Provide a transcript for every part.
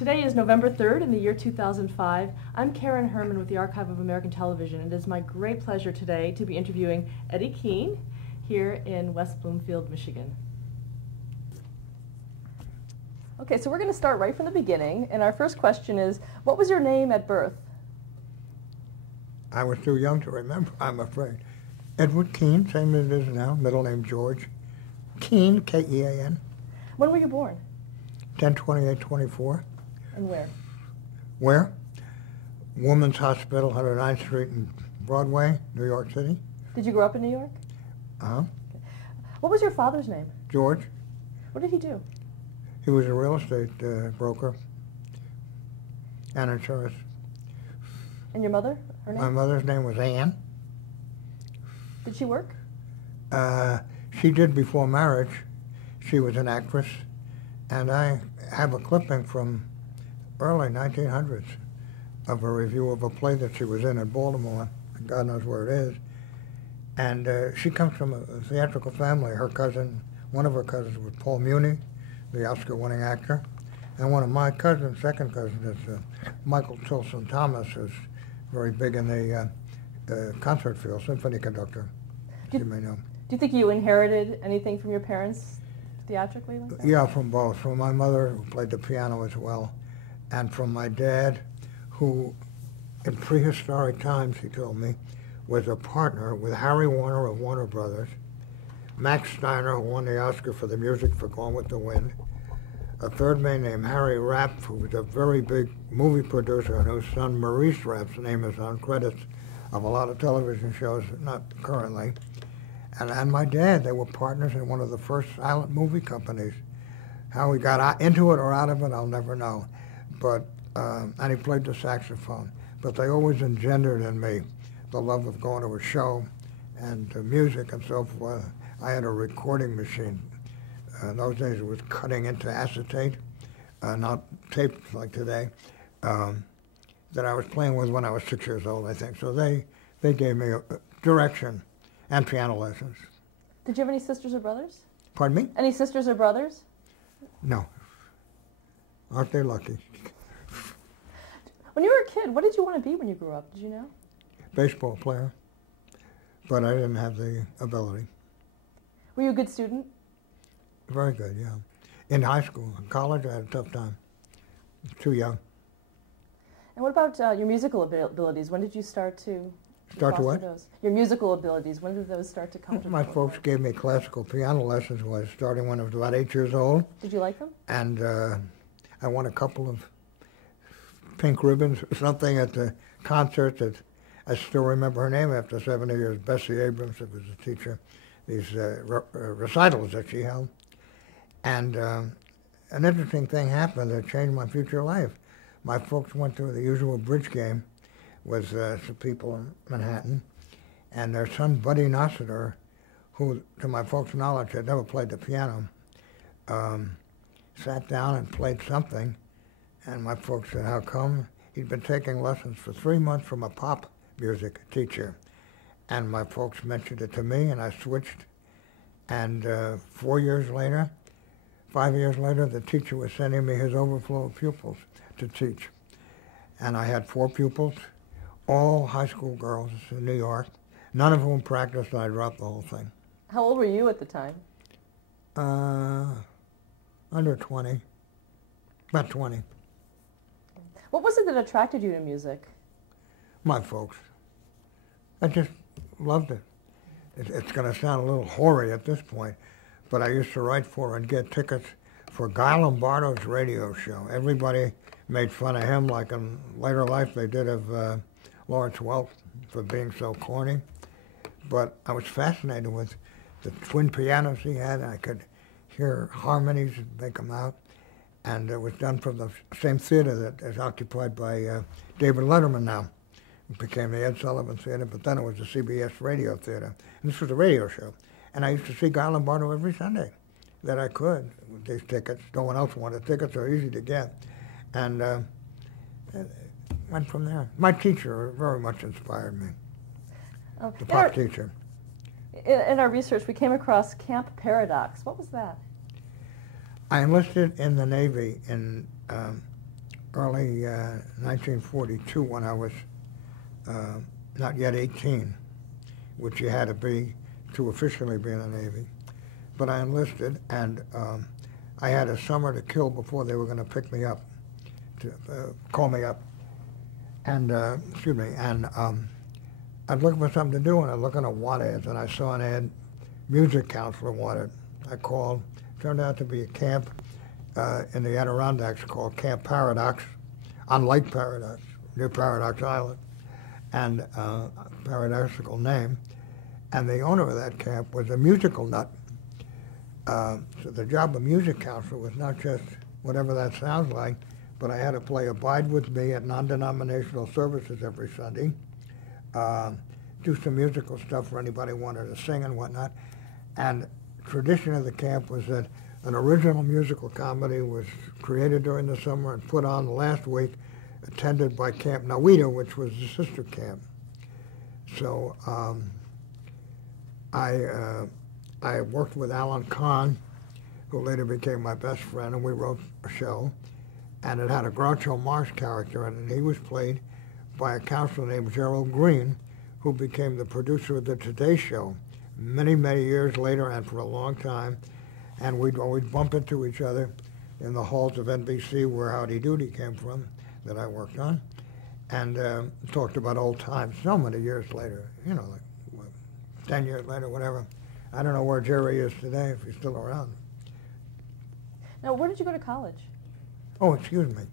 Today is November 3rd in the year 2005. I'm Karen Herman with the Archive of American Television, and it is my great pleasure today to be interviewing Eddie Keane here in West Bloomfield, Michigan. Okay, so we're going to start right from the beginning, and our first question is, what was your name at birth? I was too young to remember, I'm afraid. Edward Keane, same as it is now, middle name George. Keane, K-E-A-N. When were you born? 10/28/24. And where? Where? Women's Hospital, 109th Street in Broadway, New York City. Did you grow up in New York? Uh-huh. Okay. What was your father's name? George. What did he do? He was a real estate broker and insurance. And your mother? Her name? My mother's name was Ann. Did she work? She did before marriage. She was an actress. And I have a clipping from early 1900s of a review of a play that she was in Baltimore. God knows where it is. And she comes from a theatrical family. Her cousin, one of her cousins was Paul Muni, the Oscar-winning actor. And one of my cousins, second cousin, is Michael Tilson Thomas, who's very big in the concert field, symphony conductor, you may know. Do you think you inherited anything from your parents theatrically like that? Yeah, from both. From my mother, who played the piano as well, and from my dad, who in prehistoric times, he told me, was a partner with Harry Warner of Warner Brothers, Max Steiner, who won the Oscar for the music for Gone with the Wind, a third man named Harry Rapp, who was a very big movie producer, and whose son Maurice Rapp's name is on credits of a lot of television shows, not currently. And my dad, they were partners in one of the first silent movie companies. How he got into it or out of it, I'll never know. But, and he played the saxophone. But they always engendered in me the love of going to a show and music and so forth. I had a recording machine. In those days it was cutting into acetate, not tape like today, that I was playing with when I was 6 years old, I think. So they gave me a direction and piano lessons. Did you have any sisters or brothers? Pardon me? Any sisters or brothers? No. Aren't they lucky? When you were a kid, what did you want to be when you grew up? Did you know? Baseball player. But I didn't have the ability. Were you a good student? Very good, yeah. In high school. In college, I had a tough time. Too young. And what about your musical abilities? When did you start to Start to what? those? Your musical abilities. When did those start to come to My folks gave me classical piano lessons starting when I was about 8 years old. Did you like them? And I won a couple of pink ribbons or something at the concert that I still remember her name after 70 years, Bessie Abrams, who was a teacher, these recitals that she held. And an interesting thing happened that changed my future life. My folks went to the usual bridge game with some people in Manhattan, and their son, Buddy Nossiter, who, to my folks' knowledge, had never played the piano, sat down and played something, and my folks said, how come? He'd been taking lessons for 3 months from a pop music teacher, and my folks mentioned it to me, and I switched, and 4 years later, 5 years later, the teacher was sending me his overflow of pupils to teach, and I had 4 pupils, all high school girls in New York, none of whom practiced, and I dropped the whole thing. How old were you at the time? Under 20, about 20. What was it that attracted you to music? My folks. I just loved it. It's going to sound a little hoary at this point, but I used to write for and get tickets for Guy Lombardo's radio show. Everybody made fun of him, like in later life they did of Lawrence Welk for being so corny. But I was fascinated with the twin pianos he had. I could hear harmonies and make them out. And it was done from the same theater that is occupied by David Letterman now. It became the Ed Sullivan Theater, but then it was the CBS Radio Theater. And this was a radio show. And I used to see Guy Lombardo every Sunday that I could with these tickets. No one else wanted tickets, they're easy to get. And went from there. My teacher very much inspired me, the pop teacher. In our research, we came across Camp Paradox. What was that? I enlisted in the Navy in early 1942 when I was not yet 18, which you had to be to officially be in the Navy. But I enlisted, and I had a summer to kill before they were going to pick me up, to call me up. And, excuse me, and I was looking for something to do, and I was looking at want ads, and I saw an ad, music counselor wanted. I called. Turned out to be a camp in the Adirondacks called Camp Paradox, on Lake Paradox, near Paradox Island, and paradoxical name. And the owner of that camp was a musical nut. So the job of music counselor was not just whatever that sounds like, but I had to play Abide With Me at non-denominational services every Sunday, do some musical stuff for anybody who wanted to sing and whatnot. And tradition of the camp was that an original musical comedy was created during the summer and put on the last week, attended by Camp Nauita, which was the sister camp. So I worked with Alan Kahn, who later became my best friend, and we wrote a show. And it had a Groucho Marx character in it, and he was played by a counselor named Gerald Green, who became the producer of the Today Show many, many years later and for a long time. And we'd always bump into each other in the halls of NBC, where Howdy Doody came from, that I worked on, and talked about old times so many years later, you know, like what, 10 years later, whatever. I don't know where Jerry is today, if he's still around. Now, where did you go to college? Oh, excuse me.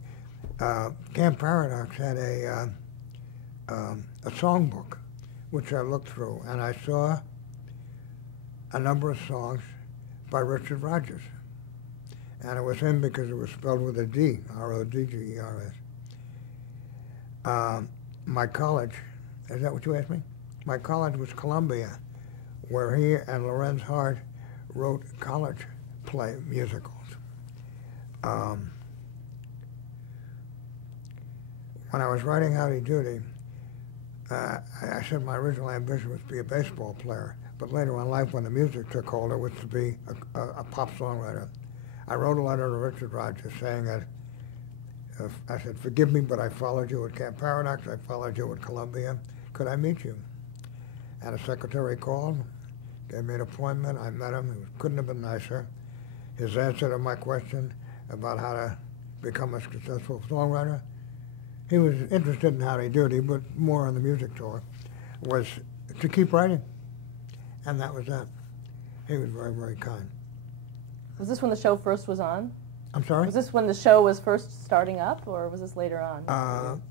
Camp Paradox had a songbook, which I looked through, and I saw a number of songs by Richard Rodgers. And it was him because it was spelled with a D, R-O-D-G-E-R-S. My college, is that what you asked me? My college was Columbia, where he and Lorenz Hart wrote college play musicals. When I was writing Howdy Doody, I said my original ambition was to be a baseball player, but later in life, when the music took hold, it was to be a pop songwriter. I wrote a letter to Richard Rodgers saying that, I said, forgive me, but I followed you at Camp Paradox, I followed you at Columbia, could I meet you? And a secretary called, gave me an appointment, I met him, it couldn't have been nicer. His answer to my question about how to become a successful songwriter, he was interested in Howdy Doody, but more on the music tour, was to keep writing. And that was that. He was very, very kind. Was this when the show first was on? I'm sorry? Was this when the show was first starting up, or was this later on?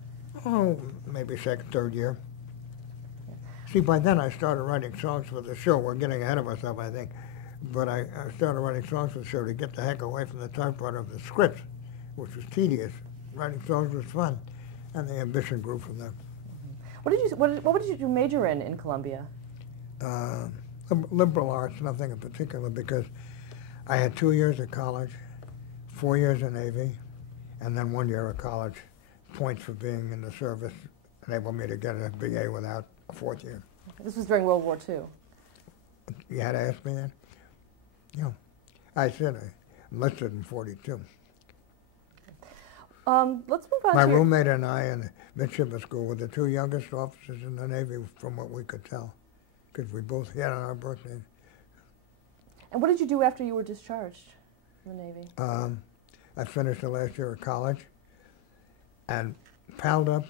Oh, maybe second, third year. See, by then I started writing songs for the show. We're getting ahead of ourselves, I think. But I started writing songs for the show to get the heck away from the typewriter of the script, which was tedious. Writing songs was fun, and the ambition grew from there. What did you major in Columbia? Liberal arts, nothing in particular, because I had 2 years of college, 4 years in Navy, and then 1 year of college. Points for being in the service enabled me to get a BA without a fourth year. This was during World War II. You had to ask me that? Yeah. I said I enlisted in 42. Let's move on My to roommate and I in midshipman school were the two youngest officers in the Navy, from what we could tell, because we both hit on our birthdays. And what did you do after you were discharged from the Navy? I finished the last year of college and palled up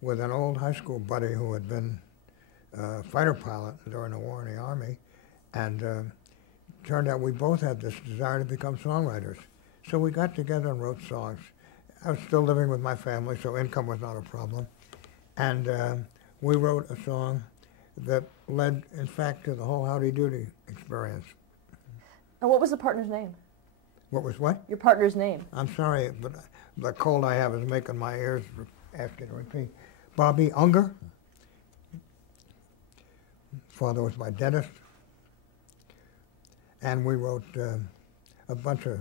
with an old high school buddy who had been a fighter pilot during the war in the Army, and turned out we both had this desire to become songwriters. So we got together and wrote songs. I was still living with my family, so income was not a problem. And we wrote a song that led, in fact, to the whole Howdy Doody experience. And what was the partner's name? What was what? Your partner's name. I'm sorry, but the cold I have is making my ears ask you to repeat. Bobby Unger. Father was my dentist. And we wrote a bunch of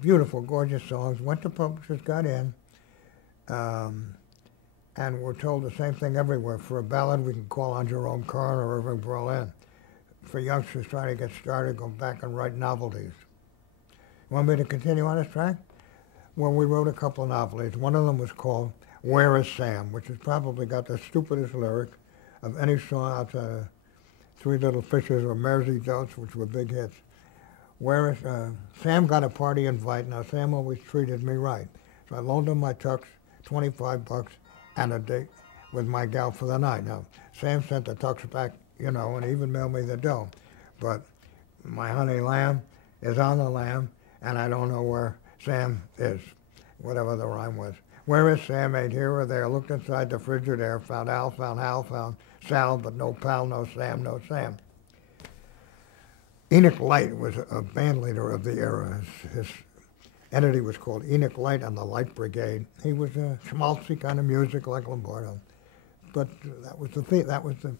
beautiful, gorgeous songs, went to publishers, got in, and we're told the same thing everywhere. For a ballad, we can call on Jerome Kern or Irving Berlin. For youngsters trying to get started, go back and write novelties. Want me to continue on this track? Well, we wrote a couple of novels. One of them was called Where is Sam, which has probably got the stupidest lyric of any song outside of Three Little Fishes or Mersey Doats, which were big hits. Where is, Sam got a party invite. Now, Sam always treated me right. So I loaned him my tux, $25, and a date with my gal for the night. Now, Sam sent the tux back, you know, and even mailed me the dough. But my honey lamb is on the lamb, and I don't know where Sam is, whatever the rhyme was. Where is Sam? Ain't here or there. Looked inside the Frigidaire, found Al, found Hal, found Sal, but no pal, no Sam, no Sam. Enoch Light was a band leader of the era. His entity was called Enoch Light and the Light Brigade. He was a schmaltzy kind of music like Lombardo. But that was the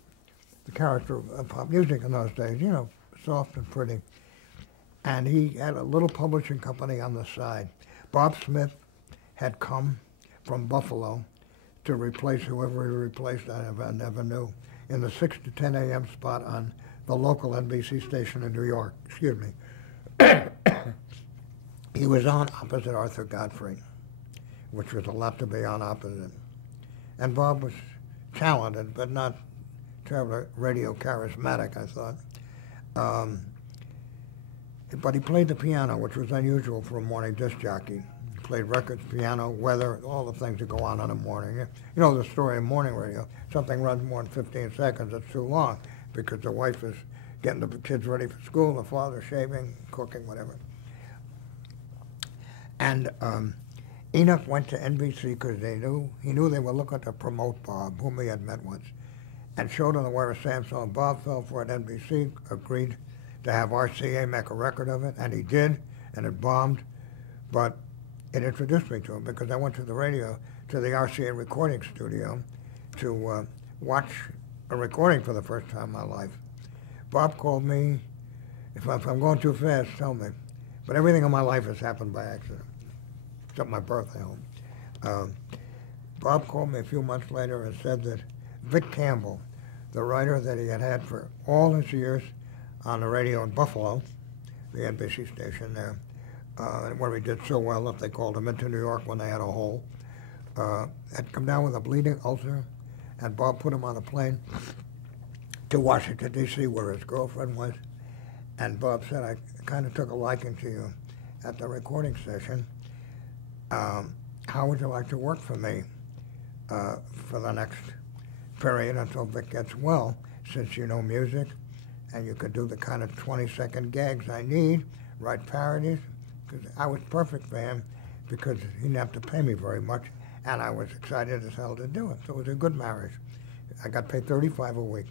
character of pop music in those days, you know, soft and pretty. And he had a little publishing company on the side. Bob Smith had come from Buffalo to replace whoever he replaced, I never knew, in the 6 to 10 a.m. spot on the local NBC station in New York. Excuse me. He was on opposite Arthur Godfrey, which was a lot to be on opposite. And Bob was talented, but not terribly radio charismatic, I thought. But he played the piano, which was unusual for a morning disc jockey. He played records, piano, weather, all the things that go on in the morning. You know the story of morning radio. Something runs more than 15 seconds, it's too long, because the wife is getting the kids ready for school, the father shaving, cooking, whatever. And Enoch went to NBC because he knew they were looking to promote Bob, whom he had met once, and showed him the Where is Sam song. Bob fell for it. NBC agreed to have RCA make a record of it, and he did, and it bombed. But it introduced me to him because I went to the RCA recording studio to watch a recording for the first time in my life. Bob called me. If I'm going too fast, tell me. But everything in my life has happened by accident, except my birthday home. Bob called me a few months later and said that Vic Campbell, the writer that he had had for all his years on the radio in Buffalo, the NBC station there, where he did so well that they called him into New York when they had a hole, had come down with a bleeding ulcer, and Bob put him on a plane to Washington, D.C., where his girlfriend was. And Bob said, I kind of took a liking to you at the recording session. How would you like to work for me for the next period until Vic gets well, since you know music and you could do the kind of 20-second gags I need, write parodies? Because I was perfect for him because he didn't have to pay me very much, and I was excited as hell to do it. So it was a good marriage. I got paid $35 a week.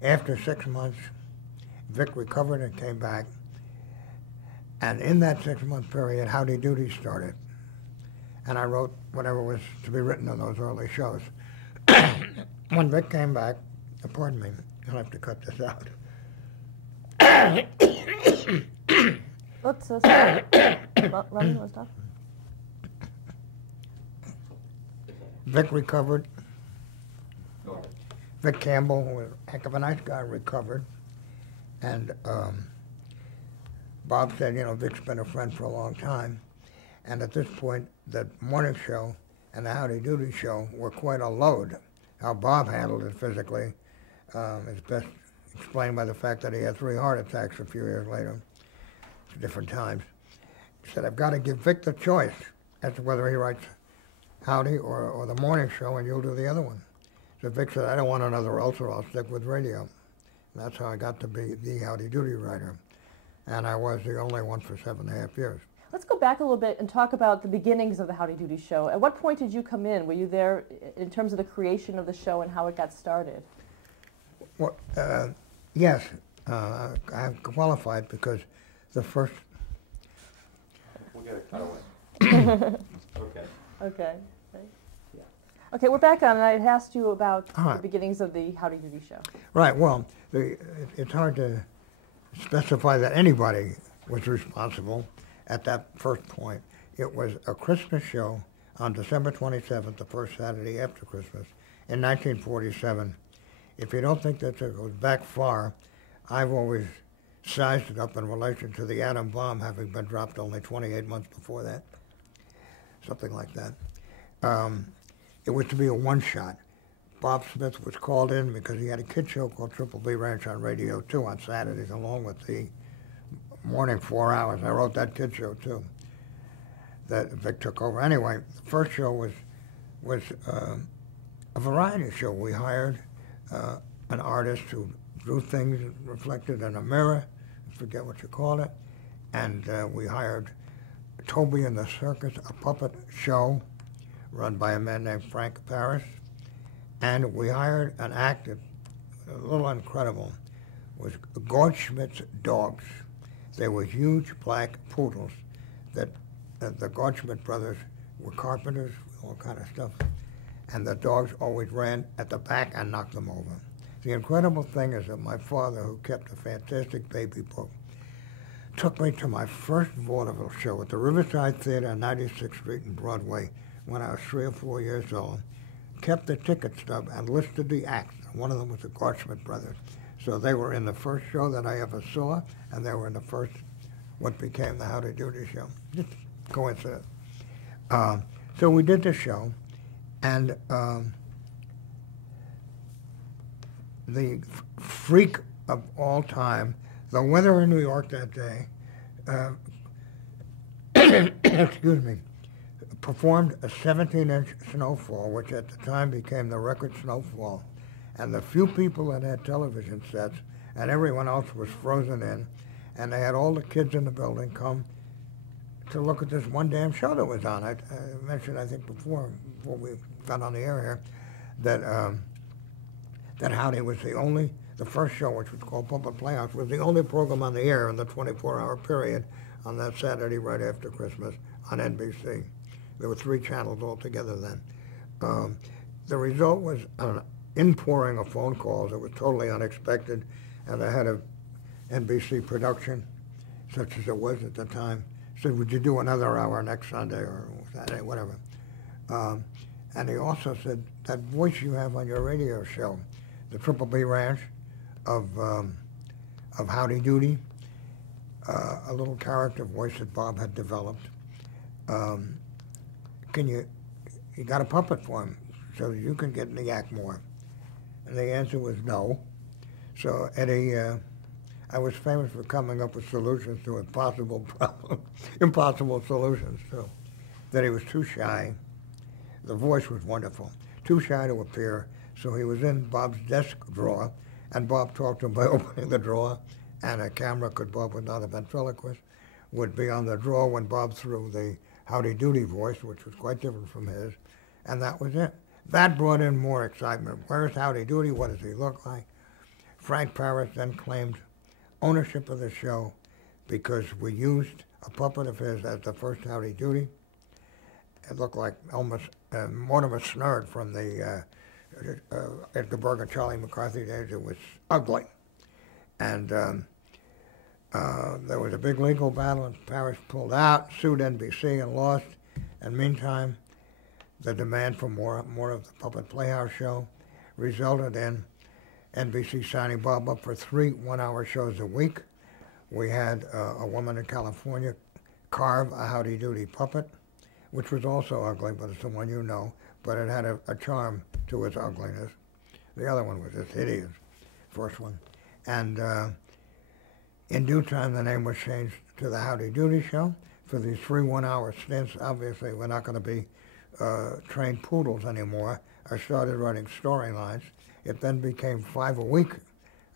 After 6 months, Vic recovered and came back. And in that 6-month period, Howdy Doody started. And I wrote whatever was to be written on those early shows. When Vic came back, pardon me, I'll have to cut this out. Oops, so sorry. Run, what's that? Vic recovered. Vic Campbell, who was a heck of a nice guy, recovered. And Bob said, you know, Vic's been a friend for a long time. And at this point, the morning show and the Howdy Doody show were quite a load. How Bob handled it physically is best explained by the fact that he had 3 heart attacks a few years later, different times. He said, I've got to give Vic the choice as to whether he writes Howdy or the morning show, and you'll do the other one. So Vic said, I don't want another ulcer, I'll stick with radio. And that's how I got to be the Howdy Doody writer. And I was the only one for 7.5 years. Let's go back a little bit and talk about the beginnings of the Howdy Doody show. At what point did you come in? Were you there in terms of the creation of the show and how it got started? Well, yes, I qualified because the first... We'll get it cut away. Okay. Okay. Yeah. Okay, we're back on, and I had asked you about All the beginnings of the Howdy Doody show. Right, well, it's hard to specify that anybody was responsible at that first point. It was a Christmas show on December 27th, the first Saturday after Christmas, in 1947. If you don't think that it goes back far, I've always sized it up in relation to the atom bomb having been dropped only 28 months before that. something like that. It was to be a one-shot. Bob Smith was called in because he had a kid show called Triple B Ranch on Radio 2 on Saturdays, along with the morning 4 hours. I wrote that kid show, too, that Vic took over. Anyway, the first show was a variety show. We hired an artist who drew things reflected in a mirror, I forget what you call it, and we hired Toby and the Circus, a puppet show run by a man named Frank Paris, and we hired an act that, a little incredible, was Goldschmidt's dogs. They were huge black poodles that the Goldschmidt brothers were carpenters, all kind of stuff, and the dogs always ran at the back and knocked them over. The incredible thing is that my father, who kept a fantastic baby book, took me to my first vaudeville show at the Riverside Theater on 96th Street and Broadway when I was 3 or 4 years old, kept the ticket stub and listed the acts. One of them was the Goldschmidt brothers. So they were in the first show that I ever saw, and they were in the first, what became the Howdy Doody show. Just coincidence. So we did the show, and the freak of all time, the weather in New York that day, excuse me, performed a 17-inch snowfall, which at the time became the record snowfall. And the few people that had television sets, and everyone else was frozen in, and they had all the kids in the building come to look at this one damn show that was on. I mentioned, I think, before we got on the air here, that Howdy was the first show, which was called Puppet Playhouse, was the only program on the air in the 24-hour period on that Saturday right after Christmas on NBC. There were 3 channels altogether then. The result was an inpouring of phone calls that was totally unexpected, and the head of NBC production, such as it was at the time, said, would you do another hour next Sunday or Saturday, whatever. And he also said, that voice you have on your radio show, the Triple B Ranch of Howdy Doody, a little character voice that Bob had developed. You got a puppet for him so you can get in the act more? And the answer was no. So Eddie, I was famous for coming up with solutions to impossible problems, impossible solutions. So that he was too shy. The voice was wonderful. Too shy to appear. So he was in Bob's desk drawer, and Bob talked to him by opening the drawer, and a camera, because Bob was not a ventriloquist, would be on the drawer when Bob threw the Howdy Doody voice, which was quite different from his, and that was it. That brought in more excitement. Where's Howdy Doody? What does he look like? Frank Paris then claimed ownership of the show because we used a puppet of his as the first Howdy Doody. It looked like almost Mortimer Snerd from the Edgar Bergen, Charlie McCarthy days. It was ugly. And there was a big legal battle, and Paris pulled out, sued NBC, and lost. And meantime, the demand for more of the Puppet Playhouse show resulted in NBC signing Bob up for 3 one-hour shows a week. We had a woman in California carve a Howdy Doody puppet, which was also ugly, but it's the one you know, but it had a charm to its ugliness. The other one was just hideous, first one. And in due time, the name was changed to the Howdy Doody Show. For these 3 one-hour stints, obviously we're not going to be trained poodles anymore. I started writing storylines. It then became 5 a week.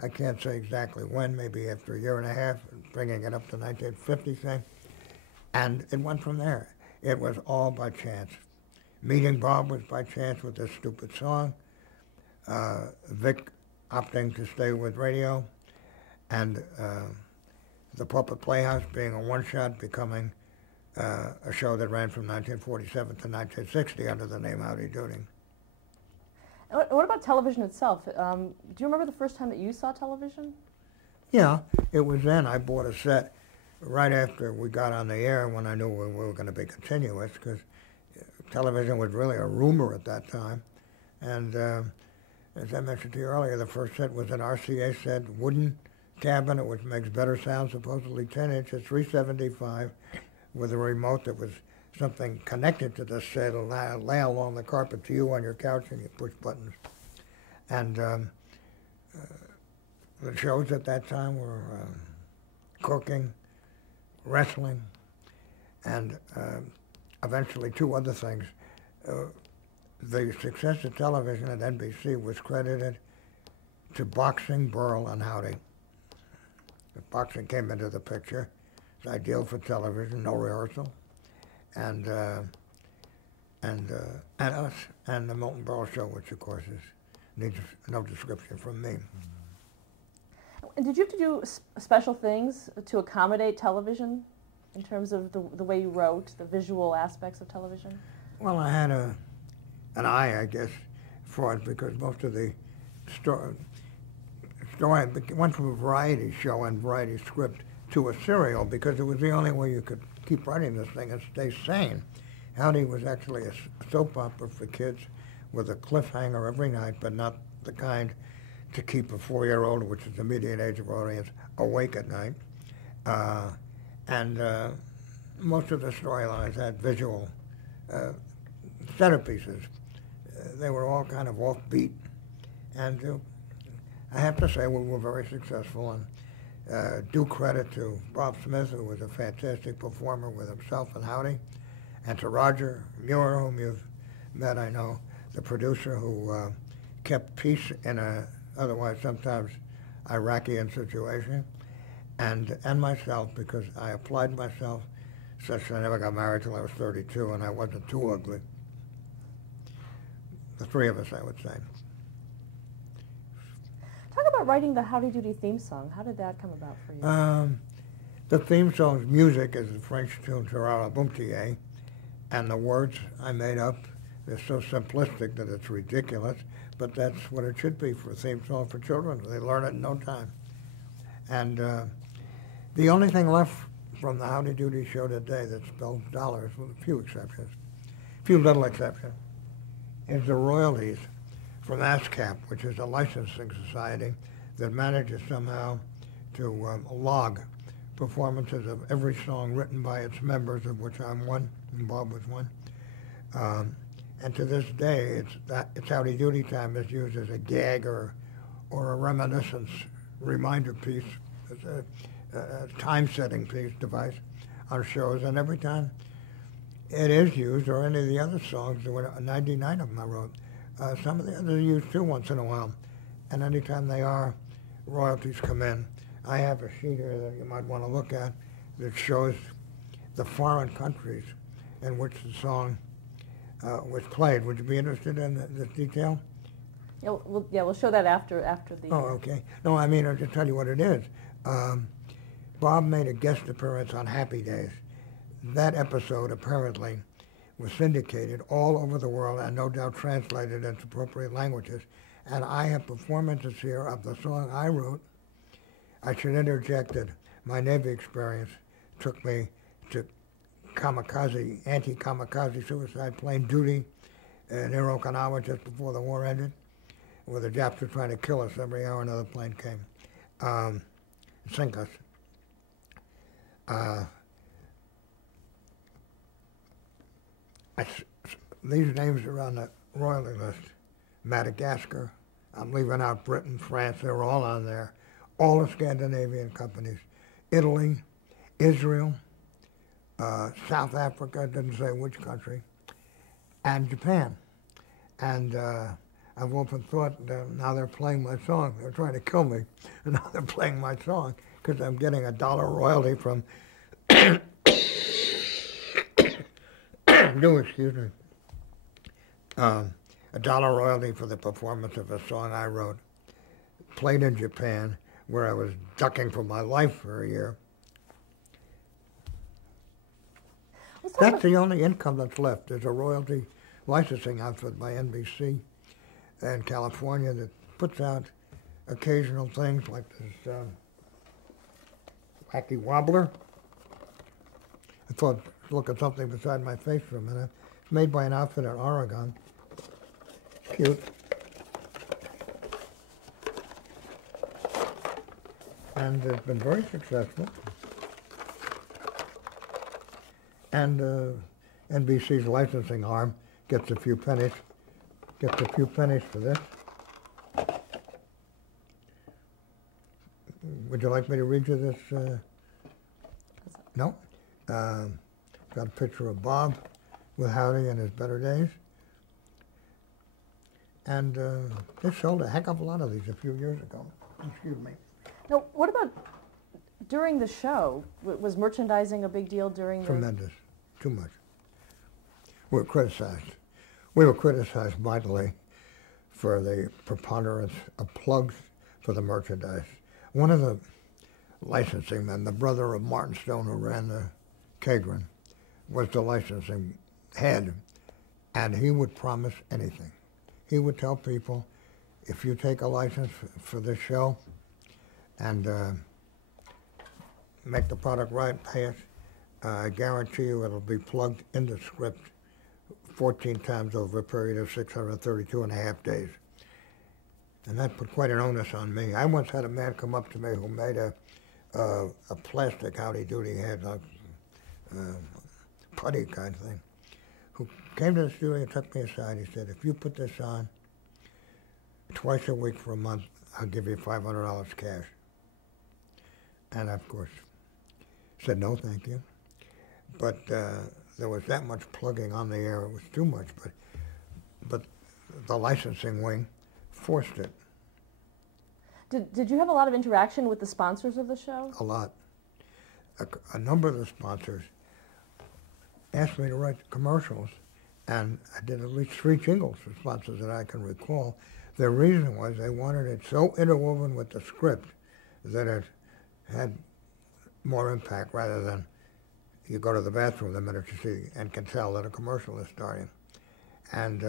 I can't say exactly when, maybe after a year and a half, bringing it up to 1950, say. And it went from there. It was all by chance. Meeting Bob was by chance with this stupid song. Vic opting to stay with radio, and the Puppet Playhouse being a one-shot, becoming a show that ran from 1947 to 1960 under the name Howdy Doody. What about television itself? Do you remember the first time that you saw television? Yeah, it was then. I bought a set right after we got on the air when I knew we were going to be continuous, because television was really a rumor at that time. And as I mentioned to you earlier, the first set was an RCA set, wooden cabinet, which makes better sound, supposedly 10 inches, 375, with a remote that was something connected to the set. It'll lay along the carpet to you on your couch, and you push buttons. And the shows at that time were cooking, wrestling, and eventually two other things. The success of television at NBC was credited to boxing, Burl, and Howdy. If boxing came into the picture, it's ideal for television, no rehearsal, and us, and the Milton Berle Show, which of course needs no description from me. And did you have to do special things to accommodate television in terms of the way you wrote, the visual aspects of television? Well, I had an eye, I guess, for it, because most of the story went from a variety show and variety script to a serial, because it was the only way you could keep writing this thing and stay sane. Howdy was actually a soap opera for kids with a cliffhanger every night, but not the kind to keep a 4-year-old, which is the median age of audience, awake at night. Most of the storylines had visual centerpieces. They were all kind of offbeat. And I have to say we were very successful, and due credit to Bob Smith, who was a fantastic performer with himself and Howdy, and to Roger Muir, whom you've met, I know, the producer who kept peace in a otherwise sometimes Iraqian situation, and myself, because I applied myself such that I never got married till I was 32, and I wasn't too ugly. The three of us, I would say. Talk about writing the Howdy Doody theme song. How did that come about for you? The theme song's music is the French tune Tirara Boumtier, and the words I made up. They're so simplistic that it's ridiculous, but that's what it should be for a theme song for children. They learn it in no time. And the only thing left from the Howdy Doody show today that spells dollars, with a few exceptions, few little exceptions, is the royalties from ASCAP, which is a licensing society that manages somehow to log performances of every song written by its members, of which I'm one, and Bob was one. And to this day, it's Howdy Doody Time is used as a gag or a reminiscence reminder piece, as a time-setting piece device on shows. And every time it is used, or any of the other songs, there were 99 of them I wrote, some of the others are used too once in a while. And anytime they are, royalties come in. I have a sheet here that you might want to look at that shows the foreign countries in which the song was played. Would you be interested in this detail? Yeah, we'll show that after the... Oh, okay. No, I mean, I'll just tell you what it is. Bob made a guest appearance on Happy Days. That episode apparently was syndicated all over the world and no doubt translated into appropriate languages. And I have performances here of the song I wrote. I should interject that my Navy experience took me to kamikaze, anti-kamikaze suicide plane duty near Okinawa just before the war ended, where the Japs were trying to kill us every hour another plane came, sink us. These names are on the royalty list. Madagascar, I'm leaving out Britain, France, they were all on there. All the Scandinavian companies. Italy, Israel, South Africa, didn't say which country, and Japan. And I've often thought now they're playing my song. They're trying to kill me, and now they're playing my song because I'm getting $1 royalty from, no, excuse me, $1 royalty for the performance of a song I wrote, played in Japan, where I was ducking for my life for a year. That's the only income that's left. There's a royalty licensing outfit by NBC in California that puts out occasional things like this wacky wobbler. I thought, look at something beside my face for a minute. It's made by an outfit in Oregon. Cute. And it's been very successful. And NBC's licensing arm gets a few pennies. Gets a few pennies for this. Would you like me to read you this? No? Got a picture of Bob with Howdy in his better days. And they sold a heck of a lot of these a few years ago. Excuse me. Now, what about during the show? Was merchandising a big deal during the... Tremendous. Too much. We were criticized. We were criticized mightily for the preponderance of plugs for the merchandise. One of the licensing men, the brother of Martin Stone who ran the Kagrin, was the licensing head, and he would promise anything. He would tell people, if you take a license for this show and make the product right, pay it, I guarantee you it'll be plugged in the script 14 times over a period of 632 and a half days. And that put quite an onus on me. I once had a man come up to me who made a plastic Howdy Doody head, like putty kind of thing, who came to the studio and took me aside. He said, if you put this on twice a week for a month, I'll give you $500 cash. And of course, said no, thank you. But there was that much plugging on the air, it was too much, but the licensing wing forced it. Did you have a lot of interaction with the sponsors of the show? A lot. A number of the sponsors asked me to write commercials, and I did at least 3 jingles for sponsors that I can recall. Their reason was they wanted it so interwoven with the script that it had more impact rather than you go to the bathroom the minute you see and can tell that a commercial is starting. And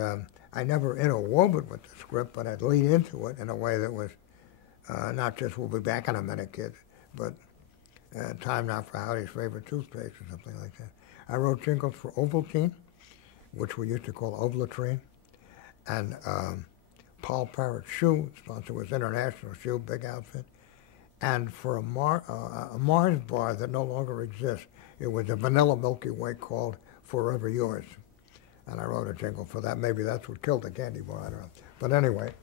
I never interwove it with the script, but I'd lead into it in a way that was not just we'll be back in a minute, kids, but time now for Howdy's favorite toothpaste or something like that. I wrote jingles for Ovaltine, which we used to call Ovaltine, and Paul Parrott Shoe, sponsor was International Shoe, big outfit, and for a Mars bar that no longer exists. It was a vanilla Milky Way called Forever Yours. And I wrote a jingle for that. Maybe that's what killed the candy bar, I don't know. But anyway, it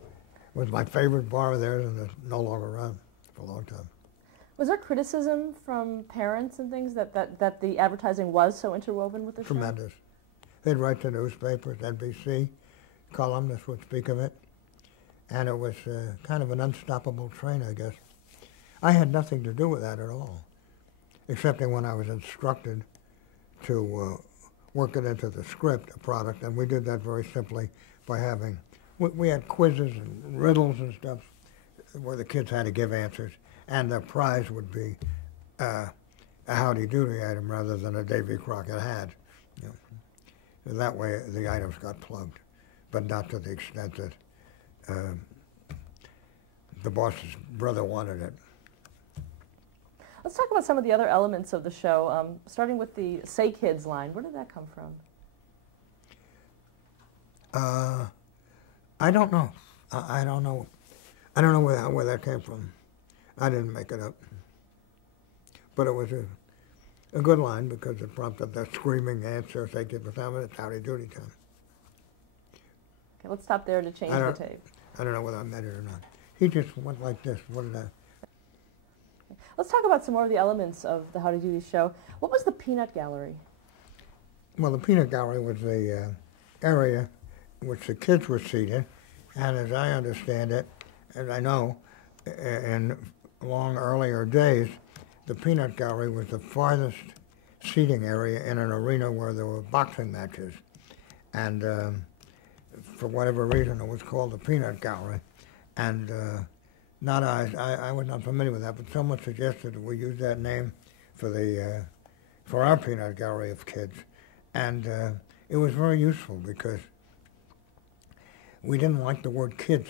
was my favorite bar there, and it's no longer around for a long time. Was there criticism from parents and things that the advertising was so interwoven with the show? Tremendous. They'd write to newspapers, NBC, columnists would speak of it, and it was kind of an unstoppable train, I guess. I had nothing to do with that at all, except when I was instructed to work it into the script, a product, and we did that very simply by having, we had quizzes and riddles and stuff where the kids had to give answers, and the prize would be a Howdy Doody item rather than a Davy Crockett hat. You know. That way the items got plugged, but not to the extent that the boss's brother wanted it. Let's talk about some of the other elements of the show, starting with the Say Kids line. Where did that come from? I don't know. I don't know. I don't know where that came from. I didn't make it up. But it was a good line because it prompted the screaming answer, Say Kids with time, it's Howdy Doody time. Okay, let's stop there to change the tape. I don't know whether I meant it or not. He just went like this. What did I? Let's talk about some more of the elements of the Howdy Doody show. What was the Peanut Gallery? Well, the Peanut Gallery was the area in which the kids were seated, and as I understand it, as I know, in long earlier days, the Peanut Gallery was the farthest seating area in an arena where there were boxing matches. And for whatever reason, it was called the Peanut Gallery. And I was not familiar with that, but someone suggested that we use that name for our Peanut Gallery of kids. And it was very useful because we didn't like the word kids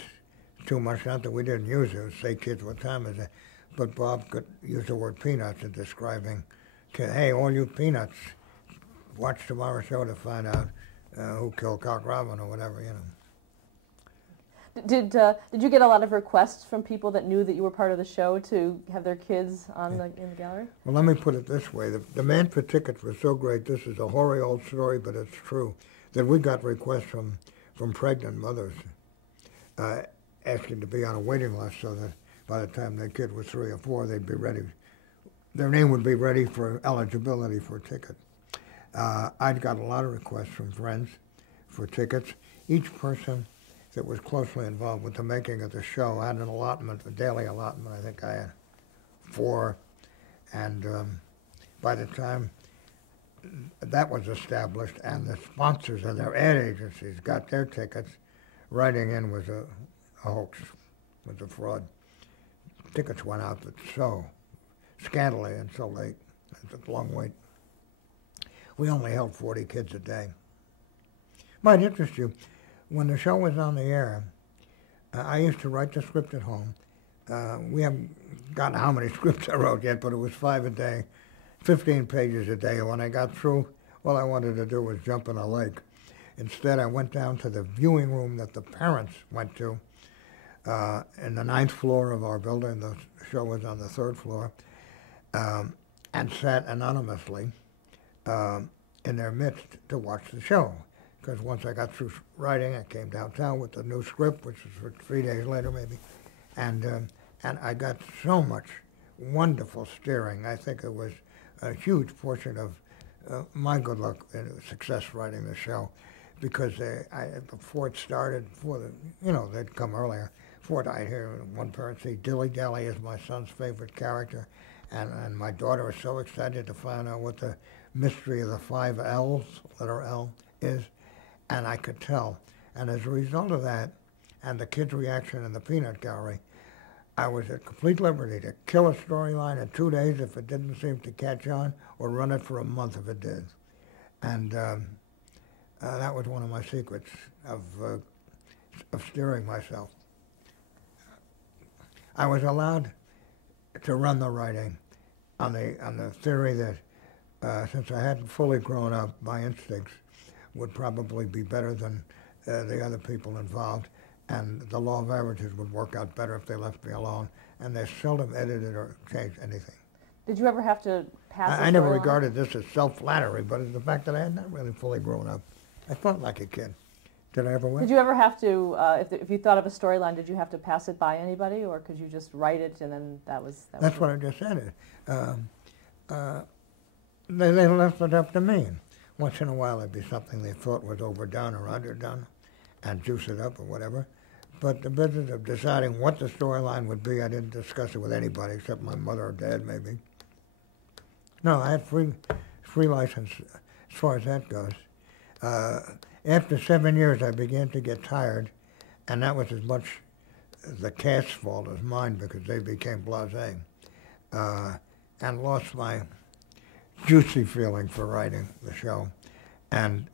too much, not that we didn't use it, say kids, what time is it? But Bob could use the word peanuts in describing, hey, all you peanuts, watch tomorrow's show to find out who killed Cock Robin or whatever, you know. Did you get a lot of requests from people that knew that you were part of the show to have their kids on in the gallery? Well, let me put it this way. The demand for tickets was so great, this is a hoary old story, but it's true, that we got requests from pregnant mothers asking to be on a waiting list so that by the time their kid was 3 or 4, they'd be ready. Their name would be ready for eligibility for a ticket. I'd got a lot of requests from friends for tickets. Each person that was closely involved with the making of the show had an allotment, a daily allotment. I think I had 4. And by the time that was established and the sponsors of their ad agencies got their tickets, writing in was a hoax, was a fraud. Tickets went out so scantily and so late. It's a long wait. We only held 40 kids a day. Might interest you, when the show was on the air, I used to write the script at home. We haven't gotten how many scripts I wrote yet, but it was 5 a day, 15 pages a day. And when I got through, all I wanted to do was jump in a lake. Instead, I went down to the viewing room that the parents went to in the 9th floor of our building. The show was on the 3rd floor, and sat anonymously in their midst to watch the show. Because once I got through writing, I came downtown with the new script, which was for 3 days later maybe, and I got so much wonderful steering. I think it was a huge portion of my good luck and success writing the show, because before it started, they'd come earlier. Before I'd hear one parent say, Dilly Dally is my son's favorite character, and my daughter was so excited to find out what the mystery of the 5 L's, letter L, is, and I could tell. And as a result of that, and the kids' reaction in the peanut gallery, I was at complete liberty to kill a storyline in 2 days if it didn't seem to catch on, or run it for a month if it did. And that was one of my secrets of steering myself. I was allowed to run the writing on the theory that since I hadn't fully grown up, my instincts would probably be better than the other people involved, and the law of averages would work out better if they left me alone, and they seldom edited or changed anything. Did you ever have to pass I never regarded this as self-flattery, but it's the fact that I had not really fully grown up. I felt like a kid. Did I ever win? Did you ever have to, if you thought of a storyline, did you have to pass it by anybody, or could you just write it and then that was That's what I just said. They left it up to me. Once in a while there'd be something they thought was overdone or underdone, and juice it up or whatever. But the business of deciding what the storyline would be, I didn't discuss it with anybody except my mother or dad, maybe. No, I had free license as far as that goes. After 7 years, I began to get tired, and that was as much the cast's fault as mine, because they became blasé, and lost my juicy feeling for writing the show, and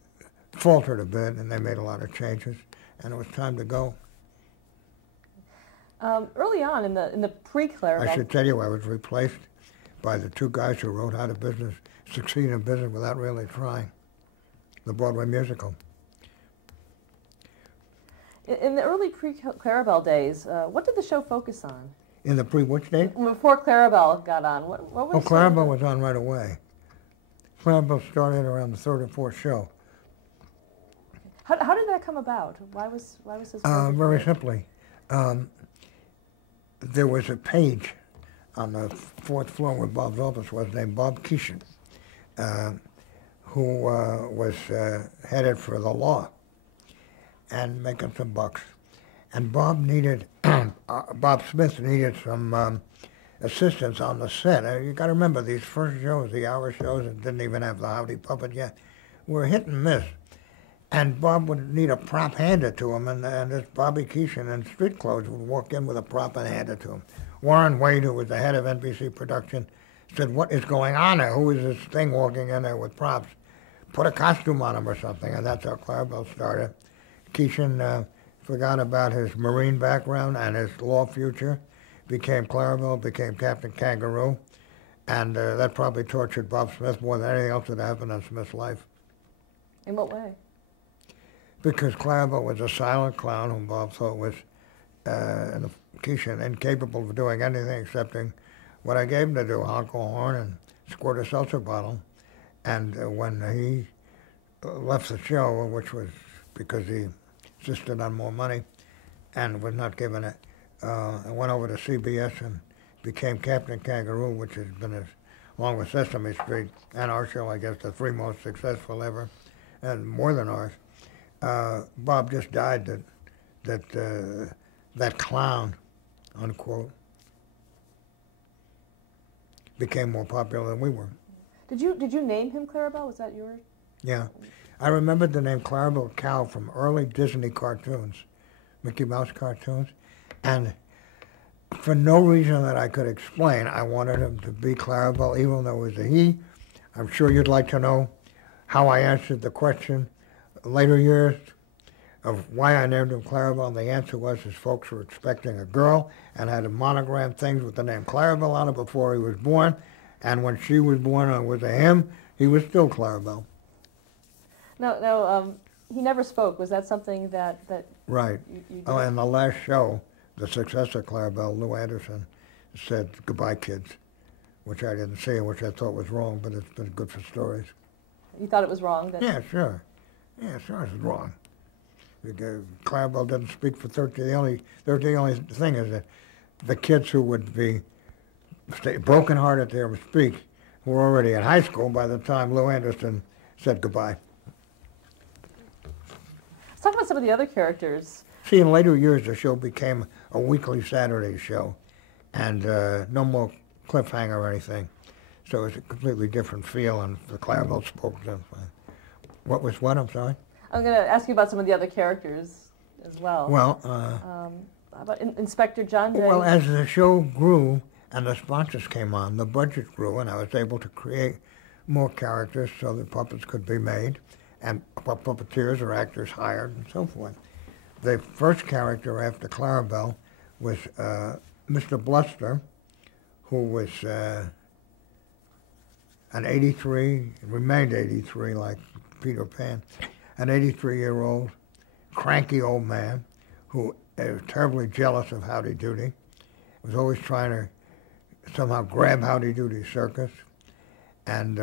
faltered a bit, and they made a lot of changes, and it was time to go. Early on in the pre-Clarabelle, I should tell you, I was replaced by the 2 guys who wrote How to Succeed in Business Without Really Trying, the Broadway musical. In the early pre-Clarabelle days, what did the show focus on? In the pre-which date? Before Clarabelle got on, what was? Oh, Clarabelle was on right away. Clarabelle started around the 3rd or 4th show. How did that come about? Why was this? Very simply, there was a page on the 4th floor where Bob's office was, named Bob Keeshan, who was headed for the law and making some bucks. And Bob Smith needed some assistance on the set. You got to remember, these first shows, the hour shows, and didn't even have the Howdy Puppet yet, were hit and miss. And Bob would need a prop handed to him, and this Bobby Keeshan in street clothes would walk in with a prop and hand it to him. Warren Wade, who was the head of NBC production, said, "What is going on there? Who is this thing walking in there with props? Put a costume on him or something." And that's how Clarabelle started. Keeshan forgot about his Marine background and his law future, became Clarabelle, became Captain Kangaroo, and that probably tortured Bob Smith more than anything else that happened in Smith's life. In what way? Because Clarabelle was a silent clown whom Bob thought was and Keisha incapable of doing anything excepting what I gave him to do, honk a horn and squirt a seltzer bottle. And when he left the show, which was because he insisted on more money and was not given it, I went over to CBS and became Captain Kangaroo, which has been, along with Sesame Street and our show, I guess, the three most successful ever, and more than ours. Bob just died that clown, unquote, became more popular than we were. Did you name him Clarabelle? Was that yours? Yeah. I remembered the name Clarabelle Cow from early Disney cartoons, Mickey Mouse cartoons, and for no reason that I could explain, I wanted him to be Clarabelle, even though it was a he. I'm sure you'd like to know how I answered the question later years of why I named him Clarabelle. And the answer was his folks were expecting a girl and had monogrammed things with the name Clarabelle on it before he was born. And when she was born and was a him, he was still Clarabelle. No, he never spoke. Was that something that Right. you did? Oh, and the last show, the successor Clarabelle, Lou Anderson, said, "Goodbye, kids," which I didn't see, which I thought was wrong, but it's been good for stories. You thought it was wrong? Yeah, sure. Yeah, sure, it's wrong. Clarabelle didn't speak for 13. The only thing is that the kids who would be broken-hearted to hear him speak were already in high school by the time Lou Anderson said goodbye. Let's talk about some of the other characters. See, in later years, the show became a weekly Saturday show, and no more cliffhanger or anything. So it's a completely different feel, and the Clarabelle spoke to him. What was what? I'm sorry? I'm going to ask you about some of the other characters as well. Well, how about Inspector John Day? well, as the show grew and the sponsors came on, the budget grew, and I was able to create more characters so that puppets could be made, and puppeteers or actors hired, and so forth. The first character after Clarabelle was Mr. Bluster, who was an 83, remained 83 like Peter Pan, an 83-year-old cranky old man who was terribly jealous of Howdy Doody, was always trying to somehow grab Howdy Doody Circus, and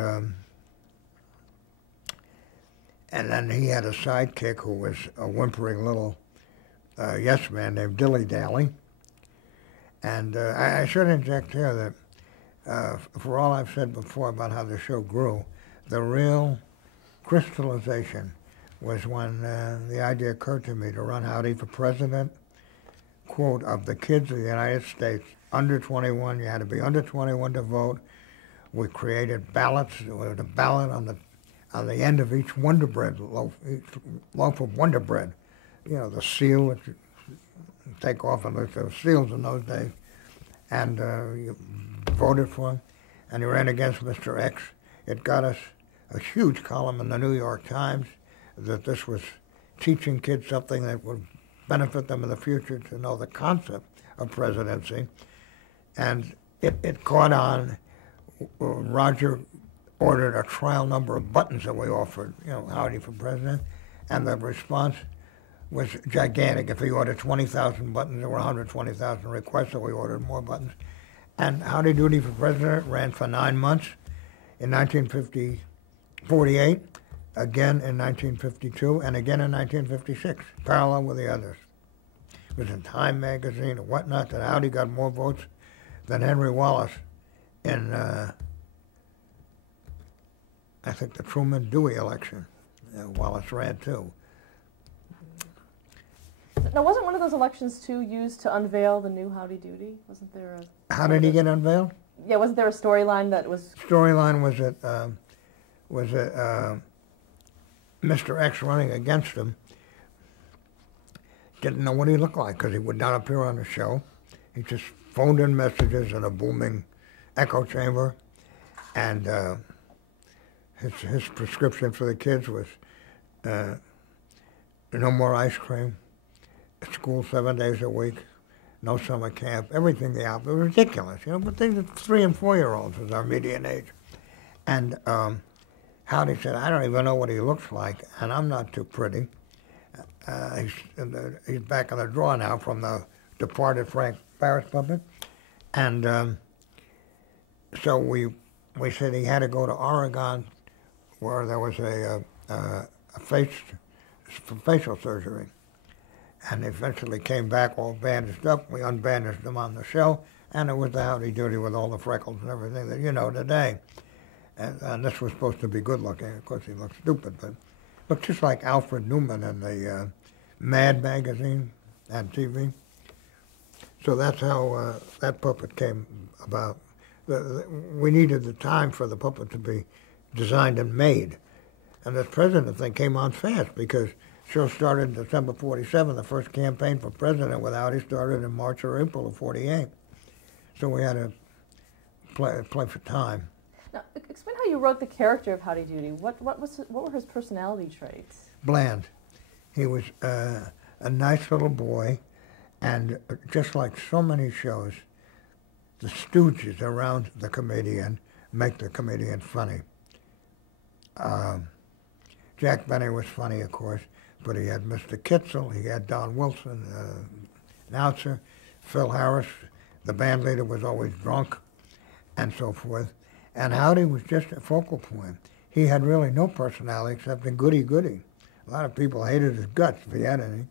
then he had a sidekick who was a whimpering little yes man named Dilly Dally. And I should inject here that for all I've said before about how the show grew, the real crystallization was when the idea occurred to me to run Howdy for president. Quote, of the kids of the United States under 21, you had to be under 21 to vote. We created ballots. There was a ballot on the end of each Wonder Bread loaf, each loaf of Wonder Bread. You know, the seal that you take off, and there were seals in those days. And you voted for him, and he ran against Mr. X. It got us a huge column in the New York Times that this was teaching kids something that would benefit them in the future to know the concept of presidency. And it caught on. Roger ordered a trial number of buttons that we offered, you know, Howdy for president, and the response was gigantic. If he ordered 20,000 buttons, there were 120,000 requests, so we ordered more buttons. And Howdy Doody for president ran for 9 months in 1948, again in 1952, and again in 1956, parallel with the others. It was in Time magazine and whatnot that Howdy got more votes than Henry Wallace in, I think, the Truman-Dewey election. Wallace ran too. Now, wasn't one of those elections, too, used to unveil the new Howdy Doody? Wasn't there a... How did he get unveiled? Yeah, wasn't there a storyline that was... Storyline was that Mr. X running against him didn't know what he looked like because he would not appear on the show. He just phoned in messages in a booming echo chamber, and his prescription for the kids was no more ice cream, school 7 days a week, no summer camp, everything the opposite. It was ridiculous, you know, but things at 3 and 4 year olds was our median age. And Howdy said, I don't even know what he looks like, and I'm not too pretty. He's back in the drawer now from the departed Frank Barris puppet. And so we said he had to go to Oregon, where there was a facial surgery. And eventually came back all bandaged up. We unbandaged him on the show, and it was the howdy doody with all the freckles and everything that you know today. And this was supposed to be good looking. Of course, he looked stupid, but looked just like Alfred Newman in the Mad magazine and TV. So that's how that puppet came about. We needed the time for the puppet to be designed and made. And this president thing came on fast because the show started in December 47. The first campaign for president with Howdy started in March or April of 48. So we had to play for time. Now, explain how you wrote the character of Howdy Doody. What were his personality traits? Bland. He was a nice little boy, and just like so many shows, the stooges around the comedian make the comedian funny. Jack Benny was funny, of course, but he had Mr. Kitzel, he had Don Wilson, announcer, Phil Harris, the band leader was always drunk, and so forth. And Howdy was just a focal point. He had really no personality except a goody-goody. A lot of people hated his guts, if he had any.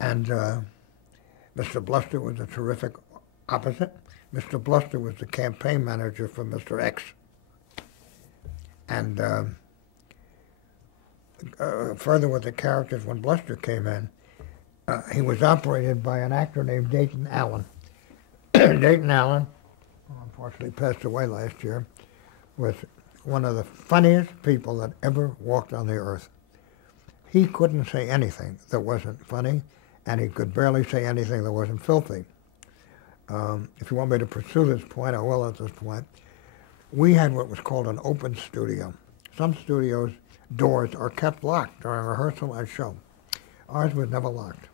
Mr. Bluster was a terrific opposite. Mr. Bluster was the campaign manager for Mr. X. And further with the characters, when Bluster came in, he was operated by an actor named Dayton Allen. Dayton Allen, who unfortunately passed away last year, was one of the funniest people that ever walked on the earth. He couldn't say anything that wasn't funny, and he could barely say anything that wasn't filthy. If you want me to pursue this point, I will at this point. We had what was called an open studio. Some studios' doors are kept locked during rehearsal and show. Ours was never locked.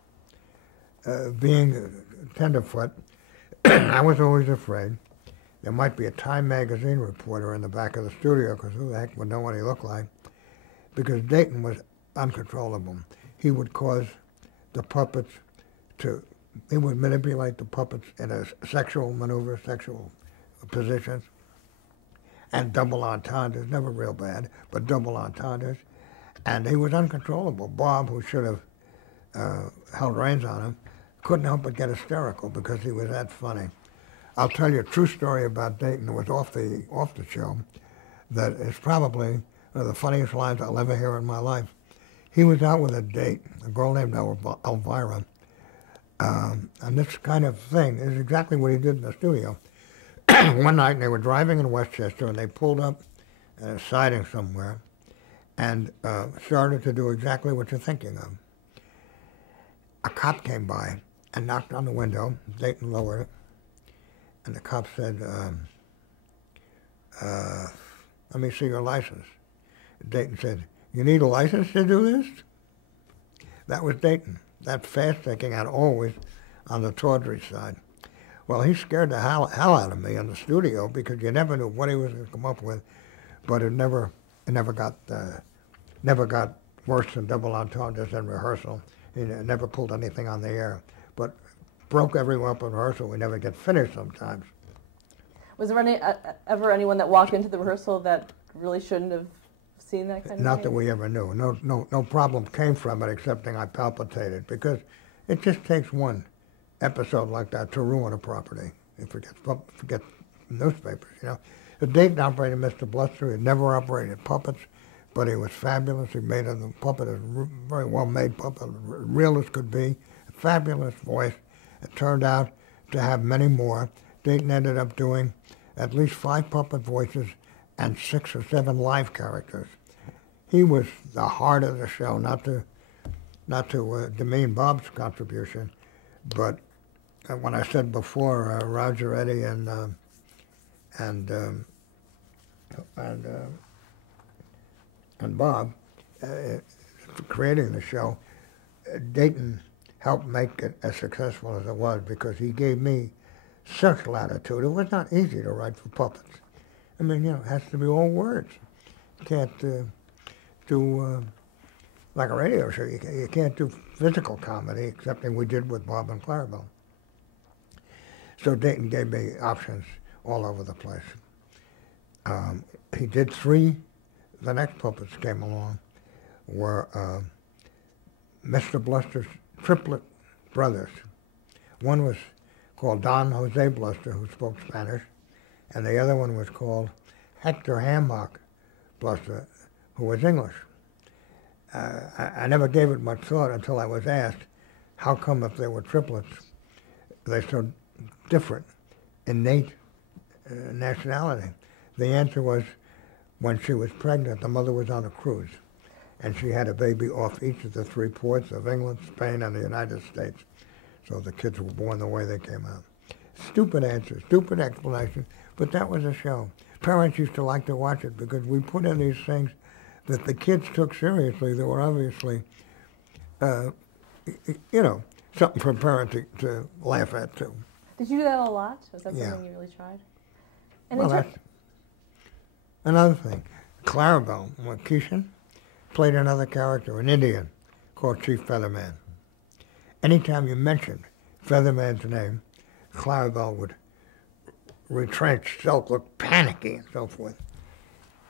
Being a tenderfoot, I was always afraid there might be a Time magazine reporter in the back of the studio, because who the heck would know what he looked like? Because Dayton was uncontrollable. He would cause the puppets he would manipulate the puppets in a sexual maneuver, sexual positions, and double entendres, never real bad, but double entendres. And he was uncontrollable. Bob, who should have held reins on him, couldn't help but get hysterical because he was that funny. I'll tell you a true story about Dayton that was off the show that is probably one of the funniest lines I'll ever hear in my life. He was out with a date, a girl named Elvira, and this kind of thing is exactly what he did in the studio. One night they were driving in Westchester and they pulled up at a siding somewhere and started to do exactly what you're thinking of. A cop came by and knocked on the window. Dayton lowered it. And the cop said, let me see your license. Dayton said, you need a license to do this? That was Dayton. That fast thinking and always on the tawdry side. Well, he scared the hell out of me in the studio because you never knew what he was going to come up with, but it never got worse than double entendres in rehearsal. He never pulled anything on the air, but broke everyone up in rehearsal. We never get finished sometimes. Was there ever anyone that walked into the rehearsal that really shouldn't have seen that kind of Not thing? that we ever knew. No problem came from it, excepting I palpitated, because it just takes one episode like that to ruin a property. You forget newspapers, you know. The Dayton operated Mr. Bluster. He had never operated puppets, but he was fabulous. He made the puppet a very well-made puppet, real as could be, a fabulous voice. It turned out to have many more. Dayton ended up doing at least 5 puppet voices and 6 or 7 live characters. He was the heart of the show, not to demean Bob's contribution, but when I said before, Roger, Eddie, and Bob creating the show, Dayton helped make it as successful as it was because he gave me such latitude. It was not easy to write for puppets. I mean, you know, it has to be all words. You can't do, like a radio show. You can't do physical comedy, except we did with Bob and Clarabelle. So Dayton gave me options all over the place. He did 3. The next puppets came along were Mr. Bluster's triplet brothers. One was called Don Jose Bluster, who spoke Spanish, and the other one was called Hector Hammock Bluster, who was English. I never gave it much thought until I was asked, how come if they were triplets, they're so different, innate nationality? The answer was, when she was pregnant, the mother was on a cruise, and she had a baby off each of the 3 ports of England, Spain, and the United States. So the kids were born the way they came out. Stupid answer, stupid explanation, but that was a show. Parents used to like to watch it because we put in these things that the kids took seriously that were obviously, something for a parent to laugh at, too. Did you do that a lot? Was that Yeah. something you really tried? And Well, that's another thing. Clarabelle Keishan played another character, an Indian, called Chief Featherman. Anytime you mentioned Featherman's name, Clarabelle would retrench, Silk look panicky, and so forth.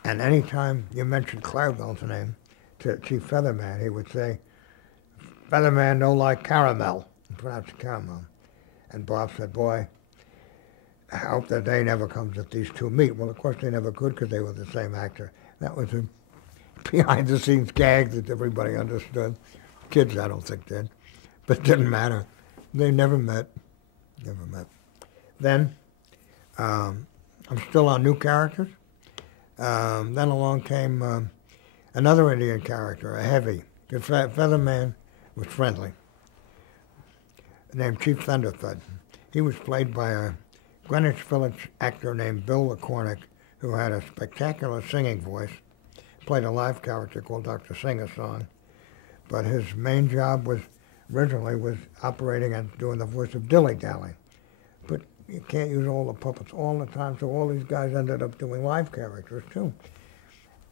And anytime you mentioned Clarabelle's name to Chief Featherman, he would say, Featherman don't like caramel, and pronounce it caramel. And Bob said, boy, I hope the day never comes that these 2 meet. Well, of course, they never could because they were the same actor. That was a behind-the-scenes gag that everybody understood. Kids, I don't think, did. But it didn't matter. They never met. Never met. Then, I'm still on new characters. Then along came another Indian character, a heavy. The Featherman was friendly, named Chief Thunderthud. He was played by a Greenwich Village actor named Bill LaCornick, who had a spectacular singing voice, played a live character called Dr. Sing-A-Song, but his main job originally was operating and doing the voice of Dilly Dally. But you can't use all the puppets all the time, so all these guys ended up doing live characters too.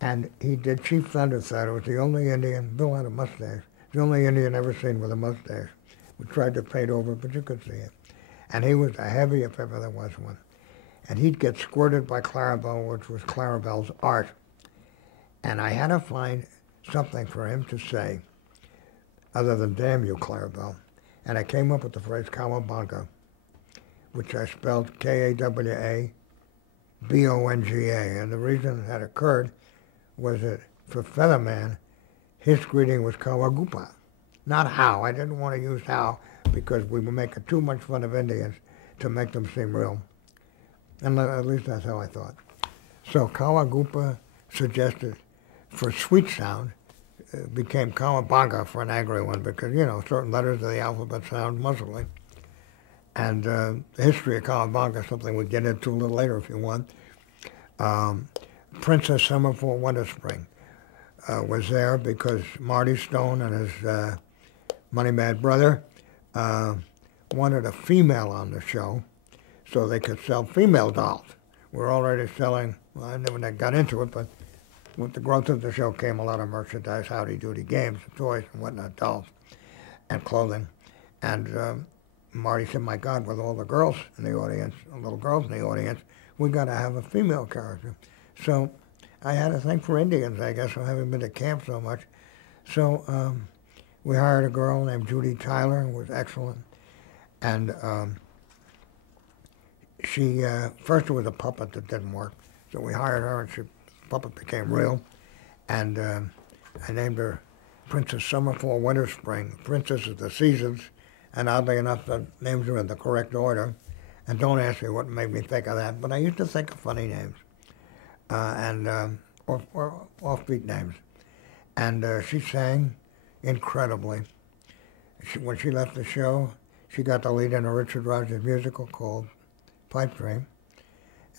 And he did Chief Thunderthud. It was the only Indian, Bill had a mustache, the only Indian ever seen with a mustache. We tried to paint over it, but you could see it. And he was a heavy, if ever there was one. And he'd get squirted by Clarabelle, which was Clarabelle's art. And I had to find something for him to say other than damn you, Clarabelle. And I came up with the phrase Cowabunga, which I spelled Kawabonga. And the reason that occurred was that for Featherman, his greeting was Kawagupa, not how. I didn't want to use how because we were making too much fun of Indians to make them seem real. And at least that's how I thought. So Kawagupa suggested for sweet sound, became Cowabunga for an angry one because, certain letters of the alphabet sound muzzly. And the history of Cowabunga is something we get into a little later if you want. Princess Summerfall Winter Spring was there because Marty Stone and his Money Mad brother wanted a female on the show so they could sell female dolls. We're already selling, well, I never got into it, but with the growth of the show came a lot of merchandise, Howdy Doody games, toys and whatnot, dolls and clothing. And Marty said, my God, with all the girls in the audience, little girls in the audience, we got to have a female character. So I had a thing for Indians, I guess, from having been to camp so much. So we hired a girl named Judy Tyler, who was excellent. And she, first it was a puppet that didn't work. So we hired her and the puppet became real. And I named her Princess Summerfall Winter Spring. Princess is the seasons. And oddly enough, the names are in the correct order. And don't ask me what made me think of that, but I used to think of funny names or offbeat names. And she sang incredibly. When she left the show, she got the lead in a Richard Rodgers musical called Pipe Dream,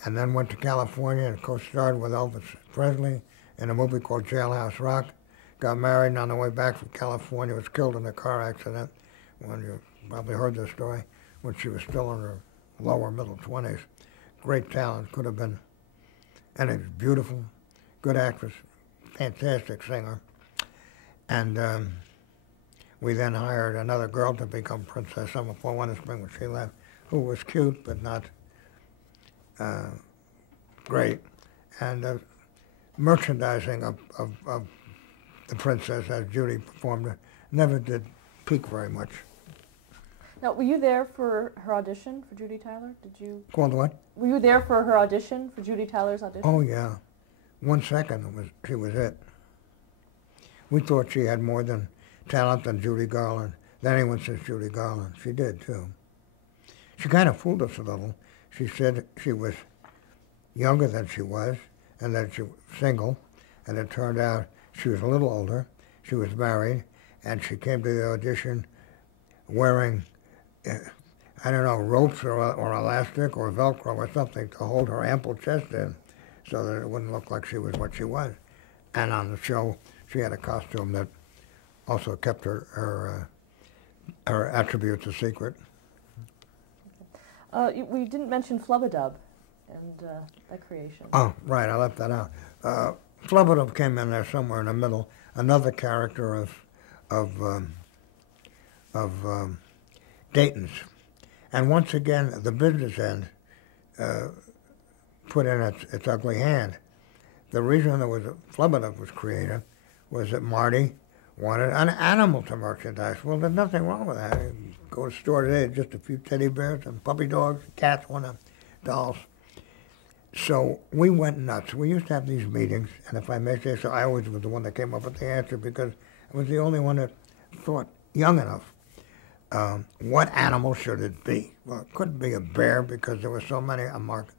and then went to California and co-starred with Elvis Presley in a movie called Jailhouse Rock. Got married, and on the way back from California was killed in a car accident. When you probably heard the story, when she was still in her lower middle 20s. Great talent, could have been, and is beautiful, good actress, fantastic singer. And we then hired another girl to become Princess Summer for one spring when she left, who was cute but not great. And merchandising of the princess as Judy performed it never did peak very much. Now, were you there for her audition for Judy Tyler? Did you? Called what? Were you there for her audition, for Judy Tyler's audition? Oh yeah, 1 second she was it. We thought she had more than talent than Judy Garland, than anyone since Judy Garland. She did too. She kind of fooled us a little. She said she was younger than she was, and that she was single, and it turned out she was a little older. She was married, and she came to the audition wearing, I don't know, ropes or elastic or Velcro or something to hold her ample chest in so that it wouldn't look like she was what she was. And on the show, she had a costume that also kept her attributes a secret. We didn't mention Flubadub and that creation. Oh, right, I left that out. Flubadub came in there somewhere in the middle, another character of Dayton's. And once again, the business end put in its ugly hand. The reason Flubadub was created was that Marty wanted an animal to merchandise. Well, there's nothing wrong with that. You go to the store today, just a few teddy bears and puppy dogs, cats, dolls. So we went nuts. We used to have these meetings, and if I may say so, I always was the one that came up with the answer because I was the only one that thought young enough. What animal should it be? Well, it couldn't be a bear because there were so many on market.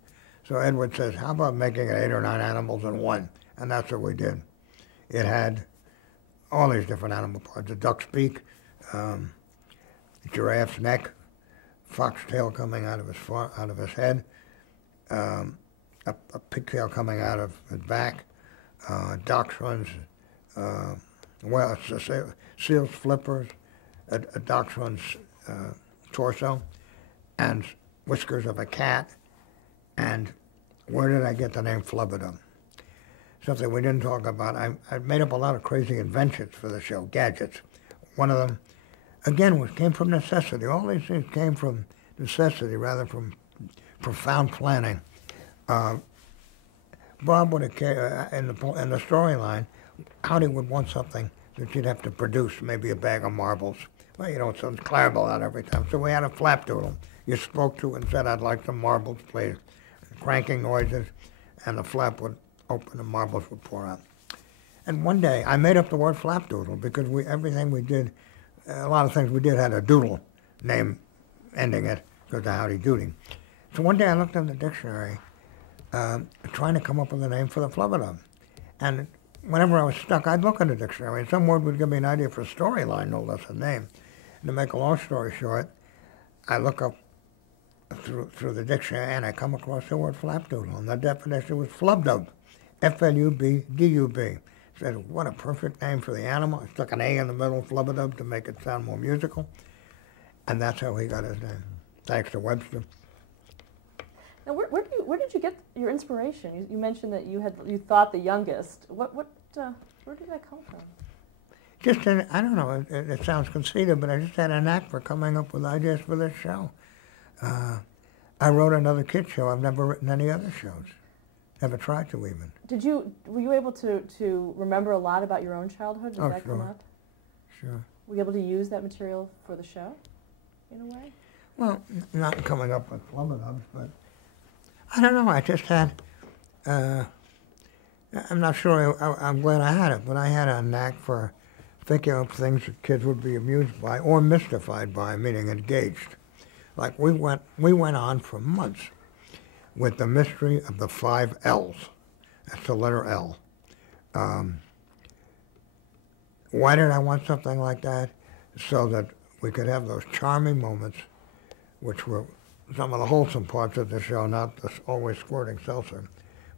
So Edward says, how about making it 8 or 9 animals in one? And that's what we did. It had all these different animal parts: a duck's beak, giraffe's neck, fox tail coming out of his head, a pigtail coming out of his back, dachshunds, seal's flippers, a dachshund's torso, and whiskers of a cat. And where did I get the name Flubadub? Something we didn't talk about. I made up a lot of crazy inventions for the show, gadgets. One of them, again, came from necessity. All these things came from necessity rather from profound planning. Bob would have, in the storyline, Howdy would want something that you'd have to produce, maybe a bag of marbles. Well, you don't send Clarabelle out every time. So we had a flapdoodle. You spoke to it and said, I'd like some marbles, please. Cranking noises, and the flap would open and marbles would pour out. And one day, I made up the word flapdoodle because everything we did, a lot of things we did had a doodle name ending it because of Howdy Doody. So one day I looked in the dictionary trying to come up with a name for the Flubadub. And whenever I was stuck, I'd look in the dictionary, and some word would give me an idea for a storyline, no less a name. And to make a long story short, I look up through the dictionary, and I come across the word flapdoodle, and the definition was flubdub, F-L-U-B-D-U-B. Said, what a perfect name for the animal. I stuck an A in the middle, flubadub, to make it sound more musical, and that's how he got his name, thanks to Webster. Now, where did you get your inspiration? You mentioned that you thought the youngest. Where did that come from? Just, I don't know, it sounds conceited, but I just had a knack for coming up with ideas for this show. I wrote another kid show. I've never written any other shows. Never tried to even. Were you able to remember a lot about your own childhood? Did that come up? Sure. Were you able to use that material for the show, in a way? Well, not coming up with Flubadubs, but I don't know. I just had, I'm not sure, I'm glad I had it, but I had a knack for thinking of things that kids would be amused by or mystified by, meaning engaged. Like we went on for months with the mystery of the 5 L's. That's the letter L. Why did I want something like that? So that we could have those charming moments, which were some of the wholesome parts of the show, not the always squirting seltzer,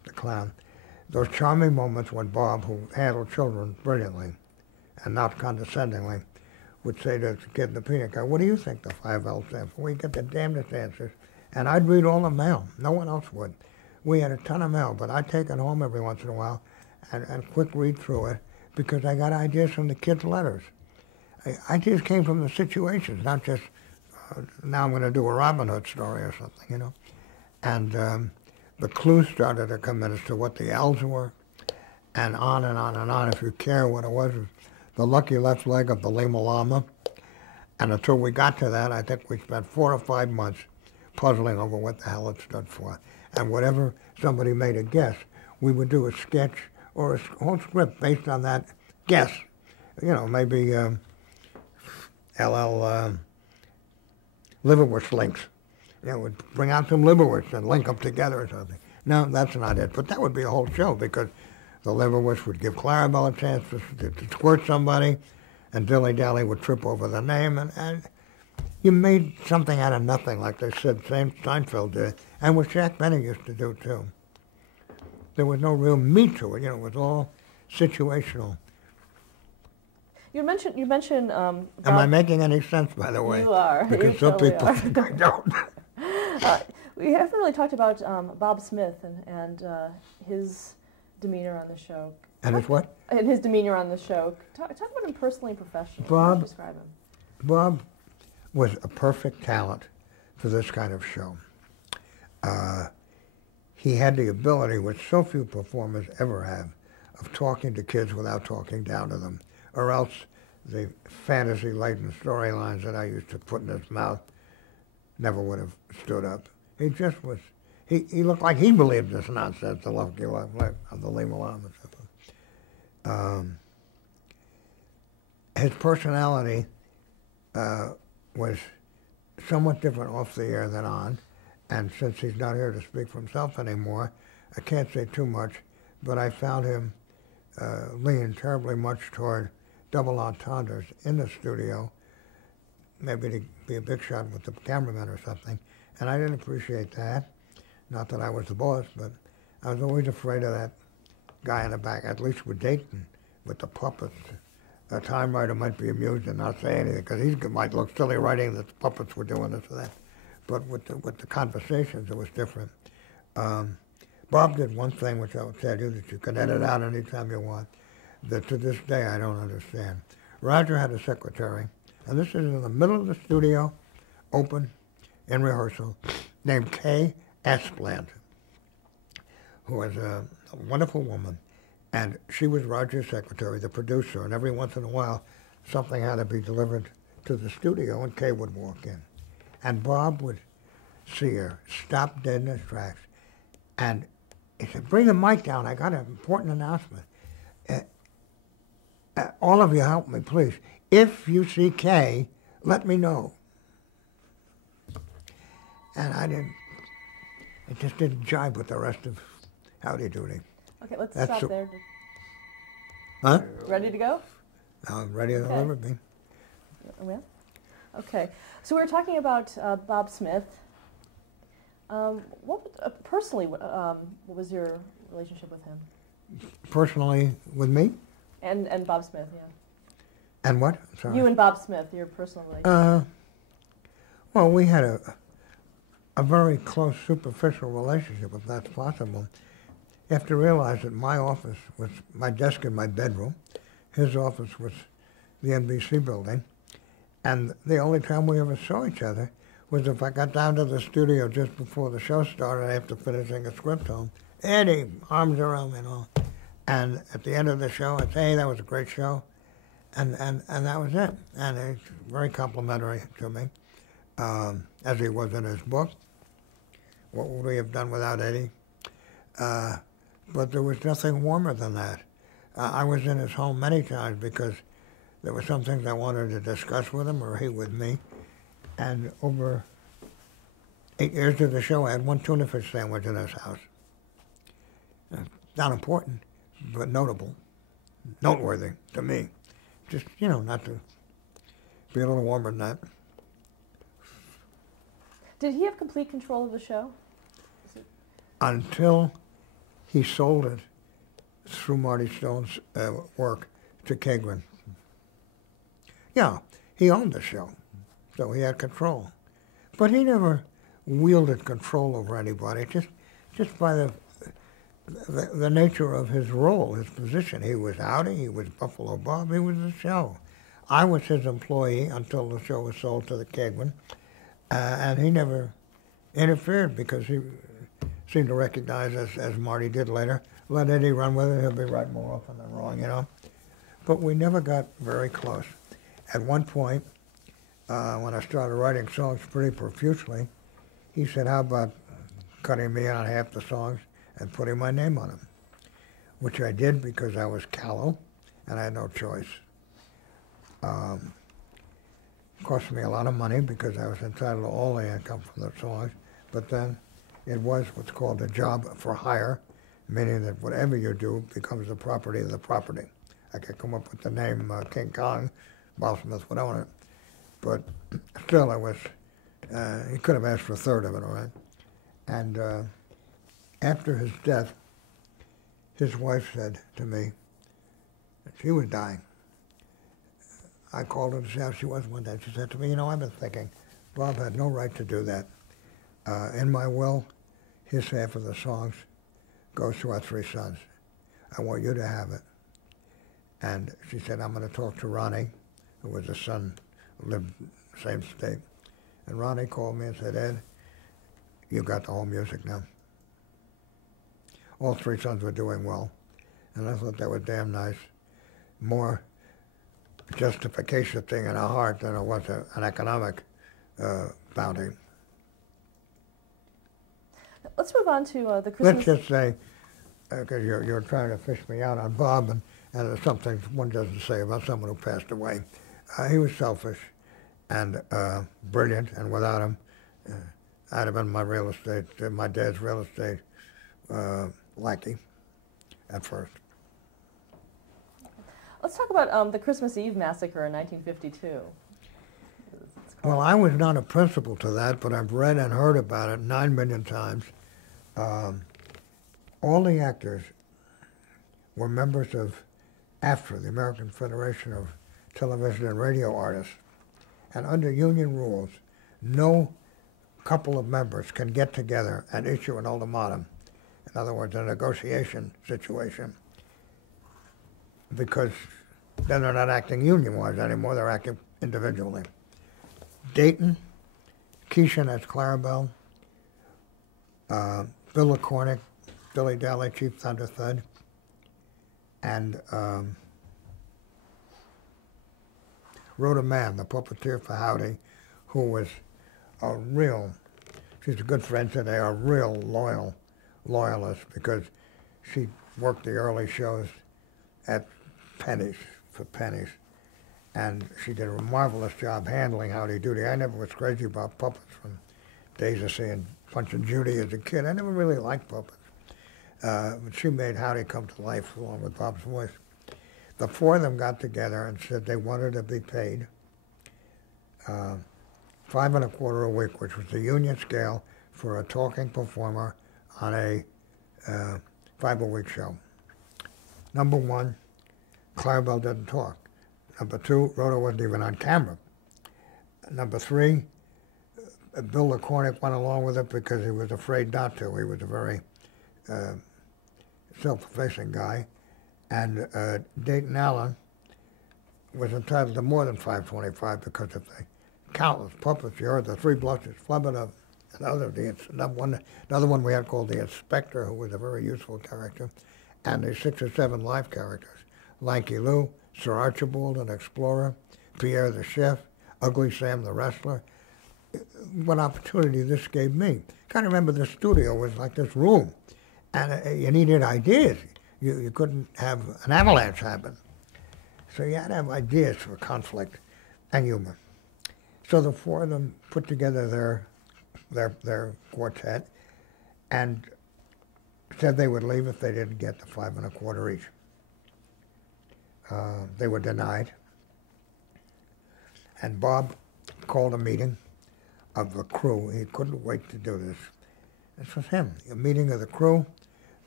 the clown. Those charming moments when Bob, who handled children brilliantly and not condescendingly, would say to the kid in the peanut gallery, what do you think the 5 L's stand for? We get the damnedest answers. And I'd read all the mail. No one else would. We had a ton of mail, but I'd take it home every once in a while and quick read through it, because I got ideas from the kids' letters. Ideas came from the situations, not just, now I'm going to do a Robin Hood story or something, you know. And the clues started to come in as to what the elves were, and on and on and on. If you care what it was the lucky left leg of the Lima Llama. And until we got to that, I think we spent 4 or 5 months puzzling over what the hell it stood for. And whatever somebody made a guess, we would do a sketch or a whole script based on that guess. You know, maybe L.L. Liverwurst links. You know, would bring out some liverwursts and link them together or something. No, that's not it. But that would be a whole show, because the liverwurst would give Clarabelle a chance to squirt somebody, and Dilly Dally would trip over the name, and you made something out of nothing, like they said Seinfeld did, and what Jack Benny used to do too. There was no real meat to it, you know, it was all situational. You mentioned. Am I making any sense, by the way? You are. Because you some totally people are. think I don't. We haven't really talked about Bob Smith and his demeanor on the show. And it's what? And his demeanor on the show. Talk about him personally and professionally. Bob- How would you describe him? Bob was a perfect talent for this kind of show. He had the ability, which so few performers ever have, of talking to kids without talking down to them, or else the fantasy-laden storylines that I used to put in his mouth never would have stood up. He just was, he looked like he believed this nonsense, the lucky life of the Lima Llama. His personality was somewhat different off the air than on, and since he's not here to speak for himself anymore, I can't say too much, but I found him leaning terribly much toward double entendres in the studio, maybe to be a big shot with the cameraman or something, and I didn't appreciate that. Not that I was the boss, but I was always afraid of that guy in the back, at least with Dayton, with the puppets. A time writer might be amused and not say anything, because he might look silly writing that the puppets were doing this or that. But with the conversations, it was different. Bob did one thing, which I'll tell you, that you can edit out anytime you want, that to this day I don't understand. Roger had a secretary, and this is in the middle of the studio, open, in rehearsal, named Kay Asplant, who was a wonderful woman. And she was Roger's secretary, the producer, and every once in a while, something had to be delivered to the studio, and Kay would walk in. And Bob would see her, stop dead in his tracks, and he said, "Bring the mic down, I got an important announcement. All of you help me, please. If you see Kay, let me know." And it just didn't jibe with the rest of Howdy Doody. Okay, let's That's stop there. Huh? Ready to go? I'm ready to deliver me. Yeah. Okay. So we were talking about Bob Smith. Personally, what was your relationship with him? Personally, with me? And Bob Smith, yeah. And what? Sorry. You and Bob Smith, your personal relationship. Well, we had a very close, superficial relationship, if that's possible. You have to realize that my office was my desk in my bedroom. His office was the NBC building. And the only time we ever saw each other was if I got down to the studio just before the show started after finishing a script home. Eddie, arms around me and all. And at the end of the show, I'd say, "Hey, that was a great show." And that was it. And he's very complimentary to me, as he was in his book. What would we have done without Eddie? But there was nothing warmer than that. I was in his home many times because there were some things I wanted to discuss with him or he with me. And over 8 years of the show, I had one tuna fish sandwich in his house. Not important, but noteworthy to me. Just, not to be a little warmer than that. Did he have complete control of the show? Until he sold it through Marty Stone's work to Kagren. Yeah, he owned the show, so he had control. But he never wielded control over anybody, just by the nature of his role, his position. He was Howdy, he was Buffalo Bob, he was the show. I was his employee until the show was sold to the Kegman, and he never interfered because he seemed to recognize, as Marty did later, let Eddie run with it, he'll be right more often than wrong, you know. But we never got very close. At one point, when I started writing songs pretty profusely, he said, how about cutting me on half the songs and putting my name on them, which I did because I was callow and I had no choice. Cost me a lot of money because I was entitled to all the income from the songs, but then it was what's called a job for hire, meaning that whatever you do becomes the property of the property. I could come up with the name King Kong, Bob Smith would own it, but still it was, he could have asked for a third of it, all right? And after his death, his wife said to me, she was dying. I called her to see how she was one day. She said to me, you know, I've been thinking, Bob had no right to do that. In my will, his half of the songs goes to our 3 sons. I want you to have it. And she said, I'm going to talk to Ronnie, who was a son, who lived in the same state. And Ronnie called me and said, Ed, you got the whole music now. All 3 sons were doing well. And I thought that was damn nice. More justification thing in our heart than it was an economic bounty. Let's move on to the Christmas. Let's just say, because you're trying to fish me out on Bob, and there's something one doesn't say about someone who passed away. He was selfish and brilliant, and without him, I'd have been my dad's real estate lackey at first. Let's talk about the Christmas Eve massacre in 1952. Well, I was not a principal to that, but I've read and heard about it 9 million times. All the actors were members of AFTRA, the American Federation of Television and Radio Artists. And under union rules, no couple of members can get together and issue an ultimatum. In other words, a negotiation situation. Because then they're not acting union-wise anymore, they're acting individually. Dayton, Keeshan as Clarabelle, Bill LaCornick, Billy Daly, Chief Thunder Thud, and Rhoda Mann, the puppeteer for Howdy, who was a real, she's a good friend today, a real loyalist, because she worked the early shows at pennies, for pennies. And she did a marvelous job handling Howdy Doody. I never was crazy about puppets from days of seeing Punch and Judy as a kid. I never really liked puppets. But she made Howdy come to life along with Bob's voice. The 4 of them got together and said they wanted to be paid $5 1/4 a week, which was the union scale for a talking performer on a 5-a-week show. Number 1, Clarabelle didn't talk. Number 2, Rhoda wasn't even on camera. Number 3, Bill LaCornick went along with it because he was afraid not to. He was a very self-effacing guy. And Dayton Allen was entitled to more than $5.25 because of the countless puppets you heard, the 3 blushes, Flubber, another one we had called the Inspector, who was a very useful character, and the 6 or 7 live characters, Lanky Lou, Sir Archibald, an explorer, Pierre the chef, Ugly Sam the wrestler. What opportunity this gave me. Kind of remember the studio was like this room, and you needed ideas. You couldn't have an avalanche happen. So you had to have ideas for conflict and humor. So the 4 of them put together their quartet and said they would leave if they didn't get the $5 1/4 each. They were denied. And Bob called a meeting of the crew. He couldn't wait to do this. This was him, a meeting of the crew,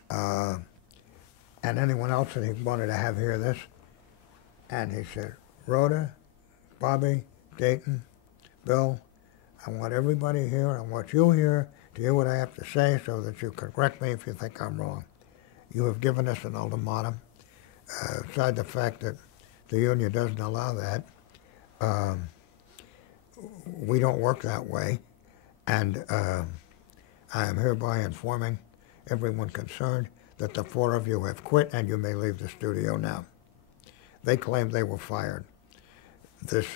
and anyone else that he wanted to have hear this. And he said, Rhoda, Bobby, Dayton, Bill, I want everybody here, I want you here to hear what I have to say so that you can correct me if you think I'm wrong. you have given us an ultimatum. Aside the fact that the union doesn't allow that, we don't work that way, and I am hereby informing everyone concerned that the 4 of you have quit and you may leave the studio now. They claimed they were fired. This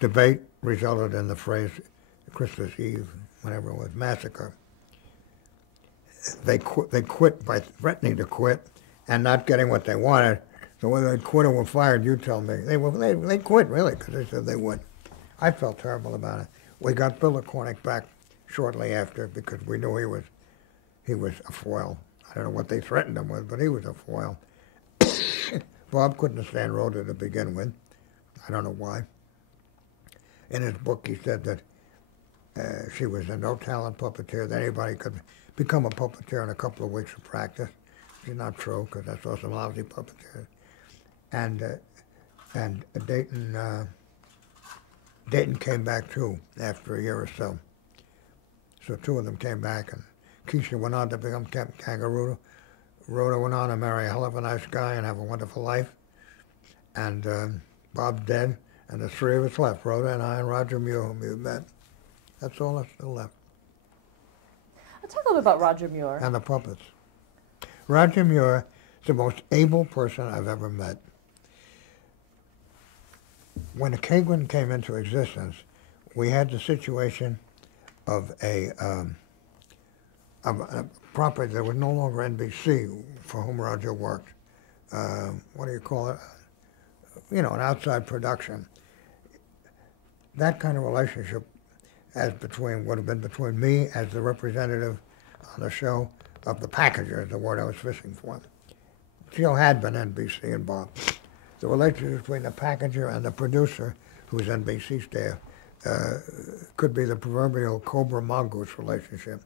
debate resulted in the phrase Christmas Eve, whenever it was, massacre. They quit by threatening to quit and not getting what they wanted. So whether they quit or were fired, you tell me. They quit, really, because they said they would. I felt terrible about it. We got Bill Cornick back shortly after because we knew he was a foil. I don't know what they threatened him with, but he was a foil. Bob couldn't stand Rhoda to begin with. I don't know why. In his book, he said that she was a no-talent puppeteer, that anybody could become a puppeteer in a couple of weeks of practice. Which is not true, because I saw some lousy puppeteers. And Dayton came back too after a year or so. So 2 of them came back, and Keisha went on to become Captain Kangaroo. Rhoda went on to marry a hell of a nice guy and have a wonderful life. And Bob's dead, and the 3 of us left, Rhoda and I and Roger Muir, whom you met. That's all that's still left. Let's talk a little bit about Roger Muir. And the puppets. Roger Muir is the most able person I've ever met. When the Kagrin came into existence, we had the situation of a property that was no longer NBC, for whom Roger worked. What do you call it? You know, an outside production. That kind of relationship would have been between me as the representative on the show of the packager, is the word I was fishing for. Still had been NBC and Bob. The relationship between the packager and the producer, who's NBC staff, could be the proverbial cobra mongoose relationship.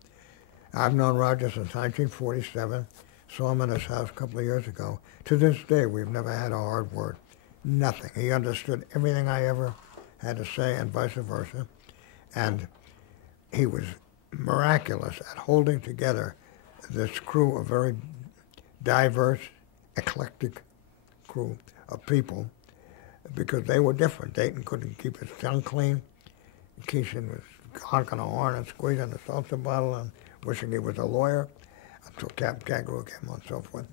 I've known Roger since 1947, saw him in his house a couple of years ago. To this day, we've never had a hard word. Nothing. He understood everything I ever had to say and vice versa. And he was miraculous at holding together this crew of very diverse, eclectic crew of people, because they were different. Dayton couldn't keep his tongue clean. Keishan was honking a horn and squeezing a salsa bottle and wishing he was a lawyer until Captain Kangaroo came on and so forth.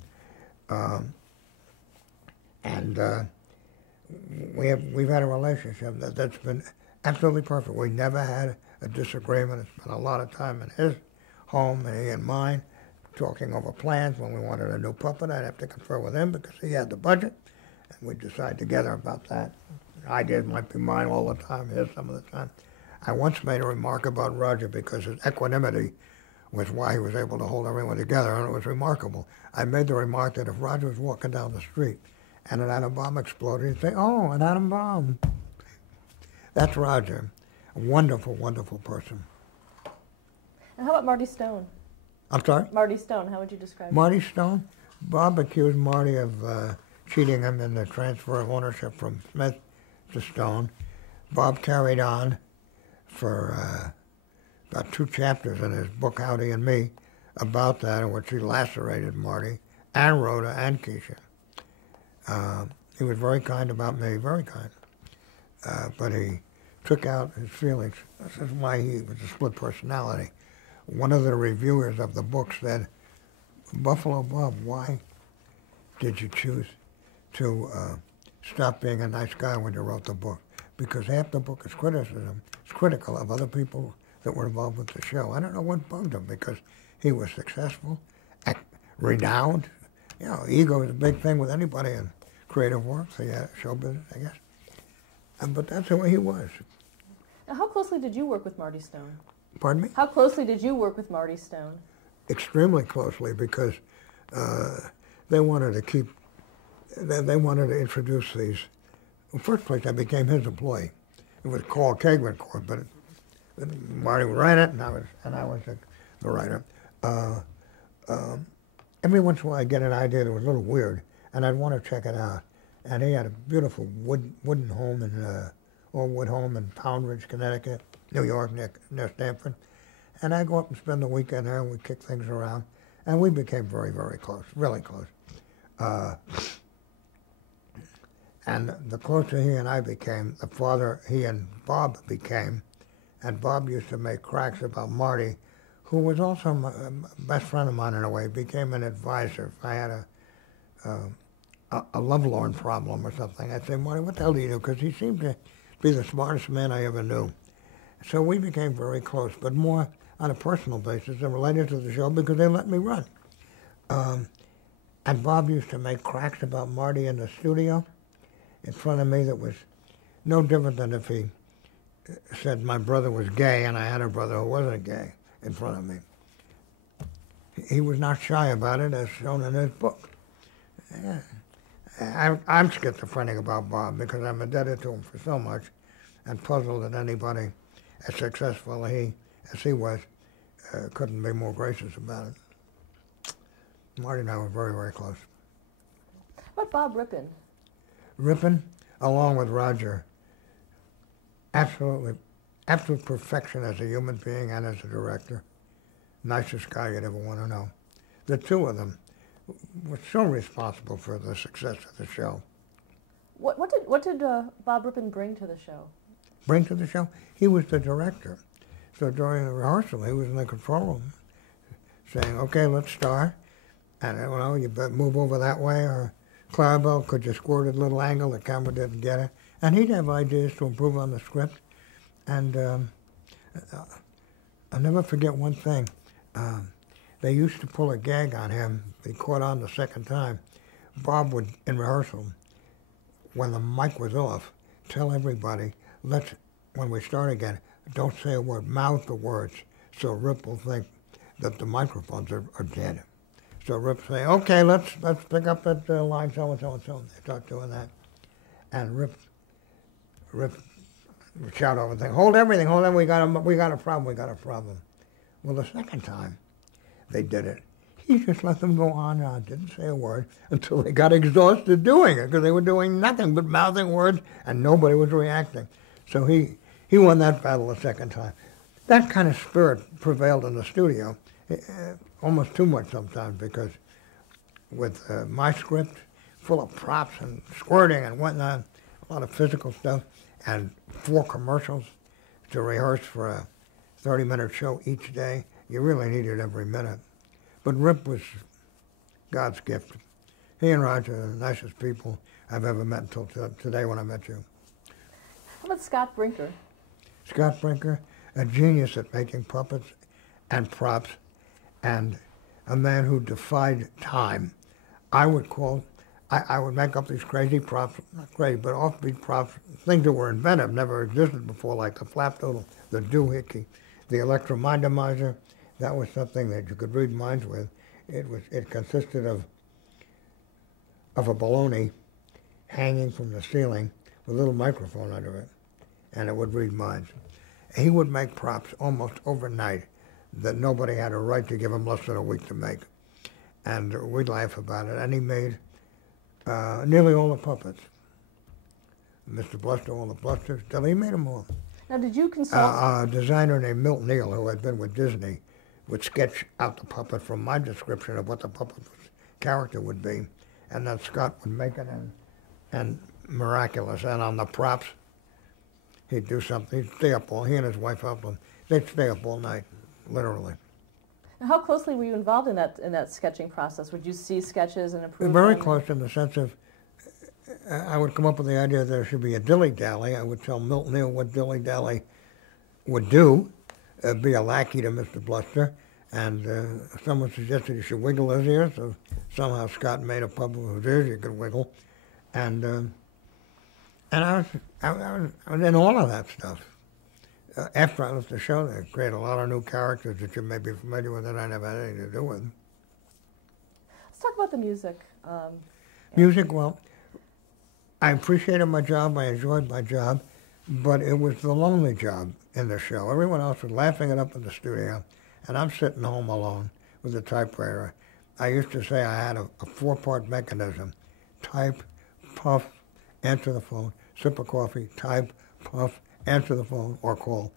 We've had a relationship that's been absolutely perfect. We never had a disagreement. It's been a lot of time in his home and he and mine talking over plans. When we wanted a new puppet, I'd have to confer with him because he had the budget, and we'd decide together about that. Ideas might be mine all the time, his some of the time. I once made a remark about Roger because his equanimity was why he was able to hold everyone together, and it was remarkable. I made the remark that if Roger was walking down the street and an atom bomb exploded, he'd say, "Oh, an atom bomb." That's Roger. A wonderful, wonderful person. And how about Marty Stone? I'm sorry? Marty Stone, how would you describe him? Marty Stone? Bob accused Marty of cheating him in the transfer of ownership from Smith to Stone. Bob carried on for about 2 chapters in his book, Howdy and Me, about that, in which he lacerated Marty and Rhoda and Keisha. He was very kind about me, very kind. But he took out his feelings. This is why he was a split personality. One of the reviewers of the book said, "Buffalo Bob, why did you choose to stop being a nice guy when you wrote the book?" Because half the book is criticism. It's critical of other people that were involved with the show. I don't know what bugged him, because he was successful, renowned. You know, ego is a big thing with anybody in creative work, so yeah, show business, I guess. But that's the way he was. Now, how closely did you work with Marty Stone? Pardon me? How closely did you work with Marty Stone? Extremely closely, because they wanted to keep, they wanted to introduce these. In the first place, I became his employee. It was called Kagrin Corp, but Marty would write it, and I was the writer. Every once in a while, I'd get an idea that was a little weird, and I'd want to check it out. And he had a beautiful wooden home wood home in Pound Ridge, Connecticut, New York, near Stamford. And I'd go up and spend the weekend there, and we'd kick things around. And we became very, very close, really close. And the closer he and I became, the farther he and Bob became. And Bob used to make cracks about Marty, who was also my best friend of mine in a way, became an advisor. If I had a lovelorn problem or something, I'd say, Marty, what the hell do you do? Because he seemed to be the smartest man I ever knew. So we became very close, but more on a personal basis and related to the show because they let me run. And Bob used to make cracks about Marty in the studio in front of me that was no different than if he said my brother was gay and I had a brother who wasn't gay in front of me. He was not shy about it, as shown in his book. Yeah. I'm schizophrenic about Bob because I'm indebted to him for so much and puzzled that anybody as successful as he was couldn't be more gracious about it. Marty and I were very, very close. What about Bob Rippon? Rippon, along with Roger, absolute perfection as a human being and as a director. Nicest guy you'd ever want to know. The two of them were so responsible for the success of the show. What did Bob Rippon bring to the show? Bring to the show? He was the director. So during the rehearsal, he was in the control room saying, okay, let's start. And, you better move over that way, or Clarabelle could just squirt a little angle, the camera didn't get it. And he'd have ideas to improve on the script. And I'll never forget one thing. They used to pull a gag on him. He caught on the second time. Bob would, in rehearsal, when the mic was off, tell everybody, when we start again, don't say a word, mouth the words, so Rip will think that the microphones are dead. So Rip say, okay, let's pick up that line so and so and so. They start doing that, and Rip would shout over the thing, hold everything, hold on, we got a problem. Well, the second time they did it, he just let them go on and on, didn't say a word until they got exhausted doing it because they were doing nothing but mouthing words and nobody was reacting. So he won that battle the second time. That kind of spirit prevailed in the studio. Almost too much sometimes, because with my script full of props and squirting and whatnot, a lot of physical stuff, and 4 commercials to rehearse for a 30-minute show each day, you really needed every minute. But Rip was God's gift. He and Roger are the nicest people I've ever met until today when I met you. How about Scott Brinker? Scott Brinker, a genius at making puppets and props, and a man who defied time. I would make up these crazy props, not crazy, but offbeat props, things that were inventive, never existed before, like the flapdoodle, the doohickey, the electromindomizer. That was something that you could read minds with. It consisted of a baloney hanging from the ceiling with a little microphone under it, and it would read minds. He would make props almost overnight that nobody had a right to give him less than a week to make. And we'd laugh about it. And he made nearly all the puppets. Mr. Bluster, all the Blusters, till he made them all. Now, did you consult? A designer named Milt Neal, who had been with Disney, would sketch out the puppet from my description of what the puppet's character would be. And then Scott would make it, and miraculous. And on the props, he'd do something. He'd stay up he and his wife Upland, they'd stay up all night, literally. Now, how closely were you involved in that sketching process? Would you see sketches and approve? Very close, in the sense of, I would come up with the idea that there should be a dilly-dally. I would tell Milt Neal what dilly-dally would do, be a lackey to Mr. Bluster, and someone suggested he should wiggle his ears, so somehow Scott made a puppet whose ears you could wiggle, and I was in all of that stuff. After I left the show, they created a lot of new characters that you may be familiar with that I never had anything to do with. Let's talk about the music. Music, well, I appreciated my job, I enjoyed my job, but it was the lonely job in the show. Everyone else was laughing it up in the studio, and I'm sitting home alone with a typewriter. I used to say I had a 4-part mechanism: type, puff, answer the phone, sip of coffee, type, puff, answer the phone, or call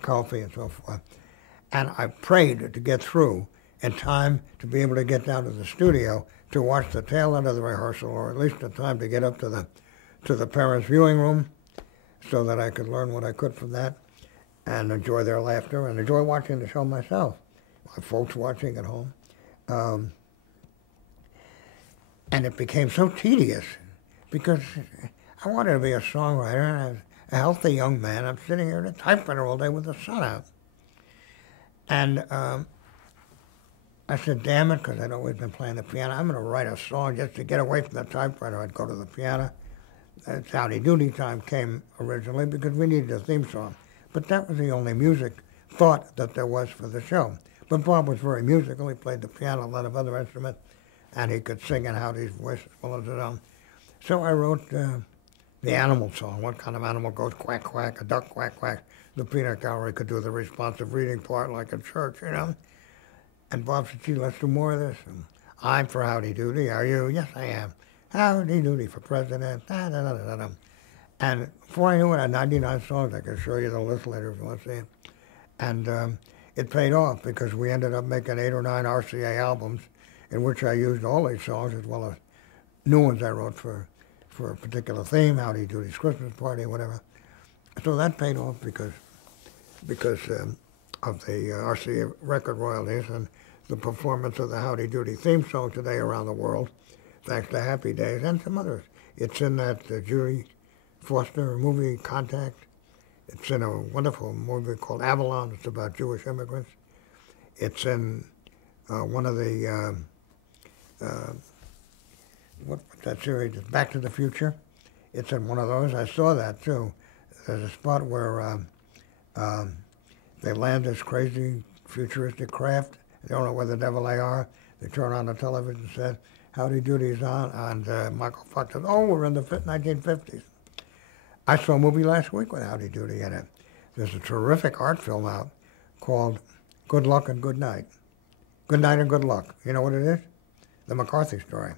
coffee and so forth. And I prayed to get through in time to be able to get down to the studio to watch the tail end of the rehearsal, or at least in time to get up to the parents' viewing room, so that I could learn what I could from that and enjoy their laughter and enjoy watching the show myself. My folks watching at home. And it became so tedious because I wanted to be a songwriter, and I was a healthy young man. I'm sitting here at a typewriter all day with the sun out. And I said, damn it, because I'd always been playing the piano, I'm going to write a song just to get away from the typewriter. I'd go to the piano. That's Howdy Doody Time came originally because we needed a theme song. But that was the only music thought that there was for the show. But Bob was very musical. He played the piano, a lot of other instruments, and he could sing in Howdy's voice as well as his own. So I wrote the animal song. What kind of animal goes quack, quack, a duck quack, quack? The peanut gallery could do the responsive reading part like in church, you know? And Bob said, gee, let's do more of this. And I'm for Howdy Doody. Are you? Yes, I am. Howdy Doody for president. Da, da, da, da, da. And before I knew it, I had 99 songs. I can show you the list later if you want to see it. And it paid off because we ended up making 8 or 9 RCA albums in which I used all these songs as well as new ones I wrote for a particular theme, Howdy Doody's Christmas Party, whatever. So that paid off because of the RCA record royalties and the performance of the Howdy Doody theme song today around the world, thanks to Happy Days and some others. It's in that Judy Foster movie, Contact. It's in a wonderful movie called Avalon. It's about Jewish immigrants. It's in one of the, what's that series? Back to the Future. It's in one of those. I saw that too. There's a spot where they land this crazy futuristic craft. They don't know where the devil they are. They turn on the television and said, Howdy Doody's on. And Michael Fox says, oh, we're in the 1950s. I saw a movie last week with Howdy Doody in it. There's a terrific art film out called Good Luck and Good Night. Good Night and Good Luck. You know what it is? The McCarthy story.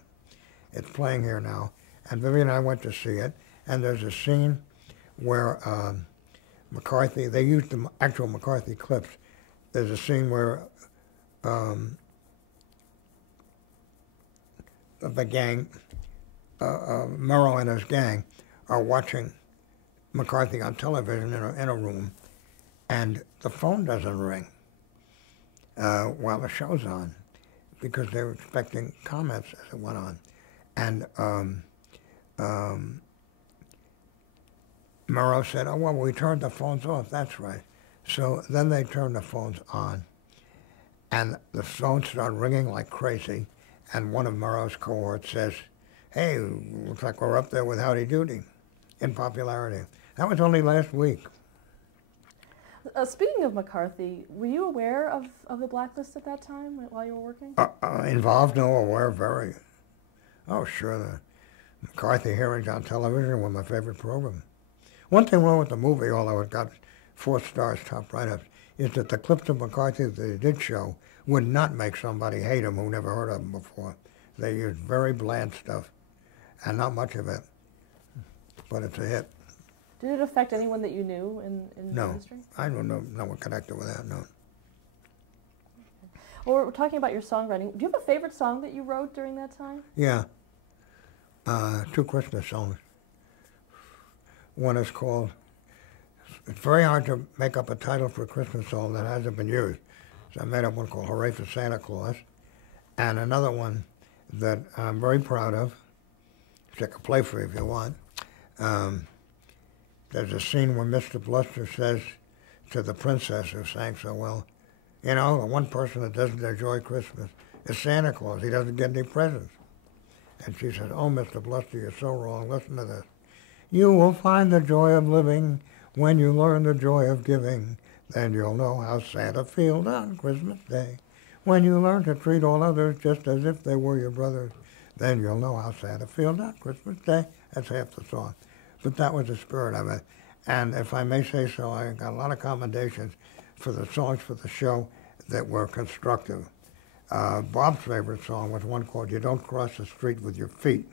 It's playing here now. And Vivian and I went to see it. And there's a scene where McCarthy, they used the actual McCarthy clips. There's a scene where the gang, Merrill and his gang, are watching McCarthy on television in a room, and the phone doesn't ring while the show's on because they were expecting comments as it went on. And Merrill said, oh, well, we turned the phones off. That's right. So then they turned the phones on, and the phones started ringing like crazy, and one of Merrill's cohorts says, hey, looks like we're up there with Howdy Doody in popularity. That was only last week. Speaking of McCarthy, were you aware of the blacklist at that time while you were working? Involved? No, aware, very. Oh, sure. The McCarthy hearings on television were my favorite program. One thing wrong with the movie, although it got 4 stars top write-ups, is that the clips of McCarthy that they did show would not make somebody hate him who never heard of him before. They used very bland stuff, and not much of it, but it's a hit. Did it affect anyone that you knew in the industry? No, I don't know no one connected with that, no. Well, we're talking about your songwriting. Do you have a favorite song that you wrote during that time? Yeah, 2 Christmas songs. One is called, it's very hard to make up a title for a Christmas song that hasn't been used. So I made up one called Hooray for Santa Claus, and another one that I'm very proud of, which I can play for you if you want. There's a scene where Mr. Bluster says to the princess who sang so well, you know, the one person that doesn't enjoy Christmas is Santa Claus. He doesn't get any presents. And she says, oh, Mr. Bluster, you're so wrong. Listen to this. You will find the joy of living when you learn the joy of giving. Then you'll know how Santa feels on Christmas Day. When you learn to treat all others just as if they were your brothers, then you'll know how Santa feels on Christmas Day. That's half the song. But that was the spirit of it. And if I may say so, I got a lot of commendations for the songs for the show that were constructive. Bob's favorite song was one called You Don't Cross the Street with Your Feet.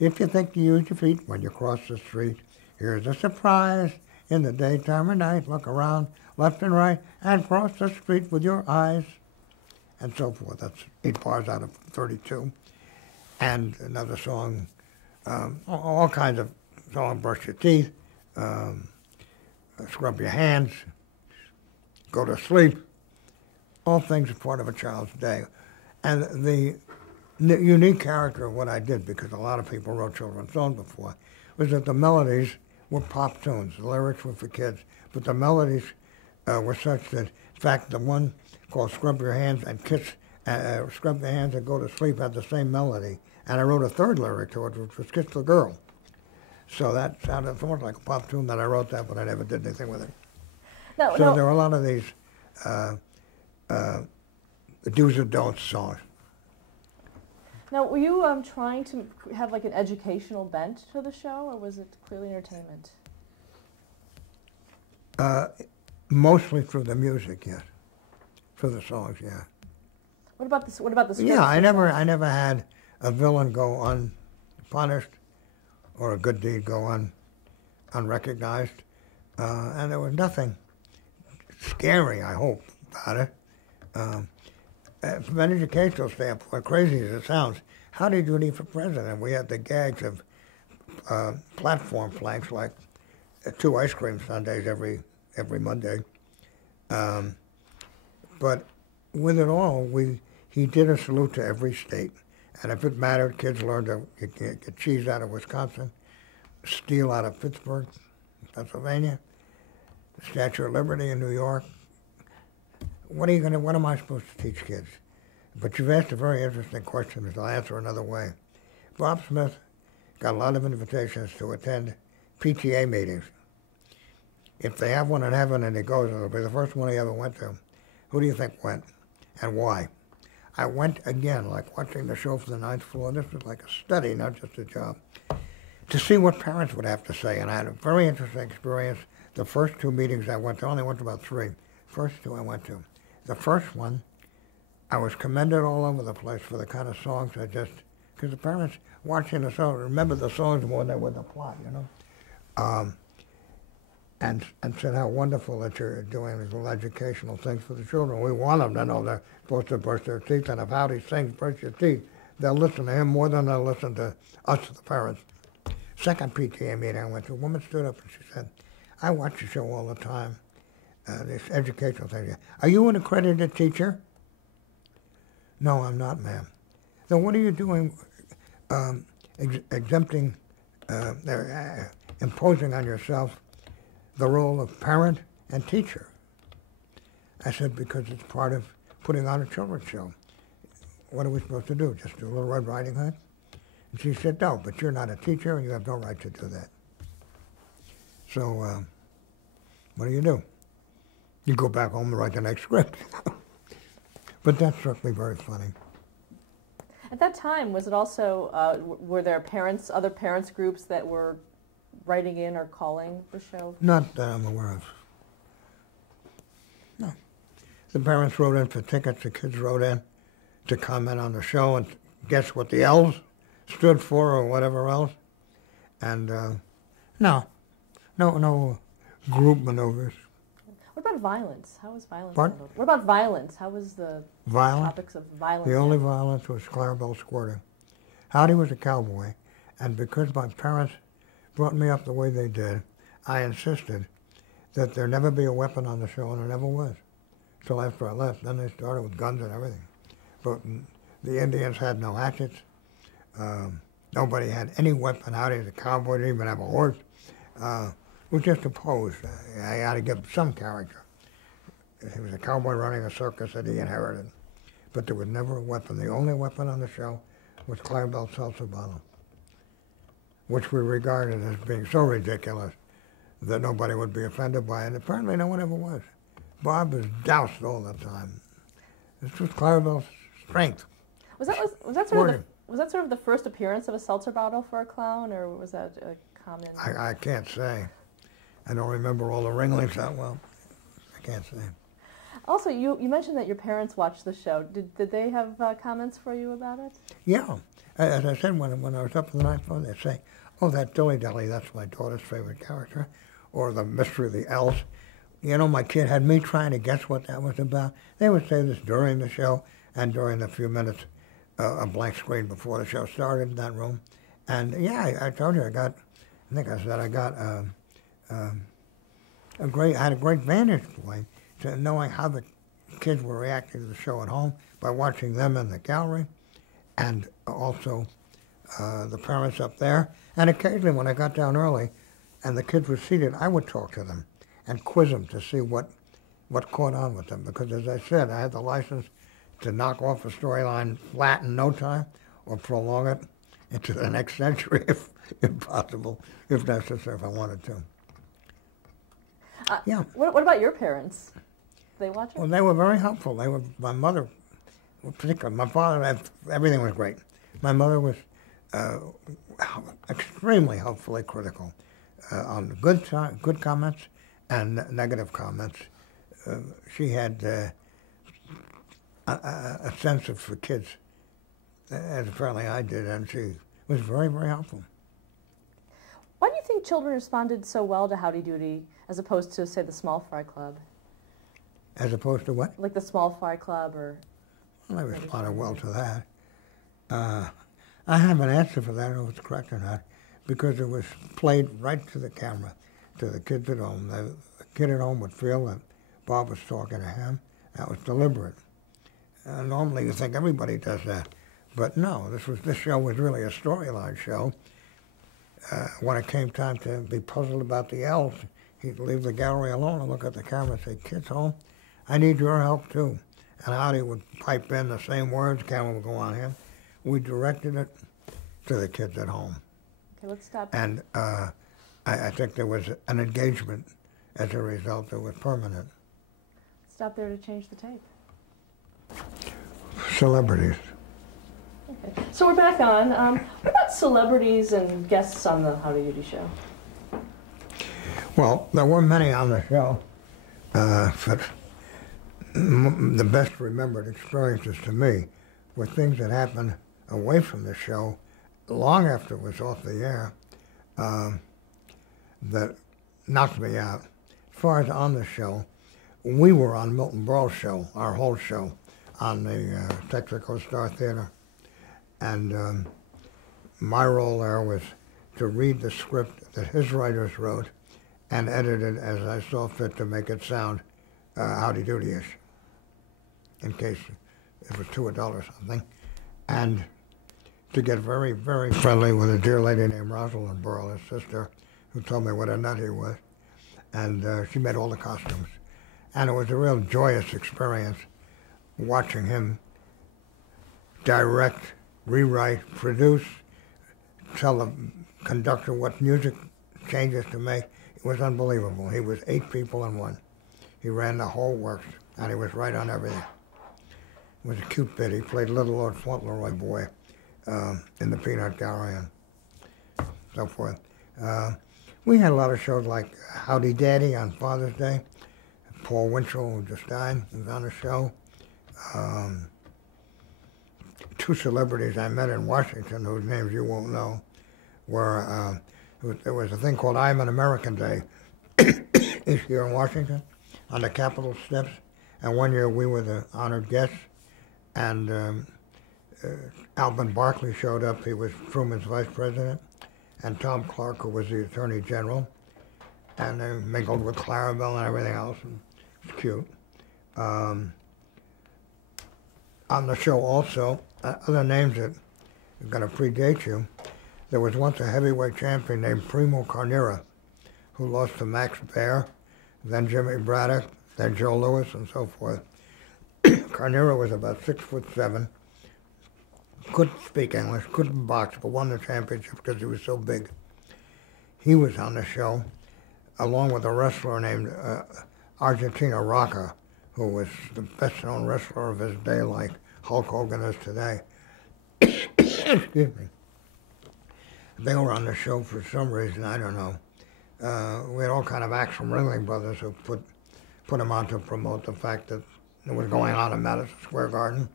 If you think you use your feet when you cross the street, here's a surprise. in the daytime or night, look around left and right, and cross the street with your eyes, and so forth. That's 8 bars out of 32. And another song, all kinds of songs, brush your teeth, scrub your hands, go to sleep. All things are part of a child's day. And the unique character of what I did, because a lot of people wrote children's songs before, was that the melodies were pop tunes. The lyrics were for kids, but the melodies were such that, in fact, the one called Scrub Your Hands and Kiss, Scrub Your Hands and Go to Sleep had the same melody. And I wrote a third lyric to it, which was Kiss the Girl. So that sounded almost like a pop tune that I wrote that, but I never did anything with it. No, So there were a lot of these do's and don'ts songs. Now, were you trying to have like an educational bent to the show, or was it clearly entertainment? Mostly through the music, yes. Through the songs, yeah. What about the script? Yeah, I never had a villain go unpunished or a good deed go unrecognized. And there was nothing scary, I hope, about it. From an educational standpoint, crazy as it sounds, how did you need for president? We had the gags of platform planks, like 2 ice cream sundaes every Monday. But with it all, he did a salute to every state. And if it mattered, kids learned to get cheese out of Wisconsin, steel out of Pittsburgh, Pennsylvania, the Statue of Liberty in New York. What am I supposed to teach kids? But you've asked a very interesting question, which I'll answer another way. Bob Smith got a lot of invitations to attend PTA meetings. If they have one in heaven and he goes, it'll be the first one he ever went to. Who do you think went, and why? I went again, like watching the show from the 9th floor. This was like a study, not just a job, to see what parents would have to say. And I had a very interesting experience. The first 2 meetings I went to, I only went to about 3. First 2 I went to. The first one, I was commended all over the place for the kind of songs because the parents watching the show remember the songs more than with the plot, you know. And said how wonderful that you're doing these little educational things for the children. We want them to know they're supposed to brush their teeth, and if Howdy sings brush your teeth, they'll listen to him more than they'll listen to us, the parents. Second PTA meeting I went to, a woman stood up and she said, I watch the show all the time, this educational thing. Are you an accredited teacher? No, I'm not, ma'am. Then what are you doing exempting, imposing on yourself the role of parent and teacher? I said, because it's part of putting on a children's show. What are we supposed to do, just do a Little Red Riding Hood? And she said, no, but you're not a teacher and you have no right to do that. So what do? You go back home and write the next script. But that struck me very funny. At that time, was it also, were there other parents groups that were writing in or calling the show? Not that I'm aware of. No. The parents wrote in for tickets, the kids wrote in to comment on the show and guess what the L's stood for or whatever else. And no group maneuvers. What about violence? How was violence What? handled? What about violence? How was the topics of violence? The only handled? violence was Clarabelle squirting. Howdy was a cowboy, and because my parents brought me up the way they did, I insisted that there never be a weapon on the show, and there never was. Until after I left, then they started with guns and everything. But the Indians had no hatchets. Nobody had any weapon. Howdy was a cowboy, didn't even have a horse. It was just a pose. I had to give some character. He was a cowboy running a circus that he inherited. But there was never a weapon. The only weapon on the show was Clarabelle's seltzer bottle, which we regarded as being so ridiculous that nobody would be offended by it. Apparently no one ever was. Bob was doused all the time. This was Clarabelle's strength. Was that sort of the first appearance of a seltzer bottle for a clown, or was that a common? I can't say. I don't remember all the ringlings that well. I can't say. Also, you mentioned that your parents watched the show. Did they have comments for you about it? Yeah. As I said, when I was up in the 9th floor, they'd say, oh, that Dilly Dally, that's my daughter's favorite character. or The Mystery of the Elves. You know, my kid had me trying to guess what that was about. They would say this during the show and during the few minutes, a blank screen before the show started in that room. And yeah, I told you I got I had a great vantage point to knowing how the kids were reacting to the show at home by watching them in the gallery, and also the parents up there. And occasionally when I got down early and the kids were seated, I would talk to them and quiz them to see what caught on with them. Because as I said, I had the license to knock off a storyline flat in no time or prolong it into the next century if possible, if necessary, if I wanted to. Yeah. What about your parents? Did they watch it? Well, they were very helpful. They were, my mother, particularly, my father, everything was great. My mother was extremely helpfully critical on good comments and negative comments. She had a sense for kids, as apparently I did, and she was very, very helpful. Why do you think children responded so well to Howdy Doody as opposed to, say, the Small Fry Club? As opposed to what? Like the Small Fry Club or... Well, they responded well to that. I have an answer for that, if it's correct or not, because it was played right to the camera, to the kids at home. The kid at home would feel that Bob was talking to him. That was deliberate. Normally you think everybody does that, but no, this show was really a storyline show. When it came time to be puzzled about the elves, he'd leave the gallery alone and look at the camera and say, "Kids home, I need your help too." And Howdy would pipe in the same words, camera would go on him. We directed it to the kids at home. Okay, let's stop. And I think there was an engagement as a result that was permanent. Stop there to change the tape. Celebrities. Okay. So we're back on. What about celebrities and guests on the Howdy Doody show? Well, there were many on the show, but the best remembered experiences to me were things that happened away from the show long after it was off the air that knocked me out. As far as on the show, we were on Milton Berle's show, our whole show, on the Texaco Star Theater. And my role there was to read the script that his writers wrote and edit it as I saw fit to make it sound Howdy Doody-ish, in case it was too adult or something. And to get very, very friendly with a dear lady named Rosalind Berle, his sister, who told me what a nut he was. And she made all the costumes. And it was a real joyous experience watching him direct, rewrite, produce, tell the conductor what music changes to make. It was unbelievable. He was 8 people in one. He ran the whole works, and he was right on everything. It was a cute bit. He played Little Lord Fauntleroy Boy in the Peanut Gallery and so forth. We had a lot of shows like Howdy Daddy on Father's Day. Paul Winchell, who just died, was on the show. 2 celebrities I met in Washington, whose names you won't know, were, there was a thing called I'm an American Day each year in Washington on the Capitol steps. And one year we were the honored guests, and Alvin Barkley showed up. He was Truman's vice president, and Tom Clark, who was the attorney general, and they mingled with Clarabelle and everything else, and it was cute. On the show also, other names that are going to predate you, there was once a heavyweight champion named Primo Carnera, who lost to Max Baer, then Jimmy Braddock, then Joe Louis, and so forth. Carnera was about 6'7", couldn't speak English, couldn't box, but won the championship because he was so big. He was on the show, along with a wrestler named Argentina Rocca, who was the best-known wrestler of his day, like Hulk Hogan is today. Excuse me. They were on the show for some reason, I don't know. We had all kind of acts from Ringling Brothers who put them on to promote the fact that it was going on in Madison Square Garden.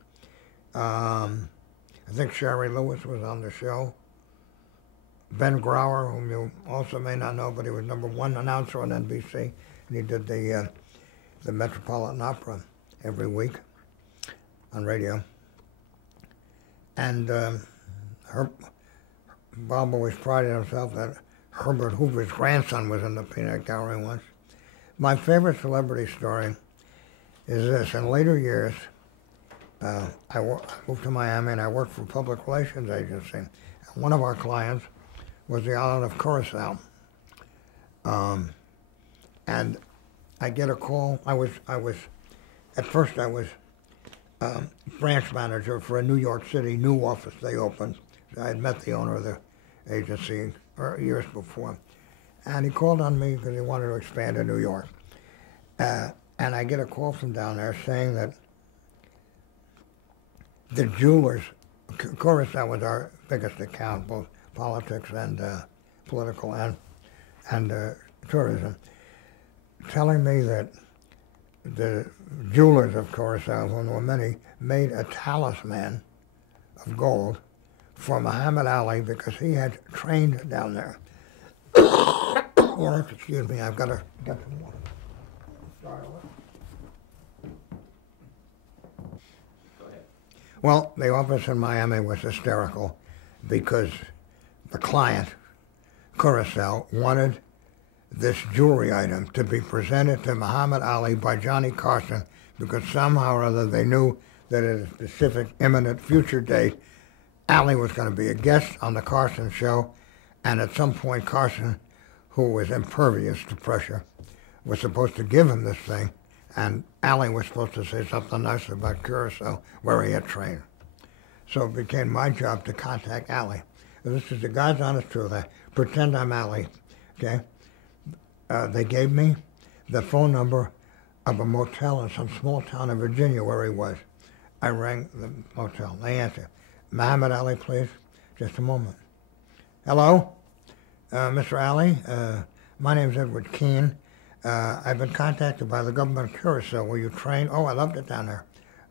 I think Sherry Lewis was on the show. Ben Grauer, whom you also may not know, but he was #1 announcer on NBC, and he did the Metropolitan Opera every week on radio. And Bob always prided himself that Herbert Hoover's grandson was in the peanut gallery once. My favorite celebrity story is this. In later years, I moved to Miami and I worked for a public relations agency. And one of our clients was the island of Curacao. And I get a call. At first I was branch manager for a New York City new office they opened. I had met the owner of the agency years before. And he called on me because he wanted to expand in New York. And I get a call from down there saying that the jewelers, Curacao was our biggest account, both politics and political and tourism, telling me that the jewelers of Curacao, whom there were many, made a talisman of gold for Muhammad Ali because he had trained down there. Or, excuse me, I've got to get some water. Sorry. Go ahead. Well, the office in Miami was hysterical because the client, Curacao, wanted this jewelry item to be presented to Muhammad Ali by Johnny Carson because somehow or other they knew that at a specific imminent future date, Ali was going to be a guest on the Carson show, and at some point Carson, who was impervious to pressure, was supposed to give him this thing, and Ali was supposed to say something nice about Curacao, where he had trained. So it became my job to contact Ali. This is the God's honest truth. I pretend I'm Ali, okay? They gave me the phone number of a motel in some small town in Virginia where he was. I rang the motel. They answered. Muhammad Ali, please. Just a moment. Hello? Mr. Ali, my name is Edward Keene. I've been contacted by the government of Curacao. Will you train? Oh, I loved it down there.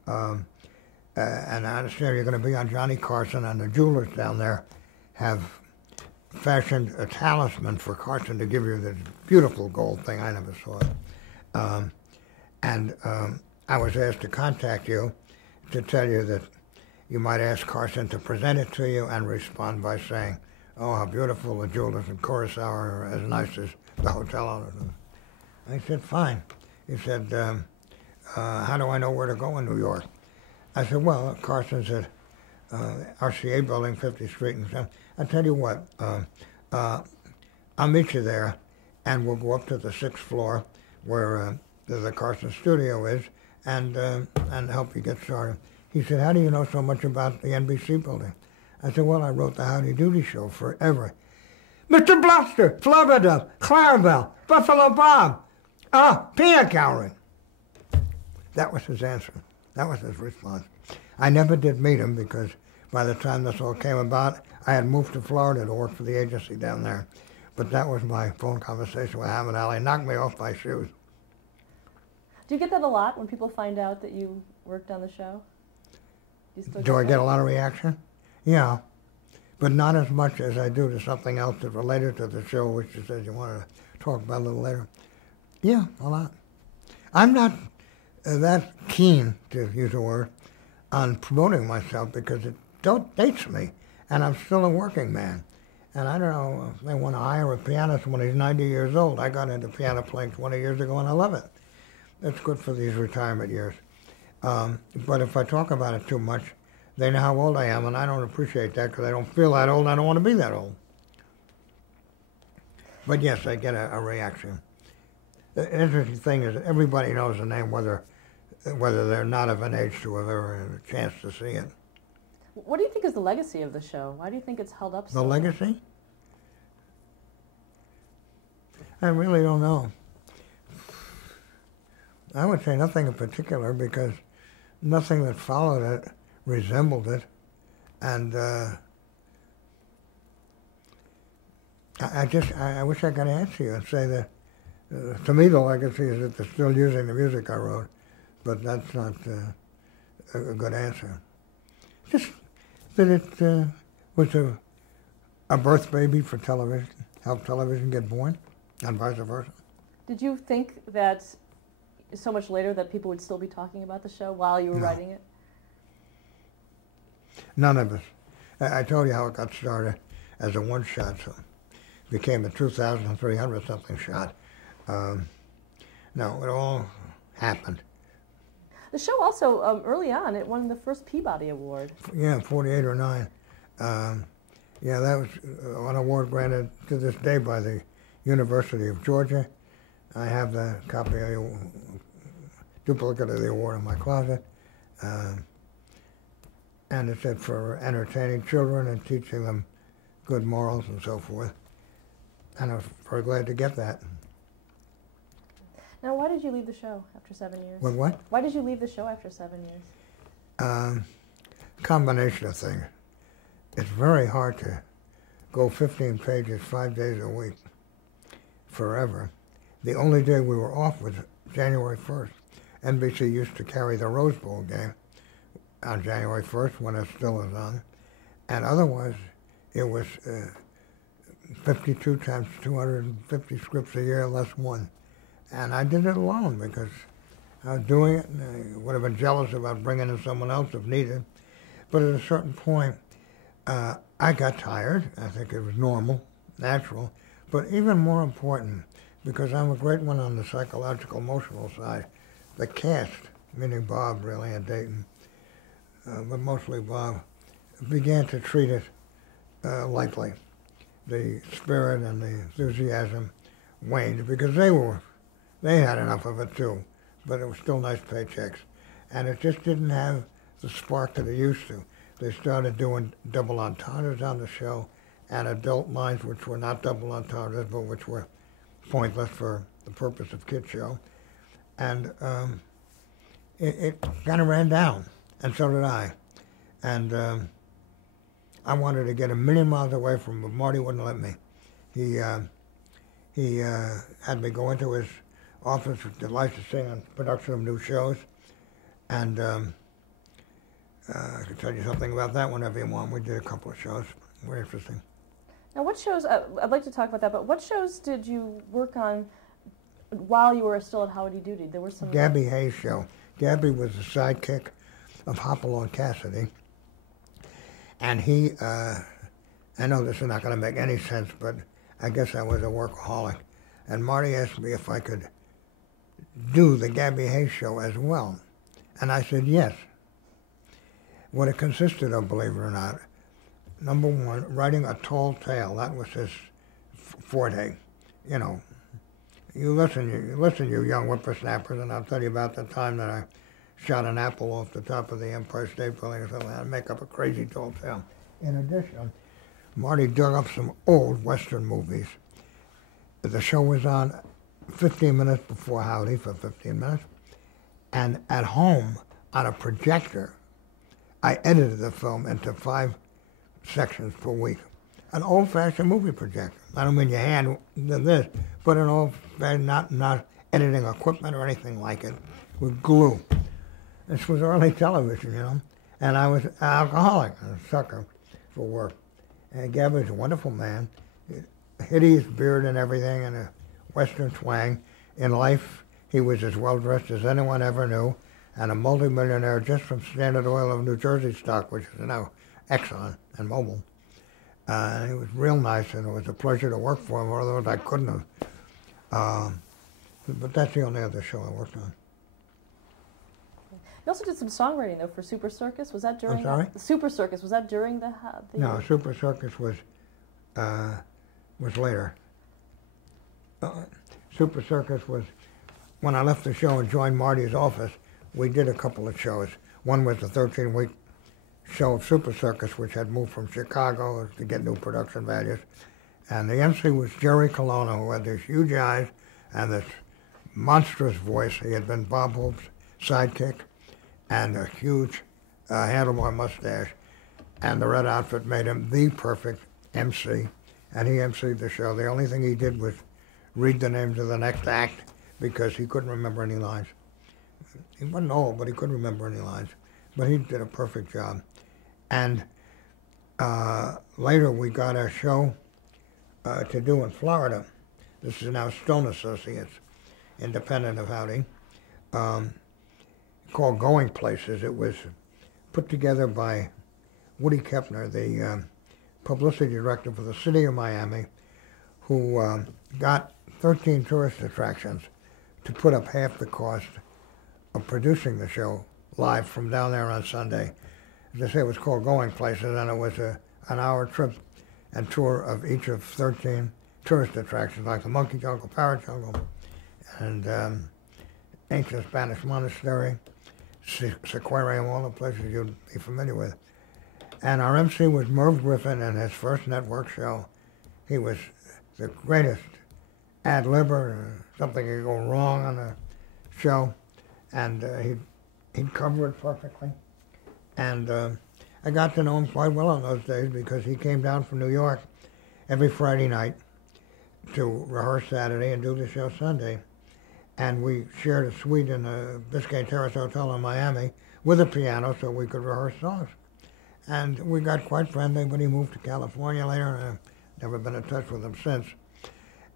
And I understand you're going to be on Johnny Carson, and the jewelers down there have fashioned a talisman for Carson to give you this beautiful gold thing. I never saw it. I was asked to contact you to tell you that you might ask Carson to present it to you and respond by saying, oh, how beautiful the jewelers in Curacao are, as nice as the hotel owners. I said, fine. He said, how do I know where to go in New York? I said, well, Carson's at RCA Building, 50th Street. And so I tell you what, I'll meet you there, and we'll go up to the 6th floor where the Carson studio is, and help you get started. He said, how do you know so much about the NBC building? I said, well, I wrote the Howdy Doody show forever. Mr. Bluster, Florida, Clarabelle, Buffalo Bob, peanut gallery. That was his answer. That was his response. I never did meet him because by the time this all came about, I had moved to Florida to work for the agency down there. But that was my phone conversation with Muhammad Ali. Knocked me off my shoes. Do you get that a lot when people find out that you worked on the show? Do I get a lot of reaction? Yeah, but not as much as I do to something else that's related to the show, which you said you wanted to talk about a little later. Yeah, a lot. I'm not that keen, to use a word, on promoting myself because it dates me, and I'm still a working man. And I don't know if they want to hire a pianist when he's 90 years old. I got into piano playing 20 years ago, and I love it. It's good for these retirement years. But if I talk about it too much, they know how old I am, and I don't appreciate that because I don't feel that old, and I don't want to be that old. But yes, I get a reaction. The interesting thing is that everybody knows the name, whether they're not of an age to have ever had a chance to see it. What do you think is the legacy of the show? Why do you think it's held up so The well? legacy? I really don't know. I would say nothing in particular because nothing that followed it resembled it. And I wish I could answer you and say that to me the legacy is that they're still using the music I wrote, but that's not a good answer. Just that it was a birth baby for television, help television get born, and vice versa. Did you think that so much later that people would still be talking about the show while you were No. writing it? None of us. I told you how it got started as a one-shot, so it became a 2,300-something shot. No, it all happened. The show also, early on, it won the first Peabody Award. Yeah, 48 or 9. Yeah, that was an award granted to this day by the University of Georgia. I have the copy of the duplicate of the award in my closet. And it said for entertaining children and teaching them good morals and so forth. And I was very glad to get that. Now, why did you leave the show after 7 years? What? Why did you leave the show after 7 years? Combination of things. It's very hard to go 15 pages 5 days a week forever. The only day we were off was January 1st. NBC used to carry the Rose Bowl game on January 1st when it still is on. And otherwise, it was 52 times 250 scripts a year, less one. And I did it alone because I was doing it, and I would have been jealous about bringing in someone else if needed. But at a certain point, I got tired. I think it was normal, natural. But even more important, because I'm a great one on the psychological, emotional side, the cast, meaning Bob really and Dayton, but mostly Bob, began to treat it lightly. The spirit and the enthusiasm waned because they had enough of it too, but it was still nice paychecks. And it just didn't have the spark that it used to. They started doing double entendres on the show and adult lines which were not double entendres, but which were pointless for the purpose of kid show. And it kind of ran down, and so did I. And I wanted to get a million miles away from him, but Marty wouldn't let me. He had me go into his office with the licensing and production of new shows, and I can tell you something about that whenever you want. We did a couple of shows. Very interesting. Now, what shows, I'd like to talk about that, but what shows did you work on while you were still at Howdy Doody? There were some... Gabby Hayes show. Gabby was the sidekick of Hopalong Cassidy. And he, I know this is not going to make any sense, but I guess I was a workaholic. And Marty asked me if I could do the Gabby Hayes show as well. And I said yes. What it consisted of, believe it or not, number one, writing a tall tale. That was his forte. You know, you listen, you young whippersnappers, and I'll tell you about the time that I shot an apple off the top of the Empire State Building or something. I'd make up a crazy tall tale. In addition, Marty dug up some old Western movies. The show was on 15 minutes before Howdy for 15 minutes. And at home, on a projector, I edited the film into 5 sections per week. An old-fashioned movie projector. I don't mean your hand this, but an old-fashioned, not editing equipment or anything like it, with glue. This was early television, you know, and I was an alcoholic, a sucker for work. And Gabby was a wonderful man, hideous beard and everything, and a Western twang. In life, he was as well-dressed as anyone ever knew, and a multimillionaire just from Standard Oil of New Jersey stock, which is now Exxon and Mobil. He was real nice, and it was a pleasure to work for him, although I couldn't have. But that's the only other show I worked on. You also did some songwriting, though, for Super Circus. Was that during... I'm sorry? Super Circus, was that during the... No, Super Circus was later. Super Circus was when I left the show and joined Marty's office. We did a couple of shows. One was the 13-week show of Super Circus, which had moved from Chicago to get new production values. And the MC was Jerry Colonna, who had these huge eyes and this monstrous voice. He had been Bob Hope's sidekick and a huge handlebar mustache. And the red outfit made him the perfect MC. And he MC'd the show. The only thing he did was read the names of the next act because he couldn't remember any lines. He wasn't old, but he couldn't remember any lines. But he did a perfect job. And Later, we got a show to do in Florida. This is now Stone Associates, independent of Howdy, called Going Places. It was put together by Woody Kepner, the publicity director for the city of Miami, who got 13 tourist attractions to put up half the cost of producing the show live from down there on Sunday. As I say, it was called Going Places, and it was an hour trip and tour of each of 13 tourist attractions, like the Monkey Jungle, Parrot Jungle, and ancient Spanish monastery, Sequarium, all the places you'd be familiar with. And our MC was Merv Griffin in his first network show. He was the greatest ad-libber, something could go wrong on the show, and he'd cover it perfectly. And I got to know him quite well in those days because he came down from New York every Friday night to rehearse Saturday and do the show Sunday. And we shared a suite in the Biscayne Terrace Hotel in Miami with a piano so we could rehearse songs. And we got quite friendly, but he moved to California later, and I've never been in touch with him since.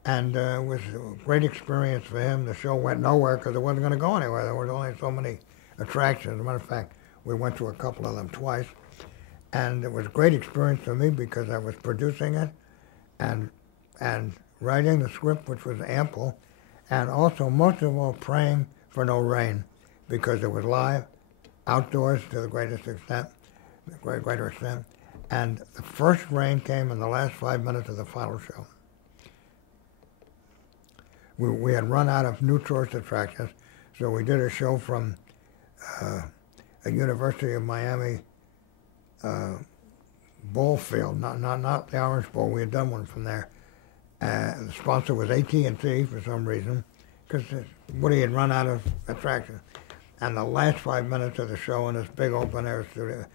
And it was a great experience for him. The show went nowhere because it wasn't going to go anywhere. There were only so many attractions. As a matter of fact, we went to a couple of them twice. And it was a great experience for me because I was producing it and writing the script, which was ample, and also, most of all, praying for no rain because it was live, outdoors to the greatest extent, greater extent. And the first rain came in the last 5 minutes of the final show. We had run out of new tourist attractions, so we did a show from a University of Miami ball field, not the Orange Bowl. We had done one from there. The sponsor was AT&T for some reason, because Woody had run out of attractions. And the last 5 minutes of the show in this big open air studio,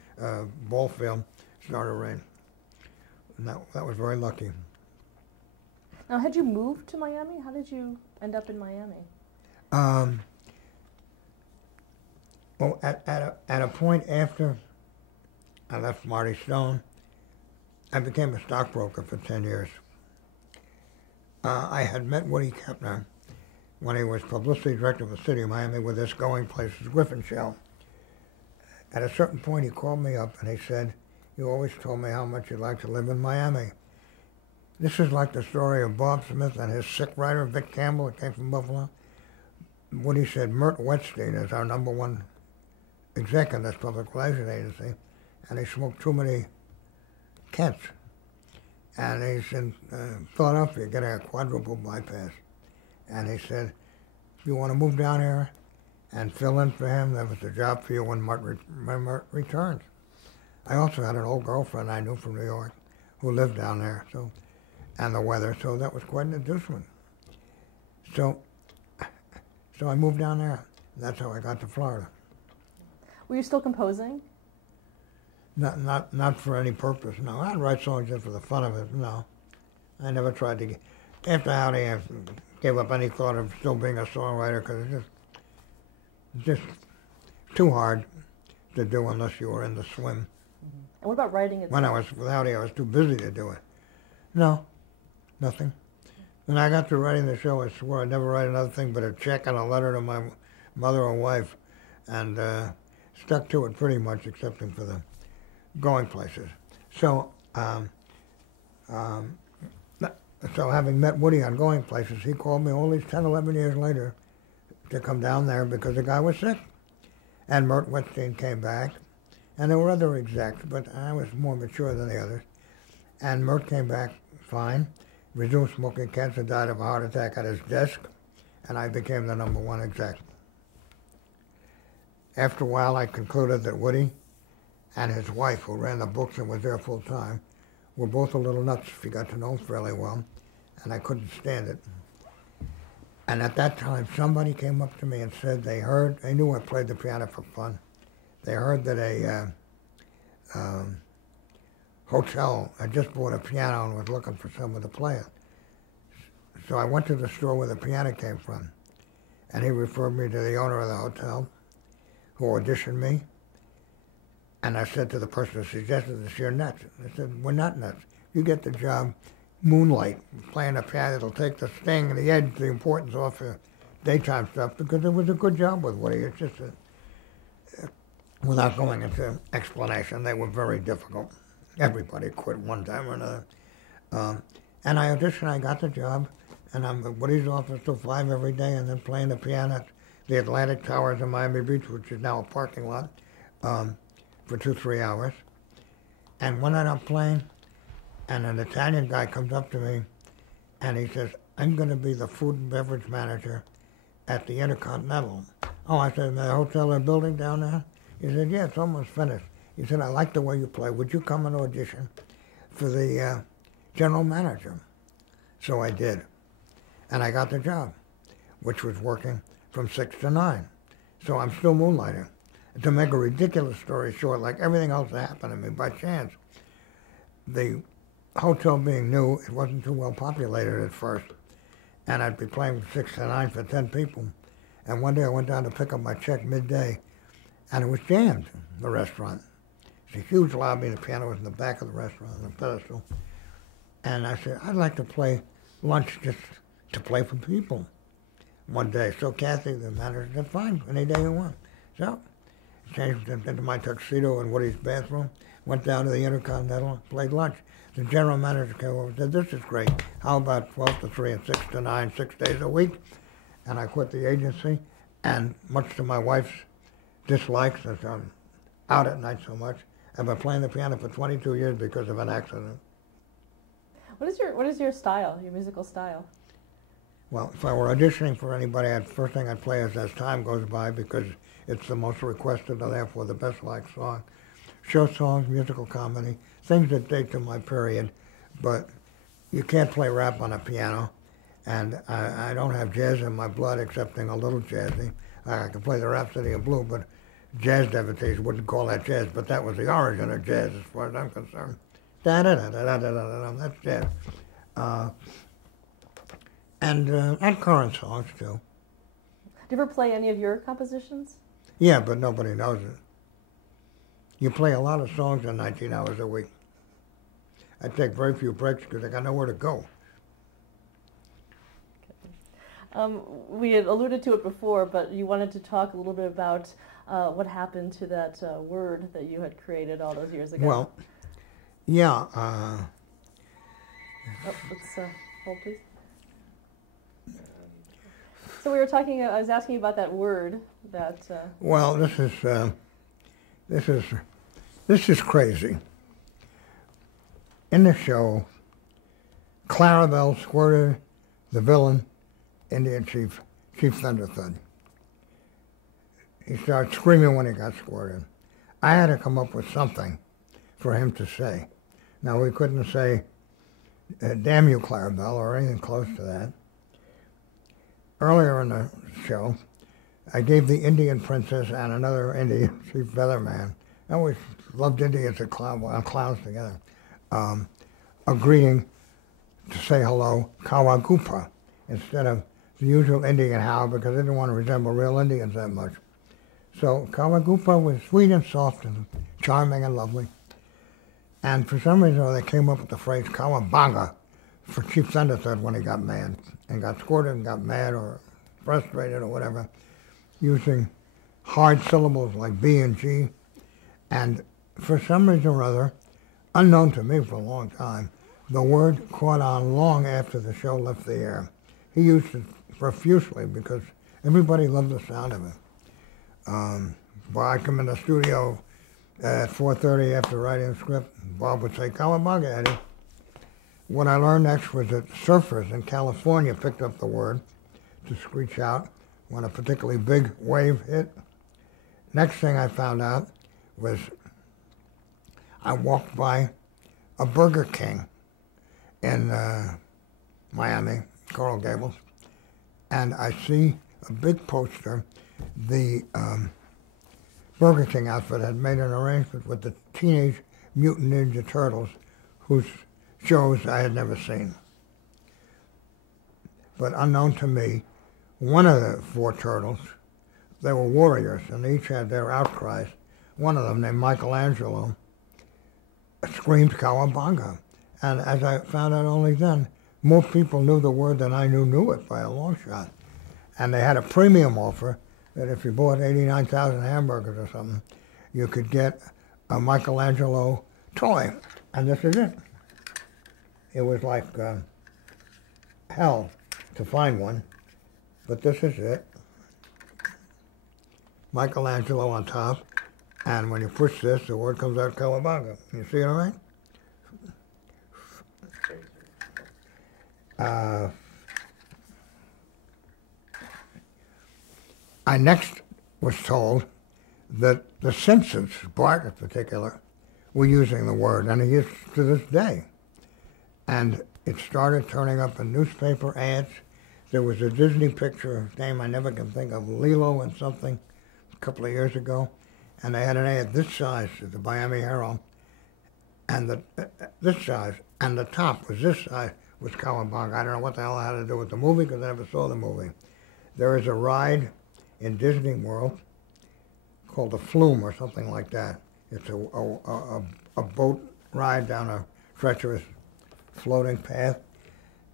ball field started rain. And that was very lucky. Now, had you moved to Miami? How did you end up in Miami? Well, at a point after I left Marty Stone, I became a stockbroker for 10 years. I had met Woody Kepner when he was publicity director of the city of Miami with this Going Places Griffin show. At a certain point, he called me up and he said, "You always told me how much you'd like to live in Miami." This is like the story of Bob Smith and his sick writer, Vic Campbell, that came from Buffalo. Woody said, "Mert Wetstein is our #1 exec in this public relations agency, and he smoked too many Kents. And he's in Philadelphia getting a quadruple bypass. And he said, if you want to move down here and fill in for him, that was a job for you when Mert returns." I also had an old girlfriend I knew from New York who lived down there, so, and the weather, so that was quite an inducement. So I moved down there. And that's how I got to Florida. Were you still composing? Not for any purpose, no. I'd write songs just for the fun of it, no. I never tried to get... After Howdy, I gave up any thought of still being a songwriter because it's just too hard to do unless you were in the swim. Mm-hmm. And what about writing itself? When I was with Howdy, I was too busy to do it. No, nothing. When I got to writing the show, I swore I'd never write another thing but a check and a letter to my mother or wife, and stuck to it pretty much, excepting for the Going Places. So, so having met Woody on Going Places, he called me all these 10, 11 years later to come down there because the guy was sick. And Mert Wetstein came back, and there were other execs, but I was more mature than the others. And Mert came back fine, resumed smoking cancer, died of a heart attack at his desk, and I became the #1 exec. After a while, I concluded that Woody and his wife, who ran the books and was there full time, were both a little nuts if you got to know them fairly well, and I couldn't stand it. And at that time, somebody came up to me and said they knew I played the piano for fun. They heard that a hotel had just bought a piano and was looking for someone to play it. So I went to the store where the piano came from, and he referred me to the owner of the hotel, who auditioned me. And I said to the person who suggested this, you're nuts. I said, we're not nuts. You get the job, moonlight, playing the piano. It'll take the sting and the edge, the importance off the daytime stuff, because it was a good job with Woody. It's just without going into explanation, they were very difficult. Everybody quit one time or another. And I auditioned, I got the job, and I'm at Woody's office till 5 every day, and then playing the piano at the Atlantic Towers in Miami Beach, which is now a parking lot, for 2-3 hours. And one night I'm playing, and an Italian guy comes up to me, and he says, I'm going to be the food and beverage manager at the Intercontinental. Oh, I said, the hotel and building down there? He said, yeah, it's almost finished. He said, I like the way you play. Would you come and audition for the general manager? So I did. And I got the job, which was working from 6 to 9. So I'm still moonlighting. To make a ridiculous story short, like everything else that happened to me by chance, the hotel being new, it wasn't too well populated at first. And I'd be playing from 6 to 9 for 10 people. And one day I went down to pick up my check midday, and it was jammed, the restaurant. It's a huge lobby, and the piano was in the back of the restaurant on a pedestal. And I said, I'd like to play lunch just to play for people one day. So Kathy, the manager, said, fine, any day you want. So changed into my tuxedo in Woody's bathroom, went down to the Intercontinental, played lunch. The general manager came over and said, this is great. How about 12 to 3 and 6 to 9, 6 days a week? And I quit the agency, and much to my wife's dislike, since I'm out at night so much, I've been playing the piano for 22 years because of an accident. What is your style, your musical style? Well, if I were auditioning for anybody, first thing I'd play is As Time Goes By, because it's the most requested and therefore the best liked song. Show songs, musical comedy, things that date to my period, but you can't play rap on a piano, and I don't have jazz in my blood, excepting a little jazzy. I can play the Rhapsody in Blue, but jazz devotees wouldn't call that jazz, but that was the origin of jazz as far as I'm concerned. Da-da-da-da-da-da-da-da, that's jazz. And current songs, too. Do you ever play any of your compositions? Yeah, but nobody knows it. You play a lot of songs in 19 hours a week. I take very few breaks because I got nowhere to go. We had alluded to it before, but you wanted to talk a little bit about what happened to that word that you had created all those years ago. Well, yeah. Let's hold, please. So we were talking. I was asking you about that word. That. Well, this is crazy. In the show, Clarabelle squirted the villain, Indian Chief Thunderthud. He started screaming when he got squirted. I had to come up with something for him to say. Now, we couldn't say, damn you, Clarabelle, or anything close to that. Earlier in the show, I gave the Indian princess and another Indian Chief Featherman, I always loved Indians and clowns together, a greeting to say hello, Kawagupa, instead of the usual Indian how, because I didn't want to resemble real Indians that much. So Kawagupa was sweet and soft and charming and lovely. And for some reason, they came up with the phrase Kawabanga for Chief Thunderthud when he got mad, and got squirted and got mad or frustrated or whatever, using hard syllables like B and G. And for some reason or other, unknown to me for a long time, the word caught on long after the show left the air. He used it profusely because everybody loved the sound of it. When I come in the studio at 4:30 after writing the script, Bob would say, Kawabanga, Eddie. What I learned next was that surfers in California picked up the word to screech out when a particularly big wave hit. Next thing I found out was I walked by a Burger King in Miami, Coral Gables, and I see a big poster. The Burger King outfit had made an arrangement with the Teenage Mutant Ninja Turtles, whose shows I had never seen. But unknown to me, one of the four turtles, they were warriors, and each had their outcries, one of them named Michelangelo, screamed Cowabunga. And as I found out only then, more people knew the word than I knew it by a long shot. And they had a premium offer that if you bought 89,000 hamburgers or something, you could get a Michelangelo toy. And this is it. It was like hell to find one, but this is it. Michelangelo on top, and when you push this, the word comes out Cowabunga. You see it all right? I next was told that the Simpsons, Bart in particular, were using the word, and he is to this day. And it started turning up in newspaper ads. There was a Disney picture, name I never can think of, Lilo and something, a couple of years ago, and they had an ad this size at the Miami Herald, and this size, and the top was this size, was Cowabunga. I don't know what the hell it had to do with the movie because I never saw the movie. There is a ride in Disney World called the Flume or something like that. It's a boat ride down a treacherous floating path,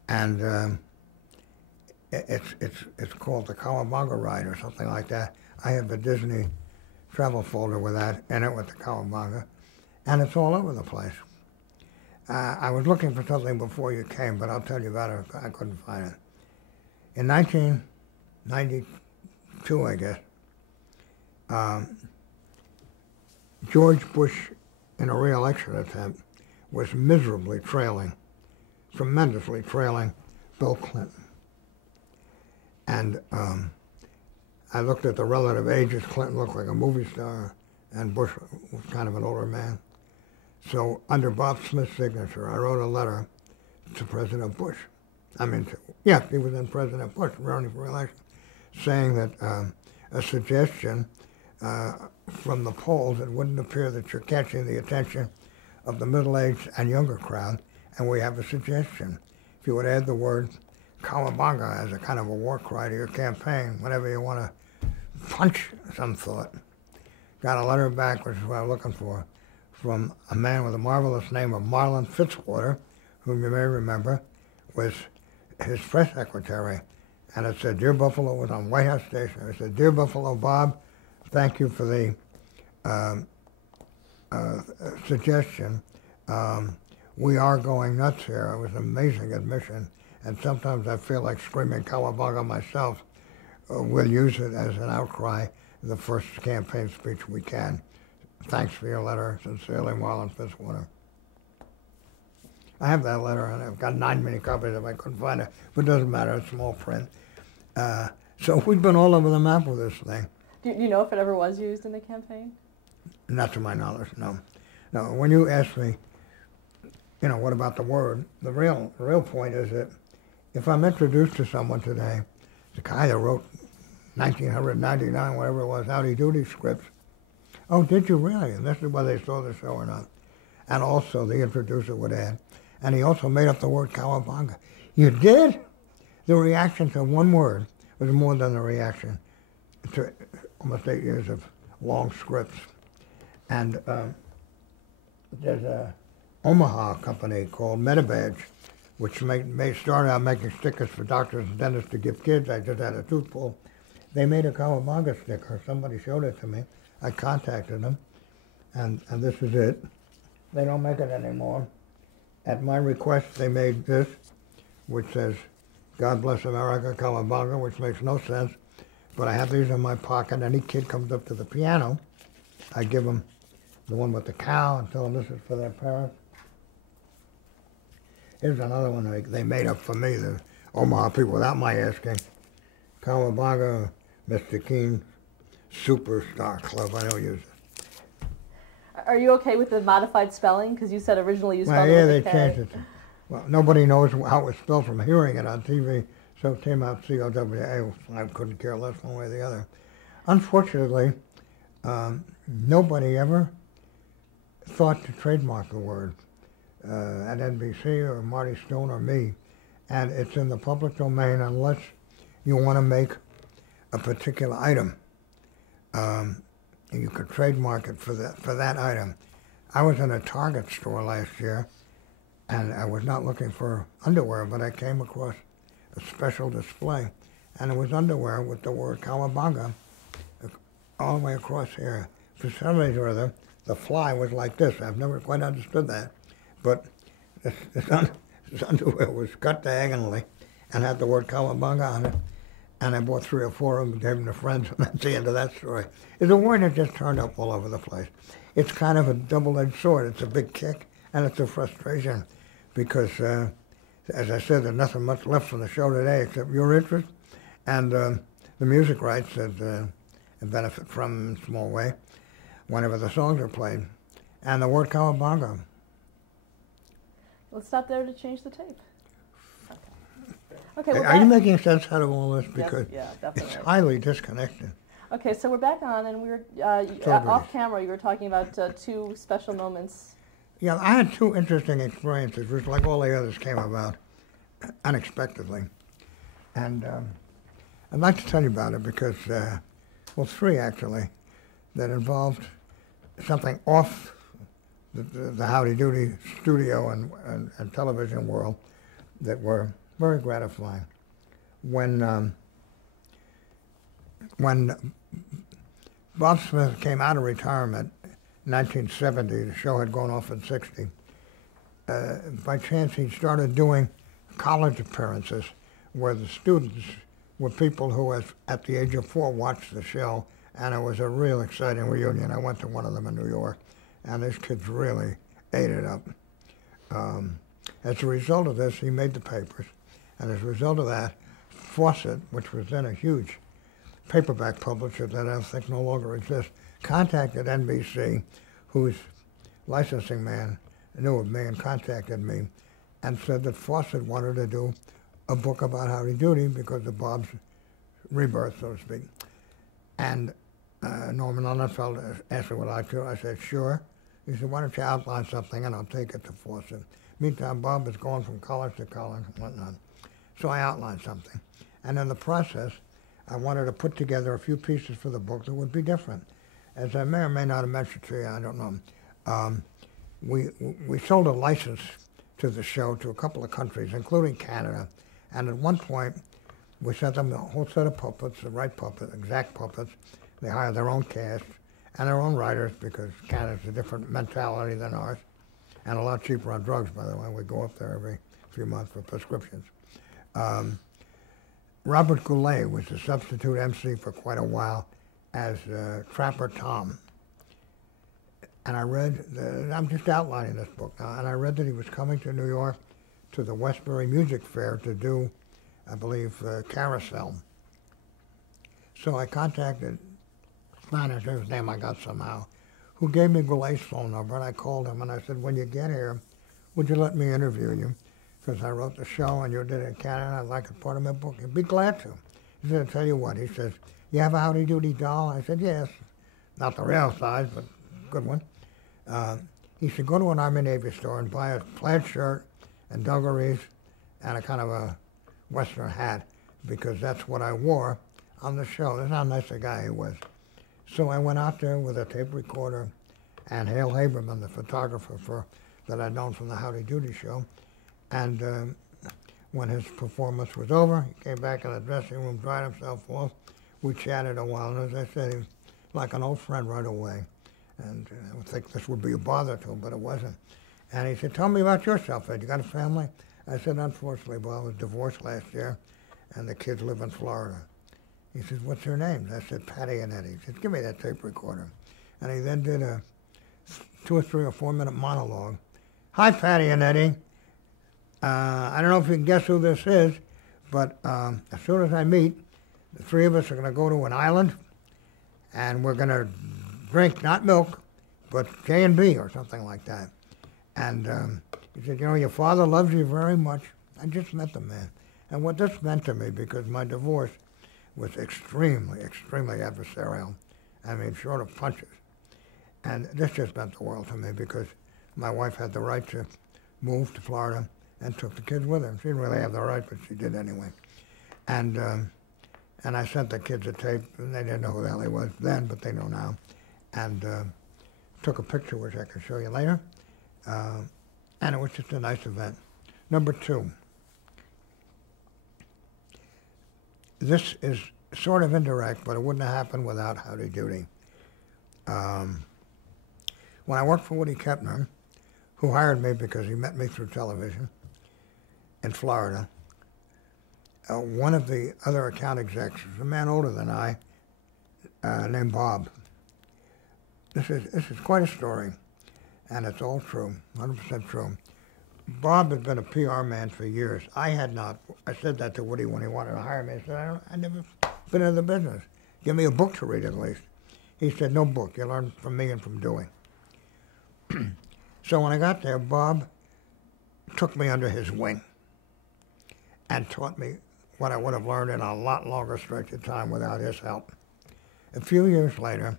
and it's called the Cowabunga ride or something like that. I have the Disney travel folder with that in it with the Cowabunga, and it's all over the place. I was looking for something before you came, but I'll tell you about it. I couldn't find it. In 1992, I guess, George Bush, in a re-election attempt, was miserably tremendously trailing Bill Clinton. And I looked at the relative ages. Clinton looked like a movie star, and Bush was kind of an older man. So under Bob Smith's signature, I wrote a letter to President Bush. He was then President Bush, running for election, saying that a suggestion from the polls, it wouldn't appear that you're catching the attention of the middle-aged and younger crowd, and we have a suggestion. If you would add the word Cowabunga as a kind of a war cry to your campaign, whenever you want to punch some thought. Got a letter back, which is what I'm looking for, from a man with a marvelous name of Marlin Fitzwater, whom you may remember, was his press secretary. And it said, Dear Buffalo, was on White House Station. It said, Dear Buffalo Bob, thank you for the suggestion. We are going nuts here. It was an amazing admission. And sometimes I feel like screaming Cowabunga myself. We'll use it as an outcry in the first campaign speech we can. Thanks for your letter. Sincerely, Marlin Fitzwater. I have that letter, and I've got 9 million copies if I couldn't find it, but it doesn't matter. It's small print. So we've been all over the map with this thing. Do you know if it ever was used in the campaign? Not to my knowledge, no. No, when you ask me, what about the word, the real point is that if I'm introduced to someone today, the guy that wrote 1999, whatever it was, Howdy Doody scripts, oh, did you really? And this is whether they saw the show or not. And also, the introducer would add, and he also made up the word Cowabunga. You did? The reaction to one word was more than the reaction to almost 8 years of long scripts. And there's a Omaha company called Metabadge, which started out making stickers for doctors and dentists to give kids. I just had a tooth pulled. They made a Cowabunga sticker. Somebody showed it to me. I contacted them, and this is it. They don't make it anymore. At my request, they made this, which says, God bless America, Cowabunga, which makes no sense. But I have these in my pocket. Any kid comes up to the piano, I give them the one with the cow and tell them this is for their parents. Here's another one they made up for me, the Omaha people, without my asking. Cowabunga, Mr. Keene, Superstar Club. I don't use it. Are you okay with the modified spelling? Because you said originally you spelled it with a they K. changed it. Well, nobody knows how it was spelled from hearing it on TV, so it came out C-O-W-A. I couldn't care less one way or the other. Unfortunately, nobody ever thought to trademark the word at NBC or Marty Stone or me, and it's in the public domain unless you want to make a particular item. and you could trademark it for that item. I was in a Target store last year, and I was not looking for underwear, but I came across a special display, and it was underwear with the word Cowabunga all the way across here. For some reason or other, the fly was like this. I've never quite understood that, but this underwear was cut diagonally and had the word Cowabunga on it, and I bought 3 or 4 of them, gave them to friends, and that's the end of that story. It's a word that just turned up all over the place. It's kind of a double-edged sword. It's a big kick, and it's a frustration, because, as I said, there's nothing much left from the show today except your interest and the music rights that I benefit from in a small way whenever the songs are played, and the word Cowabunga. Let's stop there to change the tape. Okay, Are you making sense out of all this? Yes, Because yeah, it's definitely. highly disconnected. Okay, so we're back on, and we were off camera. You were talking about 2 special moments. Yeah, I had 2 interesting experiences, which, like all the others, came about unexpectedly. And I'd like to tell you about it because, well, 3 actually, that involved something off the Howdy Doody studio and television world that were very gratifying. When Bob Smith came out of retirement in 1970, the show had gone off in 60. By chance, he started doing college appearances where the students were people who, at the age of 4, watched the show, and it was a real exciting reunion. I went to one of them in New York, and these kids really ate it up. As a result of this, he made the papers, and as a result of that, Fawcett, which was then a huge paperback publisher that I think no longer exists, contacted NBC, whose licensing man knew of me and contacted me, and said that Fawcett wanted to do a book about Howdy Doody because of Bob's rebirth, so to speak. And Norman Lonnenfeld asked me would I to. I said, sure. He said, why don't you outline something and I'll take it to Fawcett. Meantime, Bob was going from college to college and whatnot. So I outlined something. And in the process, I wanted to put together a few pieces for the book that would be different. As I may or may not have mentioned to you, I don't know, we sold a license to the show to a couple of countries, including Canada. And at one point, we sent them a whole set of puppets, the right puppet, exact puppets. They hired their own cast and their own writers because Canada's a different mentality than ours, and a lot cheaper on drugs, by the way. We go up there every few months for prescriptions. Robert Goulet was the substitute MC for quite a while as Trapper Tom. And I read, I'm just outlining this book now, and I read that he was coming to New York to the Westbury Music Fair to do, I believe, Carousel. So I contacted his manager, whose name I got somehow, who gave me Goulet's phone number, and I called him and I said, when you get here, would you let me interview you? Because I wrote the show and you did it in Canada, I'd like it part of my book. He'd be glad to. He said, I'll tell you what, he says, you have a Howdy Doody doll? I said, yes. Not the real size, but good one. He said, go to an Army Navy store and buy a plaid shirt and dungarees and a kind of a Western hat, because that's what I wore on the show. That's how nice a guy he was. So I went out there with a tape recorder and Hale Haberman, the photographer that I'd known from the Howdy Doody show. And when his performance was over, he came back in the dressing room, dried himself off. We chatted a while, and as I said, he was like an old friend right away. And I would think this would be a bother to him, but it wasn't. And he said, tell me about yourself, Ed. You got a family? I said, unfortunately, well, I was divorced last year, and the kids live in Florida. He says, what's your names? I said, Patty and Eddie. He said, give me that tape recorder. And he then did a 2 or 3 or 4 minute monologue. Hi, Patty and Eddie. I don't know if you can guess who this is, but as soon as I meet, the 3 of us are going to go to an island, and we're going to drink, not milk, but J&B or something like that. And he said, you know, your father loves you very much. I just met the man. And what this meant to me, because my divorce was extremely, extremely adversarial. I mean, short of punches. And this just meant the world to me, because my wife had the right to move to Florida and took the kids with her. She didn't really have the right, but she did anyway. And I sent the kids a tape, and they didn't know who the hell he was then, but they know now. and took a picture, which I can show you later. And it was just a nice event. Number 2. This is sort of indirect, but it wouldn't have happened without Howdy Doody. When I worked for Woody Kepner, who hired me because he met me through television in Florida, one of the other account execs, a man older than I, named Bob. This is quite a story, and it's all true, 100% true. Bob had been a PR man for years. I had not. I said that to Woody when he wanted to hire me. I said, I've never been in the business. Give me a book to read at least. He said, no book. You learn from me and from doing. So when I got there, Bob took me under his wing and taught me what I would have learned in a lot longer stretch of time without his help. A few years later,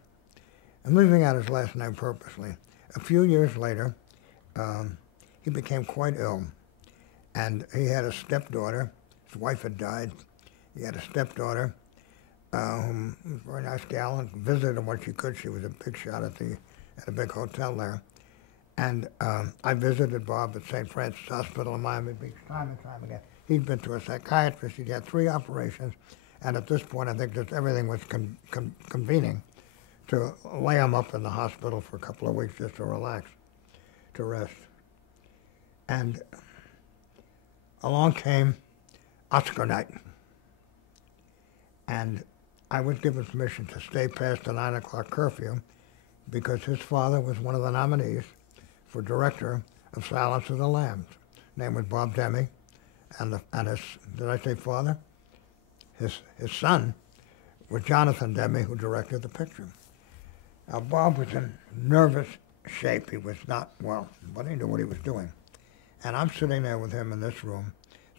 I'm leaving out his last name purposely. A few years later, he became quite ill, and he had a stepdaughter. His wife had died. He had a stepdaughter, whom was a very nice gal, and visited her when she could. She was a big shot at a big hotel there. And I visited Bob at St. Francis Hospital in Miami Beach time and time again. He'd been to a psychiatrist. He'd had 3 operations, and at this point, I think just everything was convening to lay him up in the hospital for a couple of weeks just to relax, to rest. And along came Oscar night. And I was given permission to stay past the 9 o'clock curfew because his father was one of the nominees for director of Silence of the Lambs. His name was Bob Demme, and his, did I say father? His son was Jonathan Demme, who directed the picture. Now, Bob was in nervous shape. He was not well, but he knew what he was doing. And I'm sitting there with him in this room.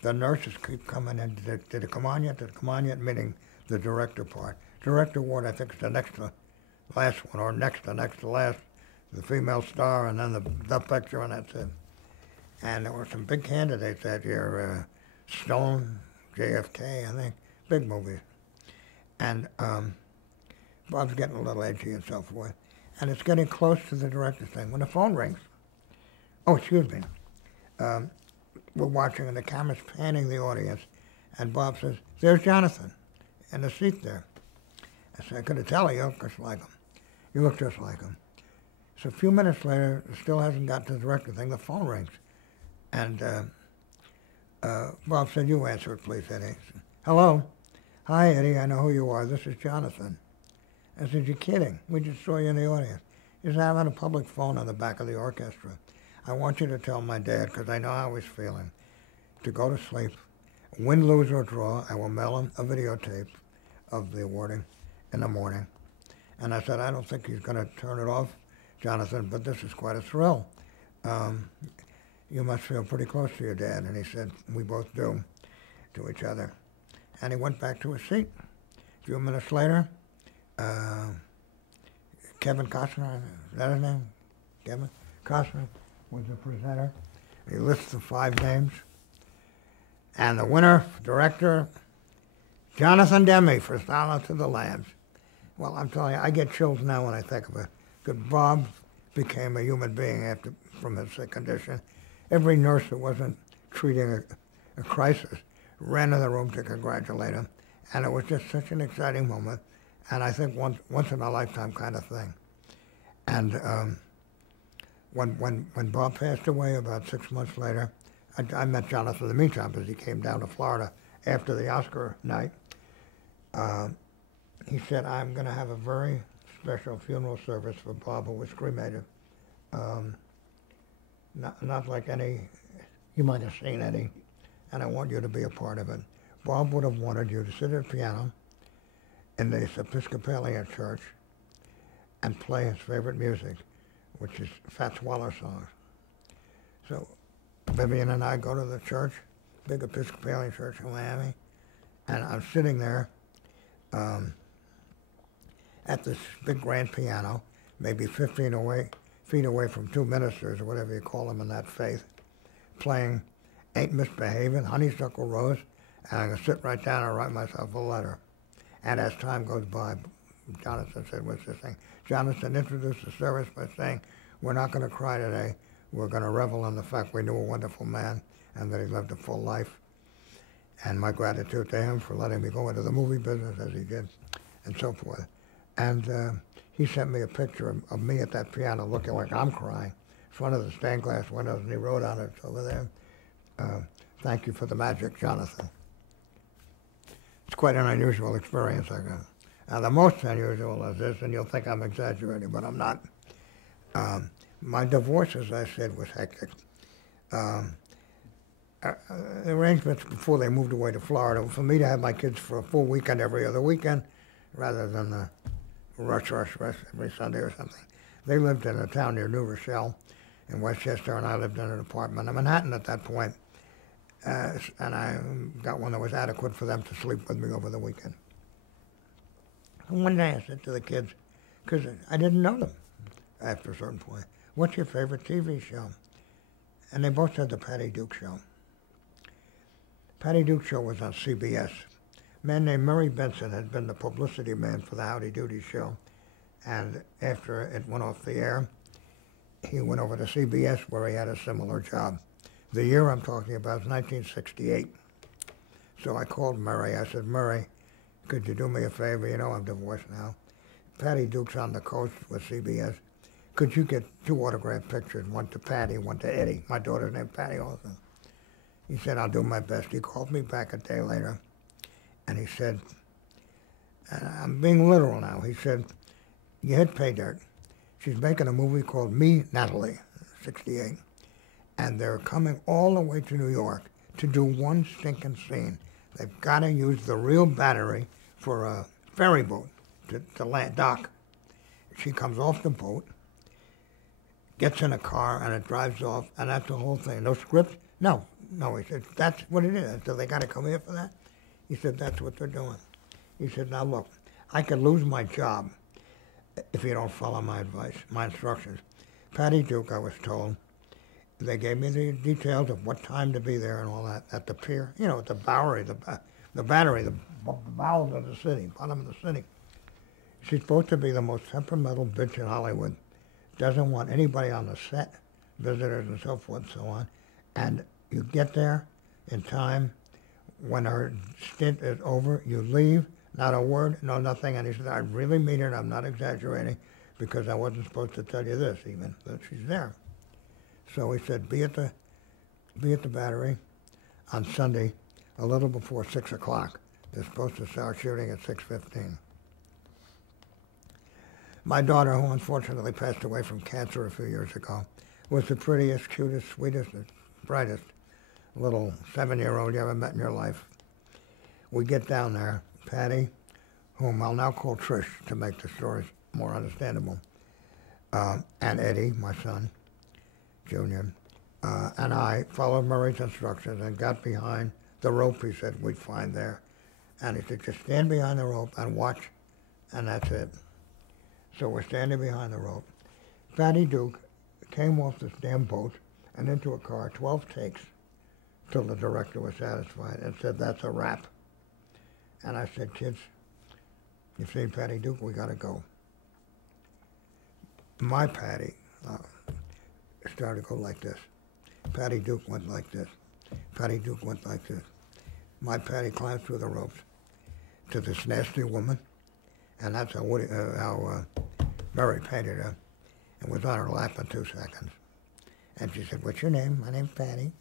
The nurses keep coming in. Did it come on yet? Did it come on yet? Meaning the director part. Director award, I think, is the next to last one, or next to last. The female star, and then the picture, and that's it. And there were some big candidates that year. Stone, JFK, I think. Big movies. And Bob's getting a little edgy and so forth. And it's getting close to the director's thing when the phone rings. Oh, excuse me. We're watching and the camera's panning the audience, and Bob says, there's Jonathan in the seat there. I said, I couldn't tell you, look just like him. You look just like him. So a few minutes later, it still hasn't got to the director thing, the phone rings. And Bob said, you answer it, please, Eddie. Said, hello. Hi, Eddie, I know who you are. This is Jonathan. I said, you're kidding. We just saw you in the audience. He said, I'm on a public phone on the back of the orchestra. I want you to tell my dad, because I know how he's feeling, to go to sleep. Win, lose, or draw, I will mail him a videotape of the awarding in the morning. And I said, I don't think he's going to turn it off, Jonathan, but this is quite a thrill. You must feel pretty close to your dad. And he said, we both do, to each other. And he went back to his seat. A few minutes later, Kevin Costner, is that his name? Kevin Costner was the presenter. He lists the 5 names. And the winner, director, Jonathan Demme for Silence of the Lambs. Well, I'm telling you, I get chills now when I think of it. Because Bob became a human being from his sick condition. Every nurse that wasn't treating a crisis ran in the room to congratulate him. And it was just such an exciting moment. And I think once in a lifetime kind of thing. And when Bob passed away about 6 months later, I met Jonathan in the meantime because he came down to Florida after the Oscar night. He said, I'm going to have a very special funeral service for Bob, who was cremated. Not like any, you might have seen any, and I want you to be a part of it. Bob would have wanted you to sit at a piano in this Episcopalian church and play his favorite music, which is Fats Waller songs. So Vivian and I go to the church, big Episcopalian church in Miami, and I'm sitting there at this big grand piano, maybe 15 feet away from 2 ministers, or whatever you call them in that faith, playing Ain't Misbehaving, Honeysuckle Rose, and I'm going to sit right down and write myself a letter. And as time goes by, Jonathan said, what's this thing? Jonathan introduced the service by saying, we're not going to cry today. We're going to revel in the fact we knew a wonderful man and that he lived a full life. And my gratitude to him for letting me go into the movie business as he did, and so forth. And he sent me a picture of me at that piano looking like I'm crying. It's one of the stained glass windows, and he wrote on it over there, thank you for the magic, Jonathan. It's quite an unusual experience, I guess. Now, the most unusual is this, and you'll think I'm exaggerating, but I'm not. My divorce, as I said, was hectic. The arrangements before they moved away to Florida, for me to have my kids for a full weekend every other weekend, rather than rush every Sunday or something. They lived in a town near New Rochelle in Westchester, and I lived in an apartment in Manhattan at that point. And I got one that was adequate for them to sleep with me over the weekend. And one day I said to the kids, because I didn't know them after a certain point, what's your favorite TV show? And they both said the Patty Duke Show. Patty Duke Show was on CBS. A man named Murray Benson had been the publicity man for the Howdy Doody show. And after it went off the air, he went over to CBS where he had a similar job. The year I'm talking about is 1968. So I called Murray. I said, Murray, could you do me a favor? You know I'm divorced now. Patty Duke's on the coast with CBS. Could you get 2 autographed pictures, one to Patty, one to Eddie? My daughter's named Patty also. He said, I'll do my best. He called me back a day later, and he said, and I'm being literal now, he said, you hit pay dirt. She's making a movie called Me, Natalie, 68, and they're coming all the way to New York to do one stinking scene. They've got to use the real battery for a ferry boat to land, dock. She comes off the boat, gets in a car, and it drives off, and that's the whole thing. No script? No, he said, that's what it is. So they got to come here for that? He said, that's what they're doing. He said, now look, I could lose my job if you don't follow my advice, my instructions. Patty Duke, I was told, they gave me the details of what time to be there and all that at the pier, you know, at the Bowery, the Battery, the bowels of the city, bottom of the city. She's supposed to be the most temperamental bitch in Hollywood. Doesn't want anybody on the set, visitors and so forth and so on. And you get there in time. When her stint is over, you leave, not a word, no nothing. And he said, I really mean it, I'm not exaggerating, because I wasn't supposed to tell you this even, that she's there. So he said, be at the Battery on Sunday a little before 6 o'clock. They're supposed to start shooting at 6:15. My daughter, who unfortunately passed away from cancer a few years ago, was the prettiest, cutest, sweetest, brightest little 7-year-old you ever met in your life. We get down there, Patty, whom I'll now call Trish to make the stories more understandable, and Eddie, my son, Junior, and I followed Murray's instructions and got behind the rope he said we'd find there. And he said, just stand behind the rope and watch, and that's it. So we're standing behind the rope. Patty Duke came off this damn boat and into a car, 12 takes, till the director was satisfied and said, that's a wrap. And I said, kids, you've seen Patty Duke, we gotta go. My Patty started to go like this. Patty Duke went like this. Patty Duke went like this. My Patty climbed through the ropes to this nasty woman, and that's how Murray painted her, and was on her lap in 2 seconds. And she said, what's your name? My name's Patty.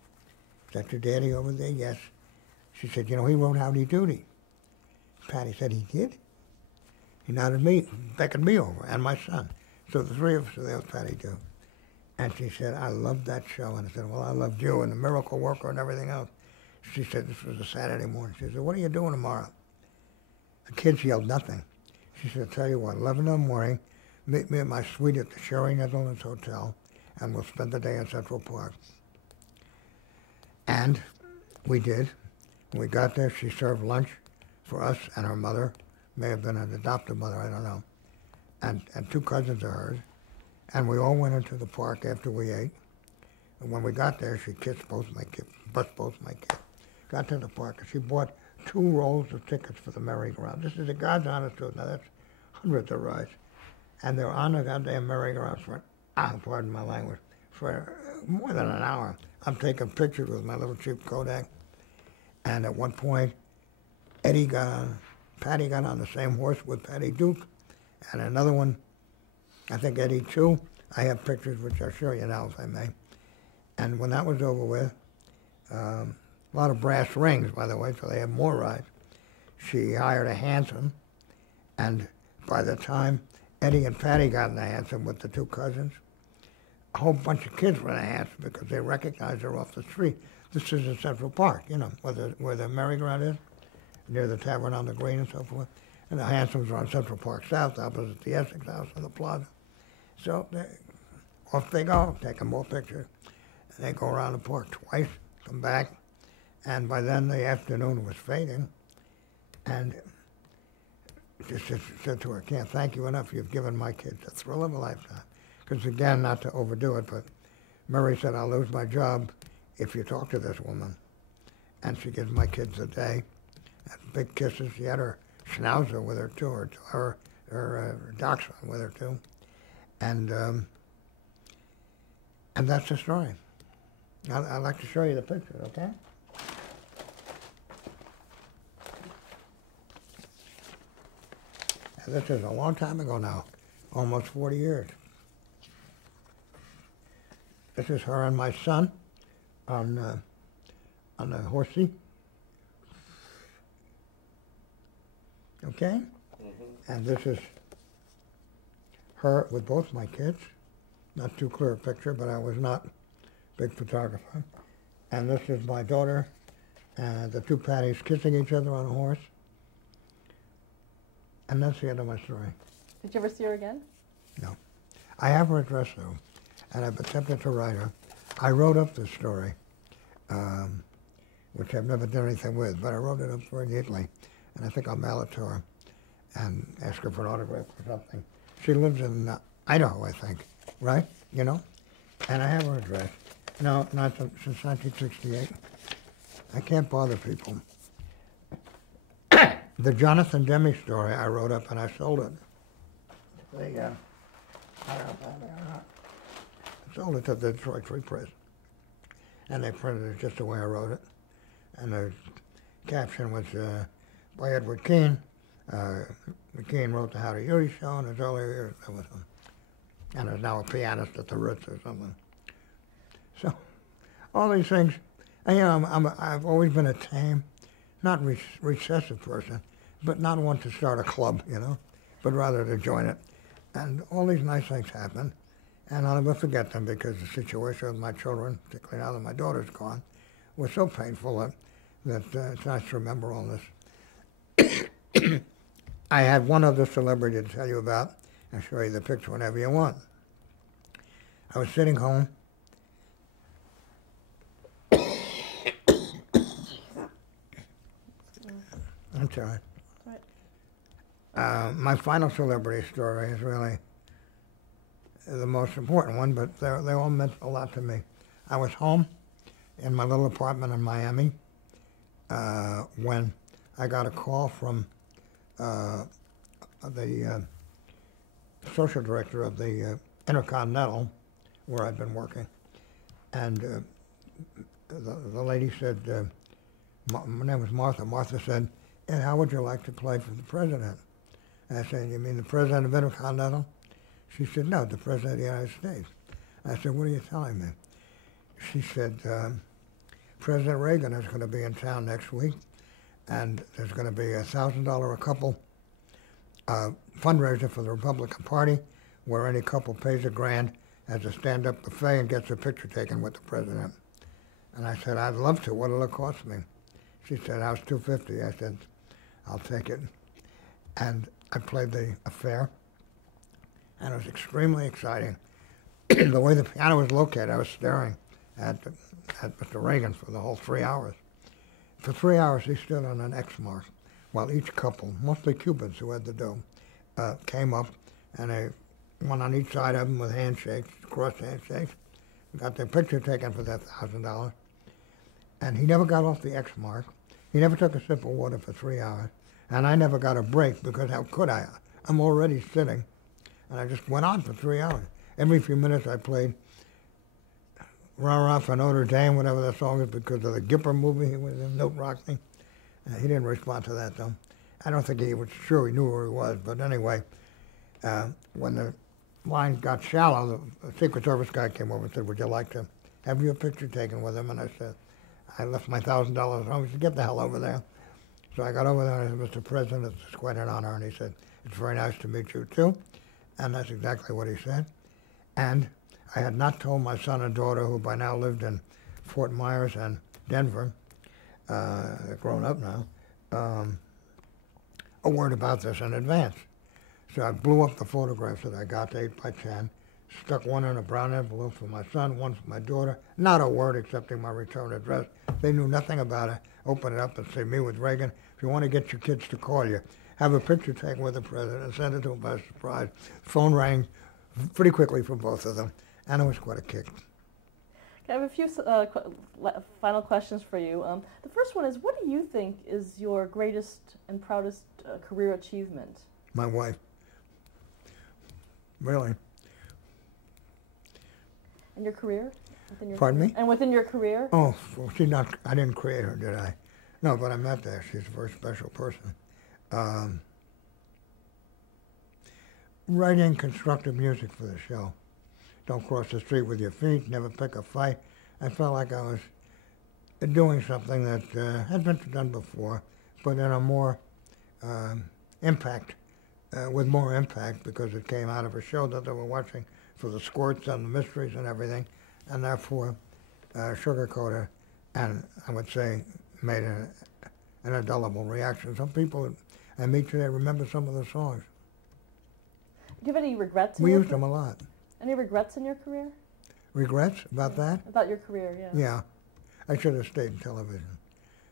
Is that your daddy over there? Yes. She said, you know, he wrote Howdy Doody. Patty said, he did? He nodded me, beckoned me over, and my son. So the 3 of us were there with Patty Duke. And she said, I loved that show. And I said, well, I loved you and the Miracle Worker and everything else. She said, this was a Saturday morning. She said, what are you doing tomorrow? The kids yelled nothing. She said, tell you what, 11 in the morning, meet me at my suite at the Sherry Netherlands Hotel, and we'll spend the day in Central Park. And we did. When we got there, she served lunch for us and her mother. May have been an adopted mother, I don't know. And 2 cousins of hers. And we all went into the park after we ate. And when we got there, she kissed both my kids, both my kids. Got to the park, and she bought 2 rolls of tickets for the merry-go-round. This is a God's honest truth. Now, that's hundreds of rides. And they're on the goddamn merry-go-round for, pardon my language, for more than an hour. I'm taking pictures with my little cheap Kodak. And at one point, Patty got on the same horse with Patty Duke. And another one, I think Eddie too. I have pictures which I'll show you now if I may. And when that was over with, a lot of brass rings, by the way, so they have more rides. She hired a hansom, and by the time Eddie and Patty got in the hansom with the two cousins, a whole bunch of kids were in the hansom because they recognized her off the street. This is in Central Park, you know, where the merry-go-round is, near the Tavern on the Green and so forth. And the hansoms are on Central Park South, opposite the Essex House and the Plaza. So off they go, taking more pictures. And they go around the park twice, come back, and by then the afternoon was fading. And just said to her, I can't thank you enough. You've given my kids the thrill of a lifetime. Because again, not to overdo it, but Murray said, I'll lose my job if you talk to this woman. And she gives my kids a day. And big kisses. She had her schnauzer with her too, her dachshund with her too. And that's the story. I'd like to show you the picture, okay? And this is a long time ago now, almost 40 years. This is her and my son on the horsey. Okay? Mm-hmm. And this is her with both my kids. Not too clear a picture, but I was not a big photographer. And this is my daughter and the two Patties kissing each other on a horse. And that's the end of my story. Did you ever see her again? No. I have her address, though, and I've attempted to write her. I wrote up this story, which I've never done anything with, but I wrote it up very neatly, and I think I'll mail it to her and ask her for an autograph or something. She lives in Idaho, I think, right? You know? And I have her address. No, not since 1968. I can't bother people. The Jonathan Demme story I wrote up and I sold it. I sold it to the Detroit Free Press. And they printed it just the way I wrote it. And the caption was by Edward Keene. Keene wrote the Howdy Doody Show in his early years. And is now a pianist at the Ritz or something. So, all these things. And, you know, I've always been a tame, not recessive person, but not one to start a club, you know, but rather to join it. And all these nice things happen, and I'll never forget them because the situation with my children, particularly now that my daughter's gone, was so painful that it's nice to remember all this. I had one other celebrity to tell you about. I'll show you the picture whenever you want. I was sitting home. I'm sorry. My final celebrity story is really the most important one, but they all meant a lot to me. I was home in my little apartment in Miami when I got a call from the social director of the Intercontinental, where I've been working. And the lady said, my name was Martha. Martha said, and how would you like to play for the president? And I said, you mean the president of Intercontinental? She said, no, the president of the United States. I said, what are you telling me? She said, President Reagan is going to be in town next week, and there's going to be $1,000 a couple fundraiser for the Republican Party, where any couple pays $1,000 as a stand-up buffet and gets a picture taken with the president. And I said, I'd love to. What'll it cost me? She said, I was $250. I said, I'll take it. And I played the affair, and it was extremely exciting. The way the piano was located, I was staring at Mr. Reagan for the whole 3 hours. For 3 hours, he stood on an X mark, while each couple, mostly Cubans who had the dough, came up, and they one on each side of them with handshakes, cross handshakes, got their picture taken for that $1,000. And he never got off the X mark. He never took a sip of water for 3 hours. And I never got a break because how could I? I'm already sitting. And I just went on for 3 hours. Every few minutes I played Rah Rah for Notre Dame, whatever that song is, because of the Gipper movie he was in, Note Rockney. He didn't respond to that, though. I don't think he was sure he knew where he was, but anyway, when the line got shallow, the Secret Service guy came over and said, would you like to have your picture taken with him? And I said, I left my $1,000 at home. He said, get the hell over there. So I got over there and I said, Mr. President, it's quite an honor. And he said, it's very nice to meet you, too. And that's exactly what he said. And I had not told my son and daughter, who by now lived in Fort Myers and Denver, they're grown up now, a word about this in advance. So I blew up the photographs that I got, 8 by 10, stuck one in a brown envelope for my son, one for my daughter, not a word excepting my return address. They knew nothing about it. Open it up and say, me with Reagan. If you want to get your kids to call you, have a picture taken with the president and send it to him by surprise. Phone rang pretty quickly for both of them, and it was quite a kick. I have a few final questions for you. The first one is, what do you think is your greatest and proudest career achievement? My wife. Really. And your career? Within your Pardon career? me? And within your career? Oh, well, she's not, I didn't create her, did I? No, but I met her. She's a very special person. Writing constructive music for the show. Don't cross the street with your feet, never pick a fight. I felt like I was doing something that had been done before, but in a more with more impact, because it came out of a show that they were watching for the squirts and the mysteries and everything, and therefore sugarcoated and I would say made an indelible reaction. Some people I meet today remember some of the songs. Do you have any regrets? We used them a lot. Any regrets in your career? Regrets about that? About your career, yeah. Yeah. I should have stayed in television.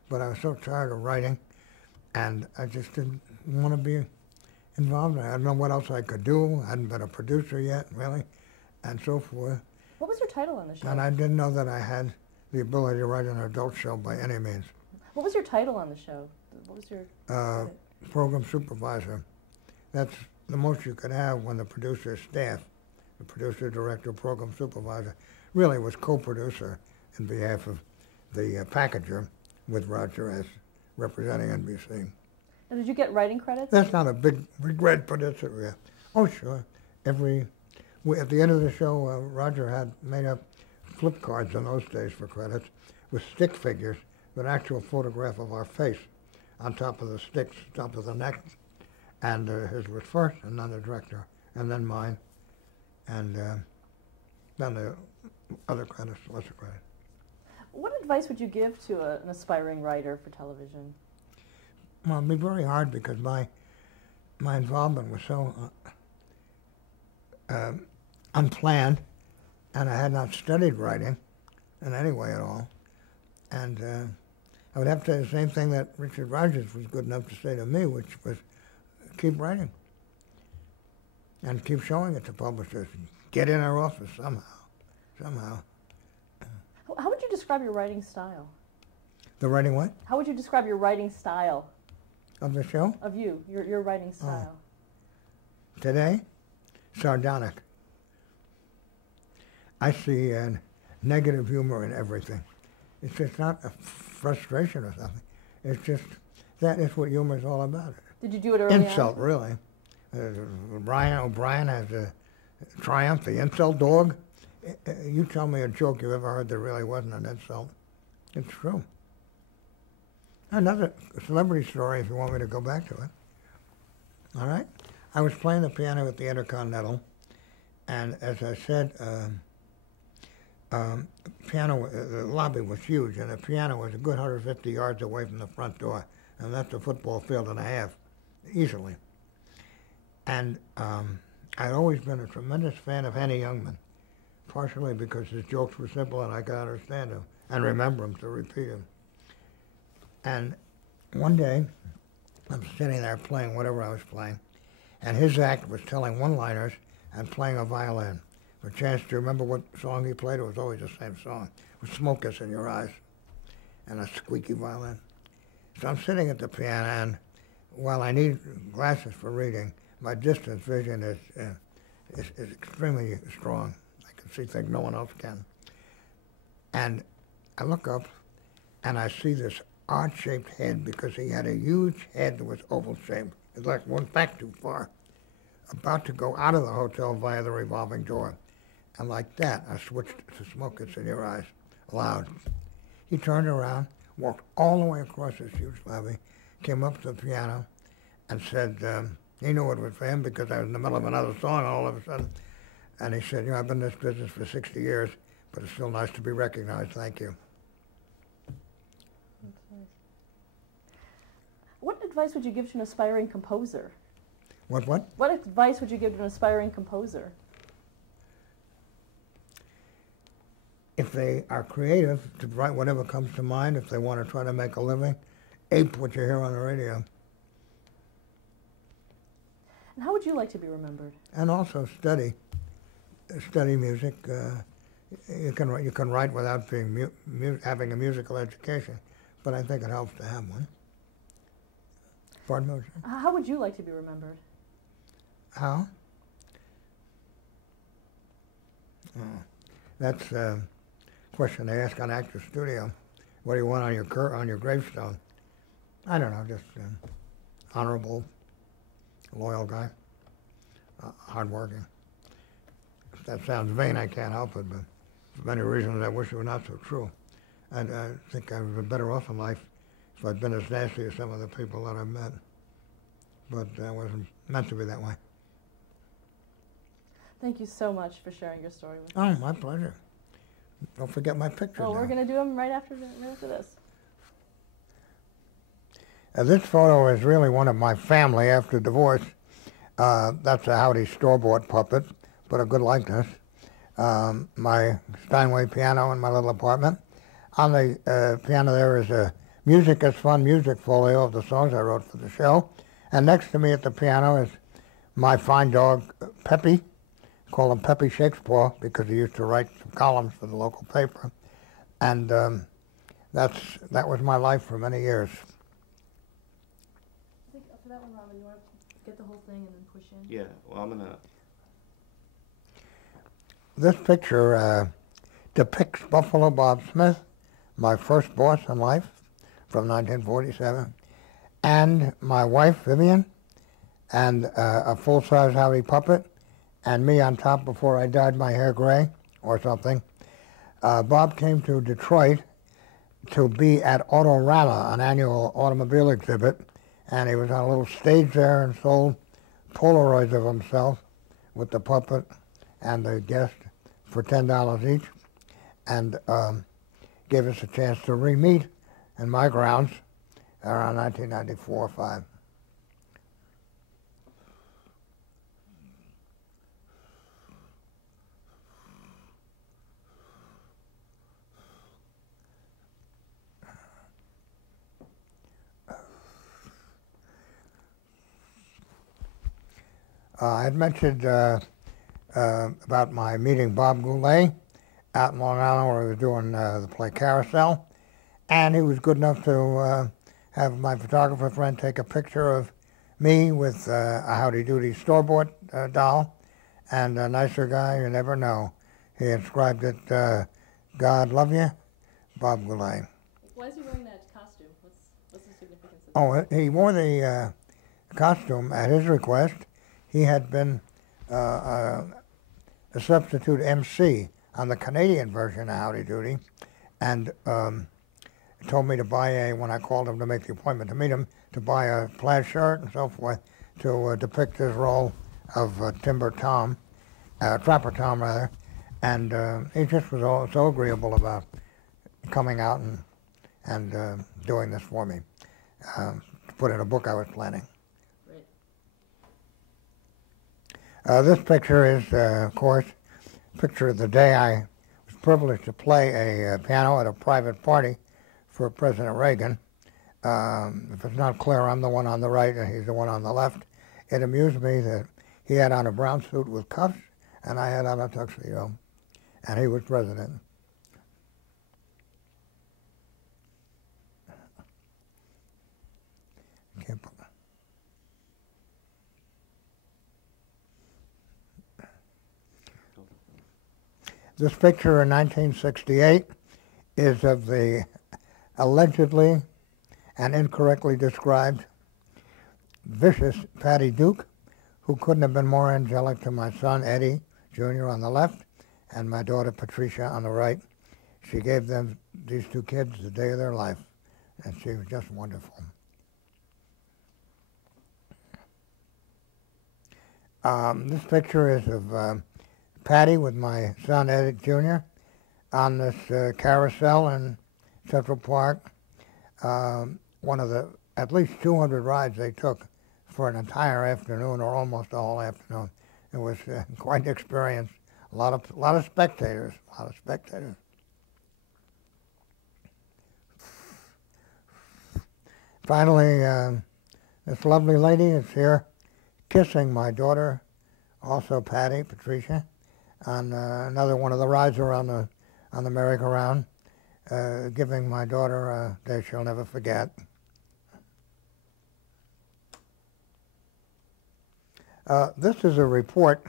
But I was so tired of writing, and I just didn't want to be involved in it. I didn't know what else I could do. I hadn't been a producer yet, really, and so forth. What was your title on the show? And I didn't know that I had the ability to write an adult show by any means. What was your title on the show? What was your... Program supervisor. That's the most you could have when the producer's staff, the producer, director, program supervisor, really was co-producer in behalf of the packager with Roger as representing NBC. And did you get writing credits? That's not a big regret, but it's a, oh sure. At the end of the show, Roger had made up flip cards in those days for credits with stick figures with an actual photograph of our face on top of the sticks, top of the neck. And his was first, and then the director, and then mine, and then the other credits, lesser credit. What advice would you give to an aspiring writer for television? Well, it'd be very hard because my involvement was so unplanned, and I had not studied writing in any way at all. And I would have to say the same thing that Richard Rodgers was good enough to say to me, which was, keep writing and keep showing it to publishers. Get in our office somehow. How would you describe your writing style? The writing what? How would you describe your writing style? Of the show? Of you, your writing style. Today? Sardonic. I see negative humor in everything. It's just not a frustration or something. It's just, that is what humor is all about. Did you do it early Insult, on? really. Brian O'Brien has a Triumph, the insult dog. You tell me a joke you ever heard that really wasn't an insult. It's true. Another celebrity story, if you want me to go back to it. All right? I was playing the piano at the Intercontinental, and as I said, piano, the lobby was huge, and the piano was a good 150 yards away from the front door, and that's a football field and a half, easily. And I'd always been a tremendous fan of Henny Youngman, partially because his jokes were simple and I could understand them and remember them to repeat them. And one day, I'm sitting there playing whatever I was playing, and his act was telling one-liners and playing a violin. For a chance to remember what song he played, it was always the same song. With Smoke Us in Your Eyes and a squeaky violin. So I'm sitting at the piano, and while I need glasses for reading, my distance vision is extremely strong. I can see things no one else can. And I look up, and I see this odd-shaped head, because he had a huge head that was oval-shaped. It like went back too far, about to go out of the hotel via the revolving door. And like that, I switched to "Smoke Gets in Your Eyes" loud. He turned around, walked all the way across this huge lobby, came up to the piano, and said, he knew it was for him because I was in the middle of another song all of a sudden. And he said, I've been in this business for 60 years, but it's still nice to be recognized. Thank you. That's nice. What advice would you give to an aspiring composer? What? What advice would you give to an aspiring composer? If they are creative, to write whatever comes to mind, if they want to try to make a living, ape what you hear on the radio. And how would you like to be remembered? And also study music. You can write without being having a musical education, but I think it helps to have one. Pardon me? How would you like to be remembered? How? Oh, that's a question they ask on Actors Studio. What do you want on your gravestone? I don't know, just honorable, loyal guy, hardworking. If that sounds vain, I can't help it, but for many reasons I wish it were not so true. I think I would have been better off in life if I'd been as nasty as some of the people that I've met. But I wasn't meant to be that way. Thank you so much for sharing your story with Oh, us. my pleasure. Don't forget my picture. Oh, we're now. going to do them right after this. This photo is really one of my family after divorce. That's a Howdy store-bought puppet, but a good likeness. My Steinway piano in my little apartment. On the piano there is a Music is Fun music folio of the songs I wrote for the show. And next to me at the piano is my fine dog, Peppy. Call him Peppy Shakespeare because he used to write some columns for the local paper. And that was my life for many years. I think for that one, Robin, you want to get the whole thing and then push in? Yeah, well, I'm going to... This picture depicts Buffalo Bob Smith, my first boss in life from 1947, and my wife, Vivian, and a full-size Howdy puppet, and me on top before I dyed my hair gray or something. Bob came to Detroit to be at Autorama, an annual automobile exhibit, and he was on a little stage there and sold Polaroids of himself with the puppet and the guest for $10 each, and gave us a chance to re-meet in my grounds around 1994 or 5. I had mentioned about my meeting Bob Goulet out in Long Island where he was doing the play Carousel. And he was good enough to have my photographer friend take a picture of me with a Howdy Doody store-bought doll. And a nicer guy, you never know. He inscribed it, God love you, Bob Goulet. Why is he wearing that costume? What's the significance of Oh, he wore the costume at his request. He had been a substitute MC on the Canadian version of Howdy Doody, and told me to buy when I called him to make the appointment to meet him, to buy a plaid shirt and so forth to depict his role of Trapper Tom rather, and he just was so agreeable about coming out and doing this for me, to put in a book I was planning. This picture is, of course, a picture of the day I was privileged to play a piano at a private party for President Reagan. If it's not clear, I'm the one on the right and he's the one on the left. It amused me that he had on a brown suit with cuffs and I had on a tuxedo, and he was president. This picture in 1968 is of the allegedly and incorrectly described vicious Patty Duke, who couldn't have been more angelic to my son Eddie Jr. on the left and my daughter Patricia on the right. She gave them, these two kids, the day of their life, and she was just wonderful. This picture is of Patty with my son Eddie Jr. on this carousel in Central Park. One of the at least 200 rides they took for an entire afternoon, or almost all afternoon. It was quite an experience. A lot of spectators. Finally, this lovely lady is here kissing my daughter, also Patty, Patricia, on another one of the rides around on the merry-go-round, giving my daughter a day she'll never forget. This is a report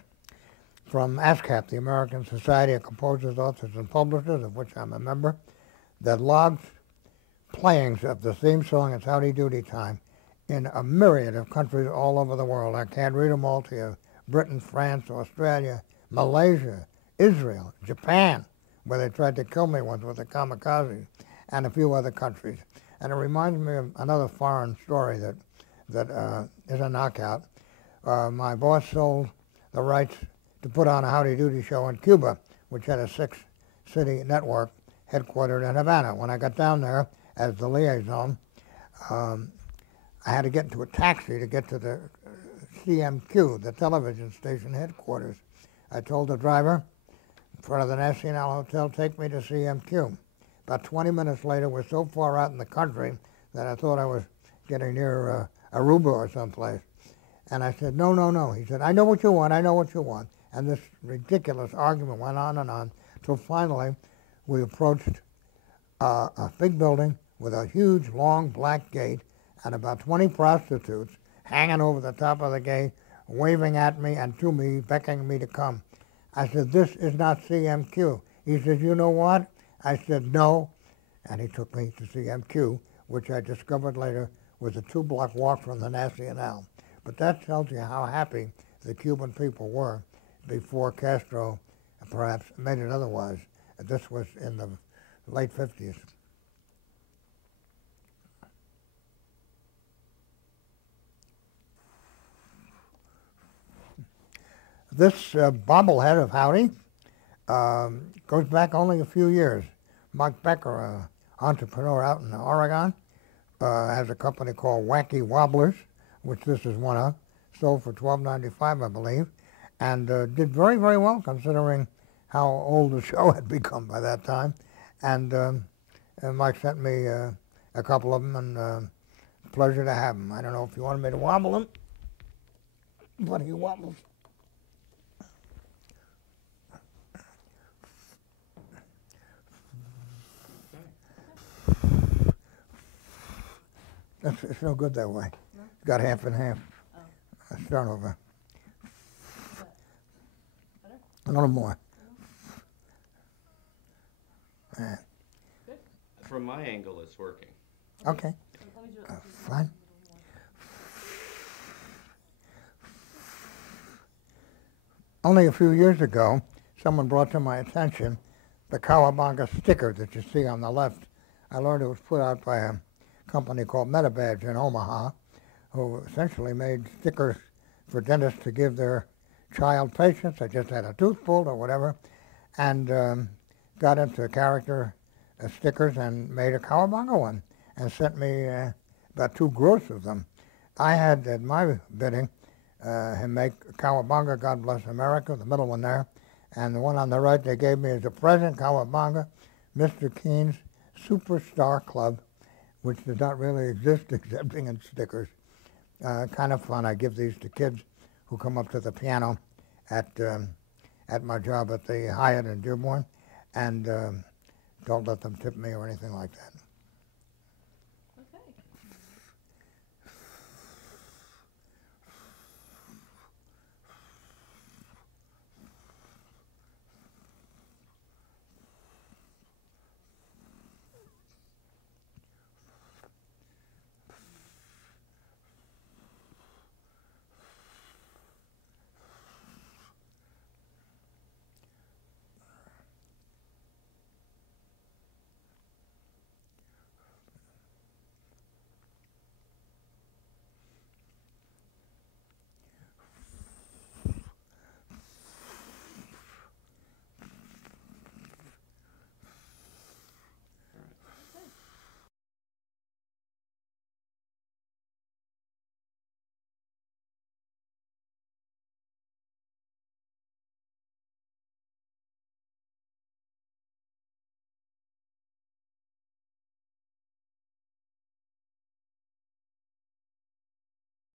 from ASCAP, the American Society of Composers, Authors, and Publishers, of which I'm a member, that logs playings of the theme song "It's Howdy Doody Time" in a myriad of countries all over the world. I can't read them all to you. Britain, France, Australia, Malaysia, Israel, Japan, where they tried to kill me once with the kamikazes, and a few other countries. And it reminds me of another foreign story that is a knockout. My boss sold the rights to put on a Howdy Doody show in Cuba, which had a 6-city network headquartered in Havana. When I got down there as the liaison, I had to get into a taxi to get to the CMQ, the television station headquarters. I told the driver in front of the Nacional Hotel, take me to CMQ. About 20 minutes later, we're so far out in the country that I thought I was getting near Aruba or someplace. And I said, no, no, no. He said, I know what you want, I know what you want. And this ridiculous argument went on until finally we approached a big building with a huge, long, black gate and about 20 prostitutes hanging over the top of the gate, waving at me and to me, beckoning me to come. I said, this is not CMQ. He said, you know what? I said, no. And he took me to CMQ, which I discovered later was a 2-block walk from the Nacional. But that tells you how happy the Cuban people were before Castro perhaps made it otherwise. This was in the late 50s. This bobblehead of Howdy goes back only a few years. Mark Becker, an entrepreneur out in Oregon, has a company called Wacky Wobblers, which this is one of, sold for $12.95, I believe, and did very, very well considering how old the show had become by that time. And Mike sent me a couple of them, and pleasure to have them. I don't know if you wanted me to wobble them, but he wobbles. It's no good that way. No? It's got half and half. Oh. Let's start over. Better? A little more. Good. From my angle, it's working. Okay. Fine. Only a few years ago, someone brought to my attention the Cowabunga sticker that you see on the left. I learned it was put out by a company called Metabadge in Omaha, who essentially made stickers for dentists to give their child patients that just had a tooth pulled or whatever, and got into character stickers and made a Cowabunga one and sent me about 2 gross of them. I had, at my bidding, him make Cowabunga, God Bless America, the middle one there, and the one on the right they gave me as a present, Cowabunga, Mr. Keen's Superstar Club, which does not really exist except in stickers. Kind of fun. I give these to kids who come up to the piano at my job at the Hyatt in Dearborn, and don't let them tip me or anything like that.